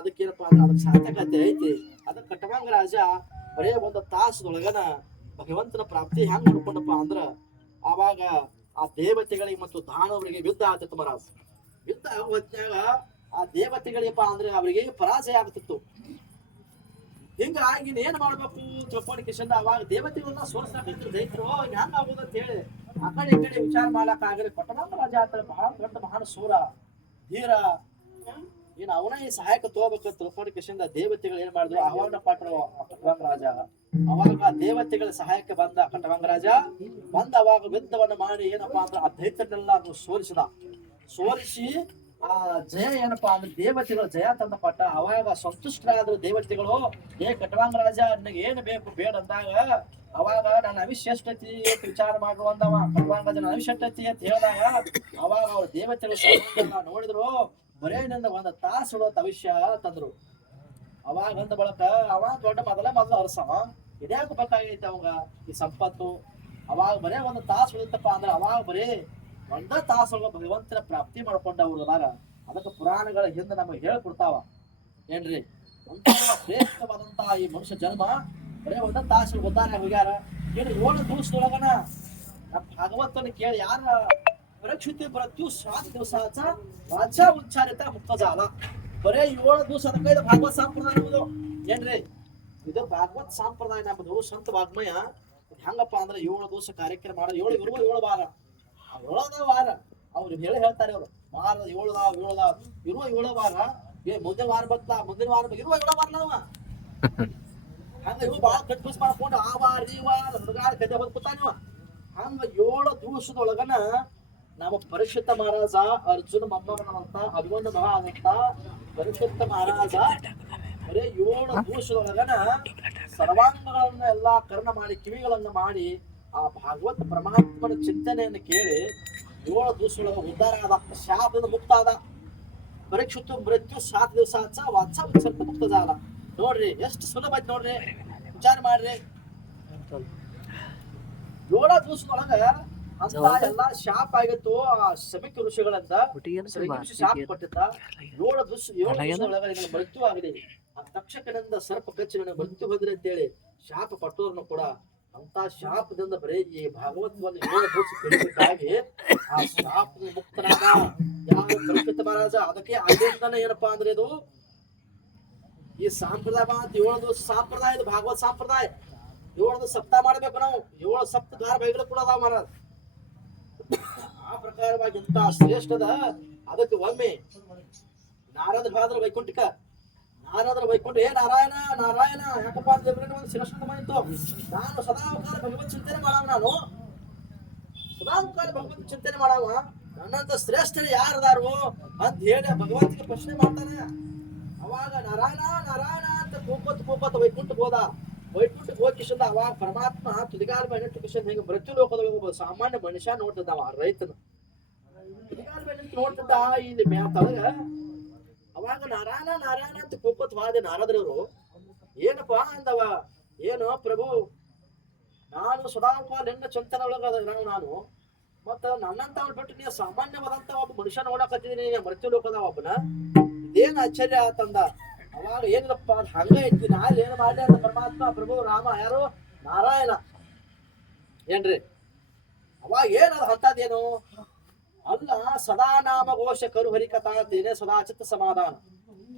ಅದಕ್ಕೇನಪ್ಪಾ ಅಂದ್ರೆ ಅದಕ್ಕೆ ಸಾರ್ಥಕತೆ ಐತಿ. ಅದಕ್ಕೆ ಕಟವಾಂಗ ರಾಜ ಬರೇ ಒಂದು ತಾಸದೊಳಗನ ಭಗವಂತನ ಪ್ರಾಪ್ತಿ ಹೆಂಗ್ ಮಾಡ್ಕೊಂಡಪ್ಪ ಅಂದ್ರ ಆವಾಗ ಆ ದೇವತೆಗಳಿಗೆ ಮತ್ತು ದಾನವರಿಗೆ ಯುದ್ಧ ಆಗ್ತಿತ್ತು ಮಹಾರಾಜ್. ಯುದ್ಧ ಹೊತ್ನ್ಯಾಗ ಆ ದೇವತೆಗಳಿಗಪ್ಪ ಅಂದ್ರೆ ಅವರಿಗೆ ಪರಾಜಯ ಆಗ್ತಿತ್ತು. ಹಿಂಗಾಗಿ ಏನ್ ಮಾಡ್ಬೇಕು ತಿಳ್ಕೊಂಡ್ ಕಿಶನ್ ಅವಾಗ ದೇವತೆಗಳನ್ನ ಸೋರ್ಸಾಕಿದ್ರು ದೈತ್ರು ಹೆಂಗ ಆಗುದ ಅಂತ ಹೇಳಿ ಆ ಕಡೆ ಈ ಕಡೆ ವಿಚಾರ ಮಾಡ್ಲಕ್ ಆಗಲಿ. ಕಟವಾಂಗ ರಾಜ ಆತ ಬಹಳ ದೊಡ್ಡ ಮಹಾನ್ ಸೂರ ಧೀರ. ಏನ್ ಅವನ ಈ ಸಹಾಯಕ ತಗೋಬೇಕು ತಿಳ್ಕೊಂಡ್ ಕಿಶನ್ ದೇವತೆಗಳು ಏನ್ ಮಾಡಿದ್ರು ಆಹ್ವಾನ ಪಟ್ಟರು ಕಟವಾಂಗ ರಾಜ. ಅವಾಗ ದೇವತೆಗಳ ಸಹಾಯಕ್ಕೆ ಬಂದ ಕಟವಾಂಗ ರಾಜ ಬಂದ ಅವಾಗ ಯುದ್ಧವನ್ನ ಮಾಡಿ ಏನಪ್ಪಾ ಅಂದ್ರೆ ಆ ದೈತ್ಯನೆಲ್ಲ ಸೋರಿಸಿ ಆ ಜಯ ಏನಪ್ಪಾ ಅಂದ್ರೆ ದೇವತೆಗಳು ಜಯ ತಂದ ಪಟ್ಟ. ಅವಾಗ ಸಂತುಷ್ಟರಾದ್ರು ದೇವತೆಗಳು ಕಟವಾಂಗ ರಾಜ ನನಗೆ ಏನ್ ಬೇಕು ಬೇಡ ಅಂದಾಗ ಅವಾಗ ನನ್ನ ಅವಿಶ್ಯಷ್ಟತಿ ವಿಚಾರ ಮಾಡುವಂದವ ಕಟವಾಂಗ ರಾಜ ನನ್ನ ಅವಿಶ್ಯಷ್ಟತಿ ಅಂತ ಹೇಳಿದಾಗ ಅವಾಗ ಅವ್ರ ದೇವತೆಗಳು ನೋಡಿದ್ರು ಬರೇ ನಿಂದ ಒಂದ್ ತಾಸು ಉಳೋತ್ ಅವಿಷ್ಯ ತಂದ್ರು. ಅವಾಗ ಅಂದ ಬಳಕ ಅವ ದೊಡ್ಡ ಮೊದಲ ಅರಸವ ಇದ್ಯಾಕ ಬೇಕಾಗೈತೆ ಅವಾಗ ಈ ಸಂಪತ್ತು. ಅವಾಗ ಬರೇ ಒಂದು ತಾಸು ಉಳಿತಪ್ಪ ಅಂದ್ರೆ ಅವಾಗ ಬರೇ ಒಂದ ತಾಸೊಳಗ ಭಗವಂತನ ಪ್ರಾಪ್ತಿ ಮಾಡ್ಕೊಂಡವ್ರು ಅದಾರ. ಅದಕ್ಕೆ ಪುರಾಣಗಳ ಹಿಂದೆ ನಮಗೆ ಹೇಳ್ಕೊಡ್ತಾವ ಏನ್ರಿ ಅಂತ ಶ್ರೇಷ್ಠವಾದಂತಹ ಈ ಮನುಷ್ಯ ಜನ್ಮ ಬರೇ ಒಂದ ತಾಸು ಉದ್ದಾರ ಹೋಗ್ಯಾರ. ಏನು 7 ದಿವಸದೊಳಗನ ನಮ್ಮ ಭಾಗವತನ ಕೇಳಿ ಯಾರ ಪರೀಕ್ಷಿತ ಮೃತ್ಯು 7 ದಿವಸ ರಾಜ ಉಚ್ಚಾರಿತ ಮುಕ್ತ ಜಾಲ. ಬರೇ 7 ದಿವಸ ಅದಕ್ಕೆ ಭಾಗವತ್ ಸಂಪ್ರದಾಯ ನಮ್ಮದು ಏನ್ರಿ. ಇದು ಭಾಗವತ್ ಸಂಪ್ರದಾಯ ನಮ್ಮದು ಸಂತ ವಾಗ್ಮಯ. ಹೆಂಗಪ್ಪ ಅಂದ್ರೆ 7 ದಿವಸ ಕಾರ್ಯಕ್ರಮ ಮಾಡೋದು 7 ವಾರ 7 ವಾರ ಅವ್ರು ಹೇಳ್ತಾರೆ. ಅವ್ರು ವಾರ 7 ವಾರ ಮುಂದಿನ ವಾರ ಬರ್ತಾ ಮುಂದಿನ ವಾರ ಇರುವ 7 ವಾರ ನಾವ ಹಂಗ ಇವು ಬಾಳ ಕಟ್ಪಿಸ್ ಮಾಡ್ಕೊಂಡು ಆ ವಾರ ಈ ವಾರ ಹುಡುಗಾರ ಕತೆ ಹೊದ್ಕೊತಾನಿವ. ಹಂಗ 7 ದಿವಸದೊಳಗನ ನಮ್ಮ ಪರೀಕ್ಷಿತ ಮಹಾರಾಜ ಅರ್ಜುನ ಮೊಮ್ಮಗನಂತ ಅಭಿಮನ್ಯು ಮಗ ಆದಂತ ಪರೀಕ್ಷಿತ ಮಹಾರಾಜ ಬರೇ 7 ದಿವಸದೊಳಗನ ಸರ್ವಾಂಗಗಳನ್ನ ಎಲ್ಲಾ ಕರ್ಣ ಮಾಡಿ ಕಿವಿಗಳನ್ನ ಮಾಡಿ ಆ ಭಾಗವತ ಪರಮಾತ್ಮನ ಚಿಂತನೆಯನ್ನು ಕೇಳಿ 7 ದಿವಸದೊಳಗ ಉದ್ಧಾರ ಆದ, ಶಾಪದಿಂದ ಮುಕ್ತ ಆದ. ಪರೀಕ್ಷಿತ ಮೃತ್ಯು 7 ದಿವಸ ವಾಚ ಉಚ್ಚರ್ತ ಮುಕ್ತ ಜಾಲ. ನೋಡ್ರಿ ಎಷ್ಟು ಸುಲಭ ಐತಿ ನೋಡ್ರಿ, ವಿಚಾರ ಮಾಡ್ರಿ. 7 ದಿವಸದೊಳಗ ಅಂತ ಎಲ್ಲಾ ಶಾಪ್ ಆಗಿತ್ತು. ಆ ಶಮಿಕ ಋಷಿಗಳಂತ ಶಾಪ್ ಕೊಟ್ಟಿದ್ದ 7 ದಿವಸದೊಳಗ ನಿನ್ನ ಮೃತ್ಯು ಆಗಲಿ, ಆ ತಕ್ಷಕನಿಂದ ಸರ್ಪ ಕಚ್ಚಿ ನನಗೆ ಮೃತ್ಯು ಬಂದ್ರಿ ಅಂತೇಳಿ ಶಾಪ ಕೊಟ್ಟೋರ್ನು ಕೂಡ ಅಂತ ಶಾಪದಿಂದ ಬರೀ ಈ ಭಾಗವತವನ್ನು 7 ದಿವಸ ಕೇಳಬೇಕಾಗಿ ಆ ಶಾಪದ ಮುಕ್ತನಾದ ಯಾರು ಪರೀಕ್ಷಿತ ಮಹಾರಾಜ. ಅದಕ್ಕೆ ಅಲ್ಲಿಂದನೇ ಏನಪ್ಪಾ ಅಂದ್ರೆ ಇದು ಈ ಸಂಪ್ರದಾಯ 7 ದಿವಸ ಸಂಪ್ರದಾಯ, ಇದು ಭಾಗವತ್ ಸಂಪ್ರದಾಯ. 7 ದಿವಸ ಸಪ್ತಾಹ ಮಾಡ್ಬೇಕು ನಾವು. 7 ಸಪ್ತಾಹ ಬೈಗಳು ಕೂಡ ಅದಾವ ಮಹಾರಾಜ್. ಆ ಪ್ರಕಾರವಾಗಿ ಇಂತ ಶ್ರೇಷ್ಠದ. ಅದಕ್ಕೆ ಒಮ್ಮೆ ನಾರದ ಭಾದ್ರ ವೈಕುಂಠಿಕ ಯಾರಾದ್ರೂ ಬೈಕೊಂಡು ಏ ನಾರಾಯಣ ನಾರಾಯಣ ಯಾಕಪ್ಪ ಅಂತ ಒಂದು ಶಿರಸ್ಕೃತ ಮಾಡಿತ್ತು. ನಾನು ಸದಾಕಾಲ ಭಗವತ್ ಚಿಂತನೆ ಮಾಡವ, ನಾನು ಸದಾಕಾಲ ಭಗವತ್ ಚಿಂತನೆ ಮಾಡವ, ನನ್ನಂತ ಶ್ರೇಷ್ಠರು ಯಾರದಾರು ಅಂತ ಹೇಳಿ ಭಗವಂತಿಗೆ ಪ್ರಶ್ನೆ ಮಾಡ್ತಾನೆ. ಅವಾಗ ನಾರಾಯಣ ನಾರಾಯಣ ಅಂತ ಕೂಪತ್ ವೈಕುಂಠ ಹೋದ. ವೈಕುಂಠ ಹೋದ ಕಿಶನ್ ಅವಾಗ ಪರಮಾತ್ಮ ತುದಿಗಾಲ ಮೇಲೆ ಕಿಶನ್ ಹೆಂಗ ಮೃತ್ಯು ಲೋಕದೊಳಗೆ ಒಬ್ಬ ಸಾಮಾನ್ಯ ಮನುಷ್ಯ ನೋಡ್ತಿದ್ದ, ರೈತನ ತುದಿಗಾಲ ಮೇಲೆ ನೋಡ್ತಿದ್ದ ಇಲ್ಲಿ ಮ್ಯಾತೊಳಗ. ಅವಾಗ ನಾರಾಯಣ ನಾರಾಯಣ ಅಂತ ಕೂಪತ್ ವಾದ ನಾರದ್ರವರು ಏನಪ್ಪಾ ಅಂದವ, ಏನು ಪ್ರಭು ನಾನು ಸದಾಕಾಲ ನಿನ್ನ ಚಿಂತನೆ ಒಳಗ ನಾನು ಮತ್ತ ನನ್ನಂತ ಬಿಟ್ಟು ನೀವು ಸಾಮಾನ್ಯವಾದಂತ ಒಬ್ಬ ಮನುಷ್ಯ ನೋಡಕತ್ತಿದೀನಿ ಮೃತ್ಯು ಲೋಕದ ಒಬ್ಬನ, ಇದೇನ್ ಆಶ್ಚರ್ಯ ಆತಂದ. ಅವಾಗ ಏನಿಲ್ಲಪ್ಪ ಅದ್ ಹಂಗ ಐತಿ, ನಾಳೆ ಏನ್ ಮಾಡ್ಲಿ ಅಂತ ಪರಮಾತ್ಮ ಪ್ರಭು ರಾಮ ಯಾರು ನಾರಾಯಣ ಏನ್ರಿ. ಅವಾಗ ಏನದ ಅಂತದೇನು ಅಲ್ಲ, ಸದಾ ನಾಮ ಘೋಷ ಕರು ಹರಿಕಥಾ ತೇನೆ ಸದಾ ಚಿತ್ತ ಸಮಾಧಾನ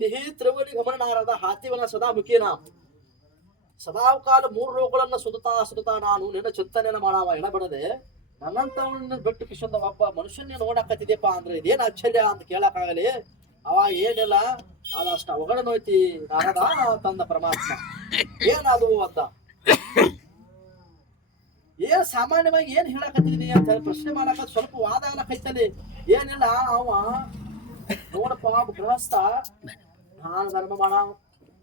ತಿಹಿ ತ್ರಿವಳಿ ಗಮನಾರದ ಹಾತಿವನ ಸದಾ ಮುಖೇನ. ಸದಾ ಕಾಲ 3 ಲೋಕಗಳನ್ನ ಸುದುತ್ತಾ ನಾನು ನಿನ್ನ ಚಿಂತನೆಯನ್ನ ಮಾಡಾವ ಎಡಬಡದೆ ನನ್ನಂತವನ್ನ ಬಿಟ್ಟು ಕಿಶಂದ ಒಬ್ಬ ಮನುಷ್ಯನ ನೋಡಕತ್ತಿದ್ಯಪ್ಪ ಅಂದ್ರೆ ಇದೇನ್ ಆಶ್ಚರ್ಯ ಅಂತ ಕೇಳಕ್ಕಾಗಲಿ. ಅವ ಏನಿಲ್ಲ ಅದಷ್ಟ ಅವಗಡನೋಯ್ತಿ ನಾರದ ತಂದ ಪರಮಾತ್ಮ. ಏನದು ಅಂತ ಏನ್ ಸಾಮಾನ್ಯವಾಗಿ ಏನ್ ಹೇಳಕತ್ತಿದೀನಿ ಅಂತ ಹೇಳಿ ಪ್ರಶ್ನೆ ಮಾಡಕ ಸ್ವಲ್ಪ ವಾದ ಆಗ್ಲಕೈತಲ್ಲಿ. ಏನಿಲ್ಲ ಅವ ನೋಡಪ್ಪ ಗೃಹಸ್ಥ ನಾನು ಧರ್ಮ ಮಾಡಾವ್,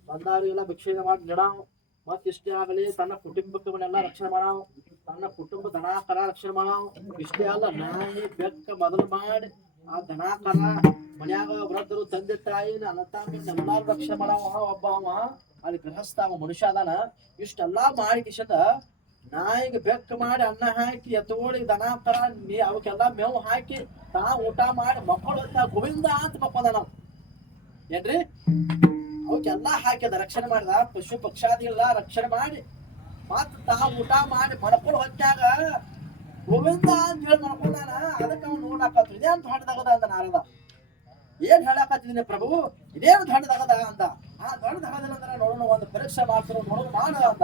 ಬಂದವರಿಗೆಲ್ಲ ಭಿಕ್ಷೆ ಮಾಡಿ ನೀಡಾವ್, ಮತ್ ಇಷ್ಟೇ ಆಗಲಿ ತನ್ನ ಕುಟುಂಬಕ್ಕವನ್ನೆಲ್ಲ ರಕ್ಷಣೆ ಮಾಡಾವ್, ತನ್ನ ಕುಟುಂಬ ದನಾಕರ ರಕ್ಷಣೆ ಮಾಡಾವ್. ಇಷ್ಟೇ ಅಲ್ಲ ನಾಯಿ ಬೆಕ್ಕ ಮೊದಲು ಮಾಡಿ ಆ ದನಾಕರ ಮನ್ಯಾಗ ವೃದ್ಧರು ತಂದೆ ತಾಯಿನ ಎಲ್ಲಾರು ರಕ್ಷಣೆ ಮಾಡಾವ ಒಬ್ಬ ಅವ. ಅಲ್ಲಿ ಗೃಹಸ್ಥ ಅವ ಮನುಷ್ಯ ಅದಾನ. ಇಷ್ಟೆಲ್ಲಾ ಮಾಡಿ ಕಿಶದ ನಾಯಿಗೆ ಬೆಕ್ಕ ಮಾಡಿ ಅನ್ನ ಹಾಕಿ ಎತ್ತೋಳಿಗೆ ದನಾಕರ ಅವಕ್ಕೆಲ್ಲಾ ಮೇವು ಹಾಕಿ ತಾ ಊಟ ಮಾಡಿ ಮಕ್ಕಳು ಗೋವಿಂದ ಅಂತ ಮಕ್ಕಳ ನಾವು ಏನ್ರಿ ಅವಕ್ಕೆಲ್ಲಾ ಹಾಕಿದ ರಕ್ಷಣೆ ಮಾಡಿದ. ಪಶು ಪಕ್ಷಾದಿಗೆಲ್ಲ ರಕ್ಷಣೆ ಮಾಡಿ ಮತ್ ತಾ ಊಟ ಮಾಡಿ ಮಡ್ಕೊಳ್ ಹೊತ್ತಾಗ ಗೋವಿಂದ ಅಂತ ಹೇಳಿ ಮಡ್ಕೊಂಡಾನ. ಅದಕ್ಕೆ ಅವ್ನು ನೋಡಾಕತ್ತು ಇದೇನ್ ದೊಡ್ಡದಾಗದ ಅಂತ ನಾರದ. ಏನ್ ಹೇಳಾಕತ್ತಿದೀನಿ ಪ್ರಭು ಇದೇನು ದೊಡ್ಡದಾಗದ ಅಂತ. ಆ ದೊಡ್ಡದಾಗದಿಲ್ಲ ಅಂದ್ರೆ ನೋಡೋಣ ಒಂದು ಪರೀಕ್ಷೆ ಮಾಡ್ತಿರೋ ನೋಡೋಣ ಮಾಡ ಅಂತ.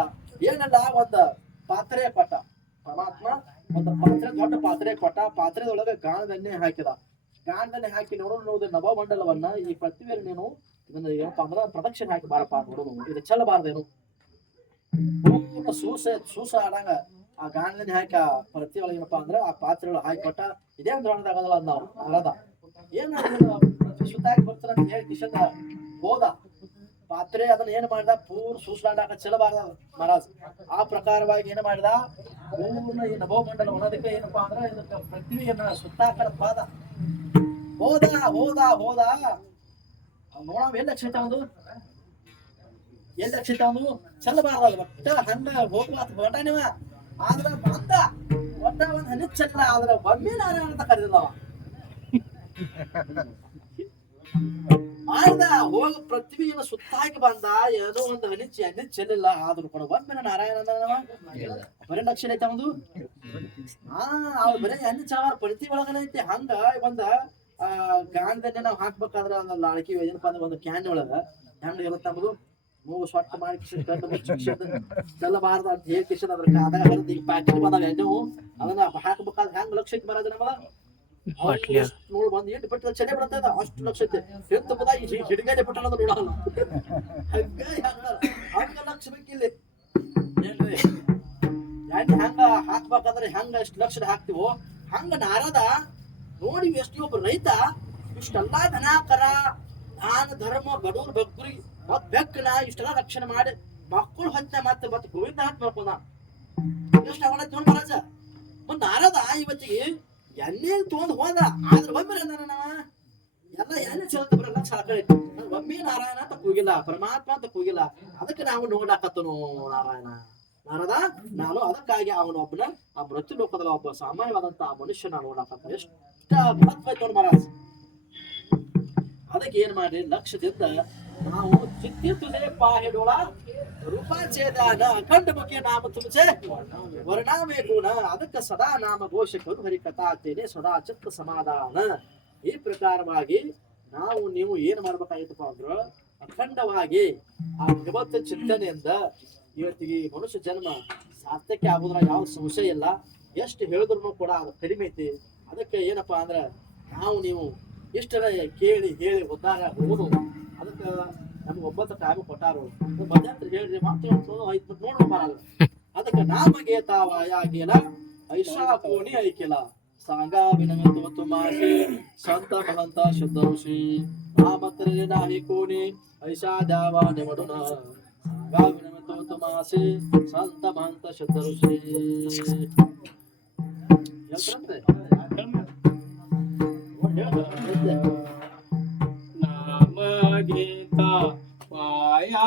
ಏನಲ್ಲ ಒಂದು ಪಾತ್ರೆ ಕೊಟ್ಟ ಪರಮಾತ್ಮ, ಒಂದು ಪಾತ್ರೆ ದೊಡ್ಡ ಪಾತ್ರೆ ಕೊಟ್ಟ. ಪಾತ್ರೆದೊಳಗೆ ಗಾಣದನ್ನೇ ಹಾಕಿದ. ಗಾಣದನ್ನೇ ಹಾಕಿ ನೋಡೋದು ನವಮಂಡಲವನ್ನ ಈ ಪೃಥ್ವಿಯಲ್ಲಿ ನೀನು ಇದನ್ನ ಏನಪ್ಪಾ ಅಂದ್ರ ಪ್ರದಕ್ಷಿಣೆ ಹಾಕಿ ಬಾರಪ್ಪ ನೋಡೋಣ, ಇದು ಚೆಲ್ಲಬಾರ್ದೇನು. ಸೂಸ ಆಡಂಗ ಆ ಗಾಣದನ್ನೇ ಹಾಕಿ ಆ ಪ್ರತಿ ಒಳಗೆ ಏನಪ್ಪಾ ಅಂದ್ರೆ ಆ ಪಾತ್ರೆ ಒಳಗೆ ಹಾಕಿ ಕೊಟ್ಟ. ಇದೇನ್ ದೊಡ್ಡದಾಗದಲ್ಲ ಅಂದ ನಾವು ನಾರದ. ಏನ್ ಸುತ್ತಾಗಿ ಬರ್ತಾರ ಅಂತ ಹೇಳಿ ಕಿಶನ್ ಹೋದ. ಪಾತ್ರೆ ಅದನ್ನ ಏನ್ ಮಾಡಿದ ಪೂರ್ ಸೂಸಲಾಡಾಕ ಚೆಲ್ಲಬಾರ್ದ ಮಹಾರಾಜ್. ಆ ಪ್ರಕಾರವಾಗಿ ಏನ್ ಮಾಡಿದ ಪೂರ್ಣ ಈ ನಭೋಮಂಡಲ ಒಳದಕ್ಕೆ ಏನಪ್ಪಾ ಅಂದ್ರೆ ಇದಕ್ಕೆ ಪೃಥ್ವಿಯನ್ನ ಸುತ್ತಾಕರ ಪಾದ ಹೋದ ಹೋದ ಹೋದ. ನೋಡವ್ ಎಲ್ಲ ಕ್ಷೇತ ಒಂದು ಎಲ್ಲ ಕ್ಷೇತ ಒಂದು ಚೆಲ್ಲಬಾರ್ದಲ್ಲ ಒಟ್ಟ ಹಂಗ ಹೋಗ್ಬಾರ್ದು ಹೊಟ ನೀವ. ಆದ್ರ ಬಂದ ಒಟ್ಟ ಒಂದ್ ಹನಿ ಚೆಲ್ಲ. ಆದ್ರ ಒಮ್ಮೆ ನಾರಾಯಣ ಅಂತ ಕರೆದಿಲ್ಲ ಮಾಡ್ದ. ಹೋಗ ಪೃಥ್ವಿಯನ್ನು ಸುತ್ತಾಕಿ ಬಂದ. ಏನೋ ಒಂದು ಹನಿ ಚೆಲ್ಲಿಲ್ಲ. ಆದ್ರೂ ಕೂಡ ಒಮ್ಮೆ ನಾರಾಯಣ ಬರೀ ಲಕ್ಷಣ ಐತೆ ಒಂದು. ಅವ್ರು ಬರೀ ಹನಿ ಚವಾರ ಪೃಥ್ವಿ ಒಳಗನ ಐತಿ. ಹಂಗ ಒಂದ ಗಾಣದನ್ನೇ ನಾವ್ ಹಾಕ್ಬೇಕಾದ್ರ ಅಡಕಿ ಏನಪ್ಪಾ ಅಂದ್ರೆ ಒಂದು ಕ್ಯಾನ್ ಒಳಗ ಹೆಂಗ ಇರುತ್ತೆ ಅಂಬುದು ಮೂಗು ಸೊಟ್ಟ ಮಾಡಿ ಕಿಶನ್ ಕಟ್ಟು ಚೆಲ್ಲಬಾರ್ದು ಅಂತ ಹೇಳಿ ಕಿಶನ್ ಅದ್ರ ಅದಾಗ ಹರಿದು ಈಗ ಪ್ಯಾಕೆಟ್ ಬಂದಾಗ ಎಣ್ಣೆವು ಅದನ್ನ ಹಾಕ್ಬೇಕಾದ್ರೆ ಹೆಂಗ್ ಲಕ್ಷ ಐತಿ ಮಹಾರಾಜ ನಮ್ಮದ ನೋಡ್ ಬಂದ್ ಎಂಟು ಬಿಟ್ಟು ಚಳಿ ಬಿಡತ್ತದ ಅಷ್ಟು ಲಕ್ಷ ಐತಿ. ಎಂತ ಪದ ಹಿಡಿಗಾಡಿ ಬಿಟ್ಟ ನೋಡಲ್ಲ ಹಂಗ ಲಕ್ಷ ಬೇಕಿಲ್ಲಿ ಏನ್ರಿ. ಎಣ್ಣೆ ಹೆಂಗ ಹಾಕ್ಬೇಕಾದ್ರೆ ಹೆಂಗ ಎಷ್ಟು ಲಕ್ಷದ ಹಾಕ್ತಿವೋ ಹಂಗ ನಾರದ ನೋಡಿ ಎಷ್ಟು ಒಬ್ಬ ರೈತ ಇಷ್ಟೆಲ್ಲಾ ದನಾಕರ ದಾನ ಧರ್ಮ ಬಡವ್ರ ಬಗ್ರಿ ಮತ್ ಬೆಕ್ಕನ ಇಷ್ಟೆಲ್ಲಾ ರಕ್ಷಣೆ ಮಾಡಿ ಮಕ್ಕಳು ಹೊತ್ತ ಮತ್ತೆ ಗೋವಿಂದ ಹಾಕಿ ಮಾಡ್ಕೊಂಡ. ಎಷ್ಟು ಅವಳ ತೊಗೊಂಡ್ ಮಹಾರಾಜ ಒಂದ್ ನಾರದ ಇವತ್ತಿಗೆ ಎಣ್ಣೆ ತೊಗೊಂಡ್ ಹೋದ. ಆದ್ರ ಒಮ್ಮೆ ನಾವ ಎಲ್ಲ ಎಣ್ಣೆ ಚಲತ ಬರಲ್ಲ ಸಾಕಳಿ ಒಮ್ಮೆ ನಾರಾಯಣ ಅಂತ ಕೂಗಿಲ್ಲ, ಪರಮಾತ್ಮ ಅಂತ ಕೂಗಿಲ್ಲ. ಅದಕ್ಕೆ ನಾವು ನೋಡಾಕತ್ತನು ನಾರಾಯಣ ನಾರದ. ನಾನು ಅದಕ್ಕಾಗಿ ಅವನು ಒಬ್ಬನ ಆ ಮೃತ್ಯು ಲೋಕದಲ್ಲಿ ಒಬ್ಬ ಸಾಮಾನ್ಯವಾದಂತ ಆ ಮನುಷ್ಯನ ನೋಡಾಕತ್ತ. ಎಷ್ಟು ಮಹತ್ವ ಐತೆ ಮಹಾರಾಜ್. ಅದಕ್ಕೆ ಏನ್ ಮಾಡ್ರಿ ಲಕ್ಷ್ಯದಿಂದ ನಾವು ಚಿತ್ತಿರ್ತದೆ ಪಾಹಿಡೋಳ ರೂಪಾಚೇದಾನ ಅಖಂಡ ಮುಖಿ ನಾಮ ತುಮಚೆ ವರ್ಣಾಮೇ ಗುಣ. ಅದಕ್ಕೆ ಸದಾ ನಾಮ ಘೋಷಕರು ಹರಿಕಥಾತೇನೆ ಸದಾ ಚಿತ್ತ ಸಮಾಧಾನ. ಈ ಪ್ರಕಾರವಾಗಿ ನಾವು ನೀವು ಏನ್ ಮಾಡ್ಬೇಕಾಗಿತ್ತಪ್ಪ ಅಂದ್ರ ಅಖಂಡವಾಗಿ ಆ ಭಗವತ್ ಚಿಂತನೆಯಿಂದ ಇವತ್ತಿಗೆ ಮನುಷ್ಯ ಜನ್ಮ ಸಾರ್ಥಕ್ಕೆ ಆಗುದ್ರ ಯಾವ ಸಂಶಯ ಇಲ್ಲ. ಎಷ್ಟು ಹೇಳಿದ್ರು ಕೂಡ ಅದು ಕಡಿಮೆ ಐತಿ. ಅದಕ್ಕೆ ಏನಪ್ಪಾ ಅಂದ್ರ ನಾವು ನೀವು ಇಷ್ಟರ ಕೇಳಿ ಹೇಳಿ ಉದ್ಧಾರ ಹೋಗುದು. ಅದಕ್ಕೆ ನಮ್ಗೆ 9 ಟೈಮ್ ಕೊಟ್ಟಾರು ಮಧ್ಯಾಹ್ನ ಹೇಳ್ರಿ ಮತ್ತೆ 5 ಮಿನಿಟ್ ನೋಡ್ರಿ ಬರಲ್ಲ ಅದಕ್ಕೆ ನಾಮಗೆ ತಾವಾಯಾಗಿಲ್ಲ ಐಷಾ ಕೋಣಿ ಐಕಿಲ್ಲ सांगा विनमतो तुम्हासी संत महंत शुद्ध ऋषी नामत्र नाही कोणी ऐशा द्यावा निवडून सांगा विनमतो तुम्हासी संत महंत शुद्ध ऋषी नाम घेता पाया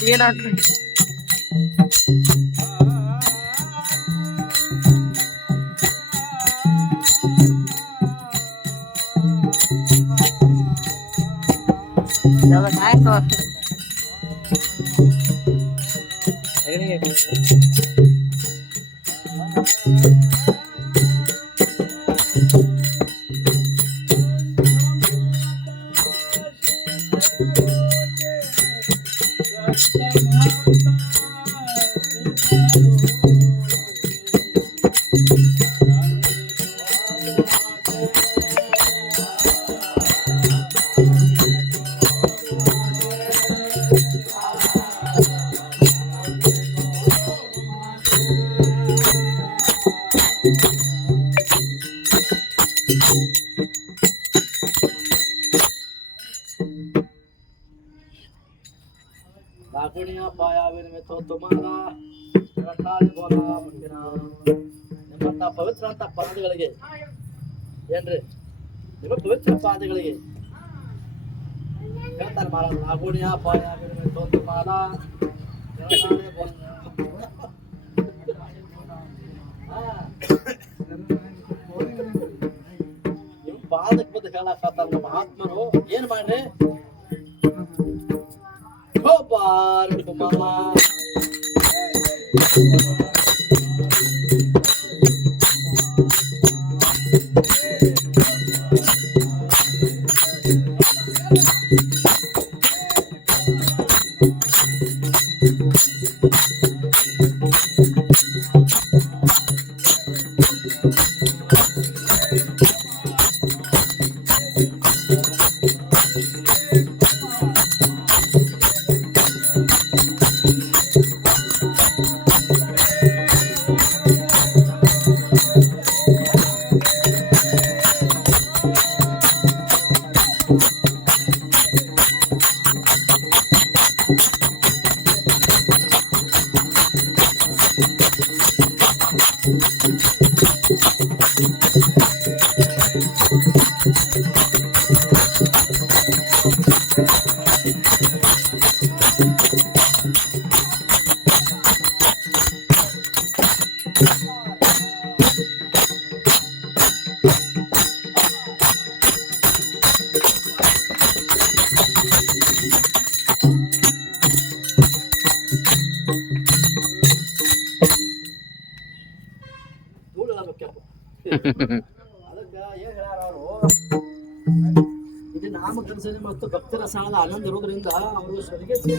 गेला तुला काय तुम्हाला रखाळे बोला ಮುಂದಿನ ನಿಮ್ಮಂತ ಪವಿತ್ರ ಅಂತ ಪಾದಗಳಿಗೆ ಏನ್ರಿ ನಿಮ್ಮ ಪವಿತ್ರ ಪಾದಗಳಿಗೆ ಹೇಳ್ತಾರೆ ಮಹಾರಾಜ ಆಗೋಣಿಯ ಪಾಯ तुम्हाला रखाळे बोला ನಿಮ್ಮ ಪಾದಕ್ಕೆ ಬಂದು ಹೇಳಕತ್ತಾರ ನಮ್ಮ ಆತ್ಮರು ಏನ್ ಮಾಡ್ರಿ Kobar kumala ಅದಕ್ಕ ಏನ್ ಹೇಳ್ಯಾರ ಅವರು ಇದು ನಾಮಕರಣಸನೆ ಮತ್ತು ಭಕ್ತರ ಸಾಲದ ಆನಂದ ಇರೋದ್ರಿಂದ ಅವರು ಸ್ವರ್ಗಕ್ಕೆ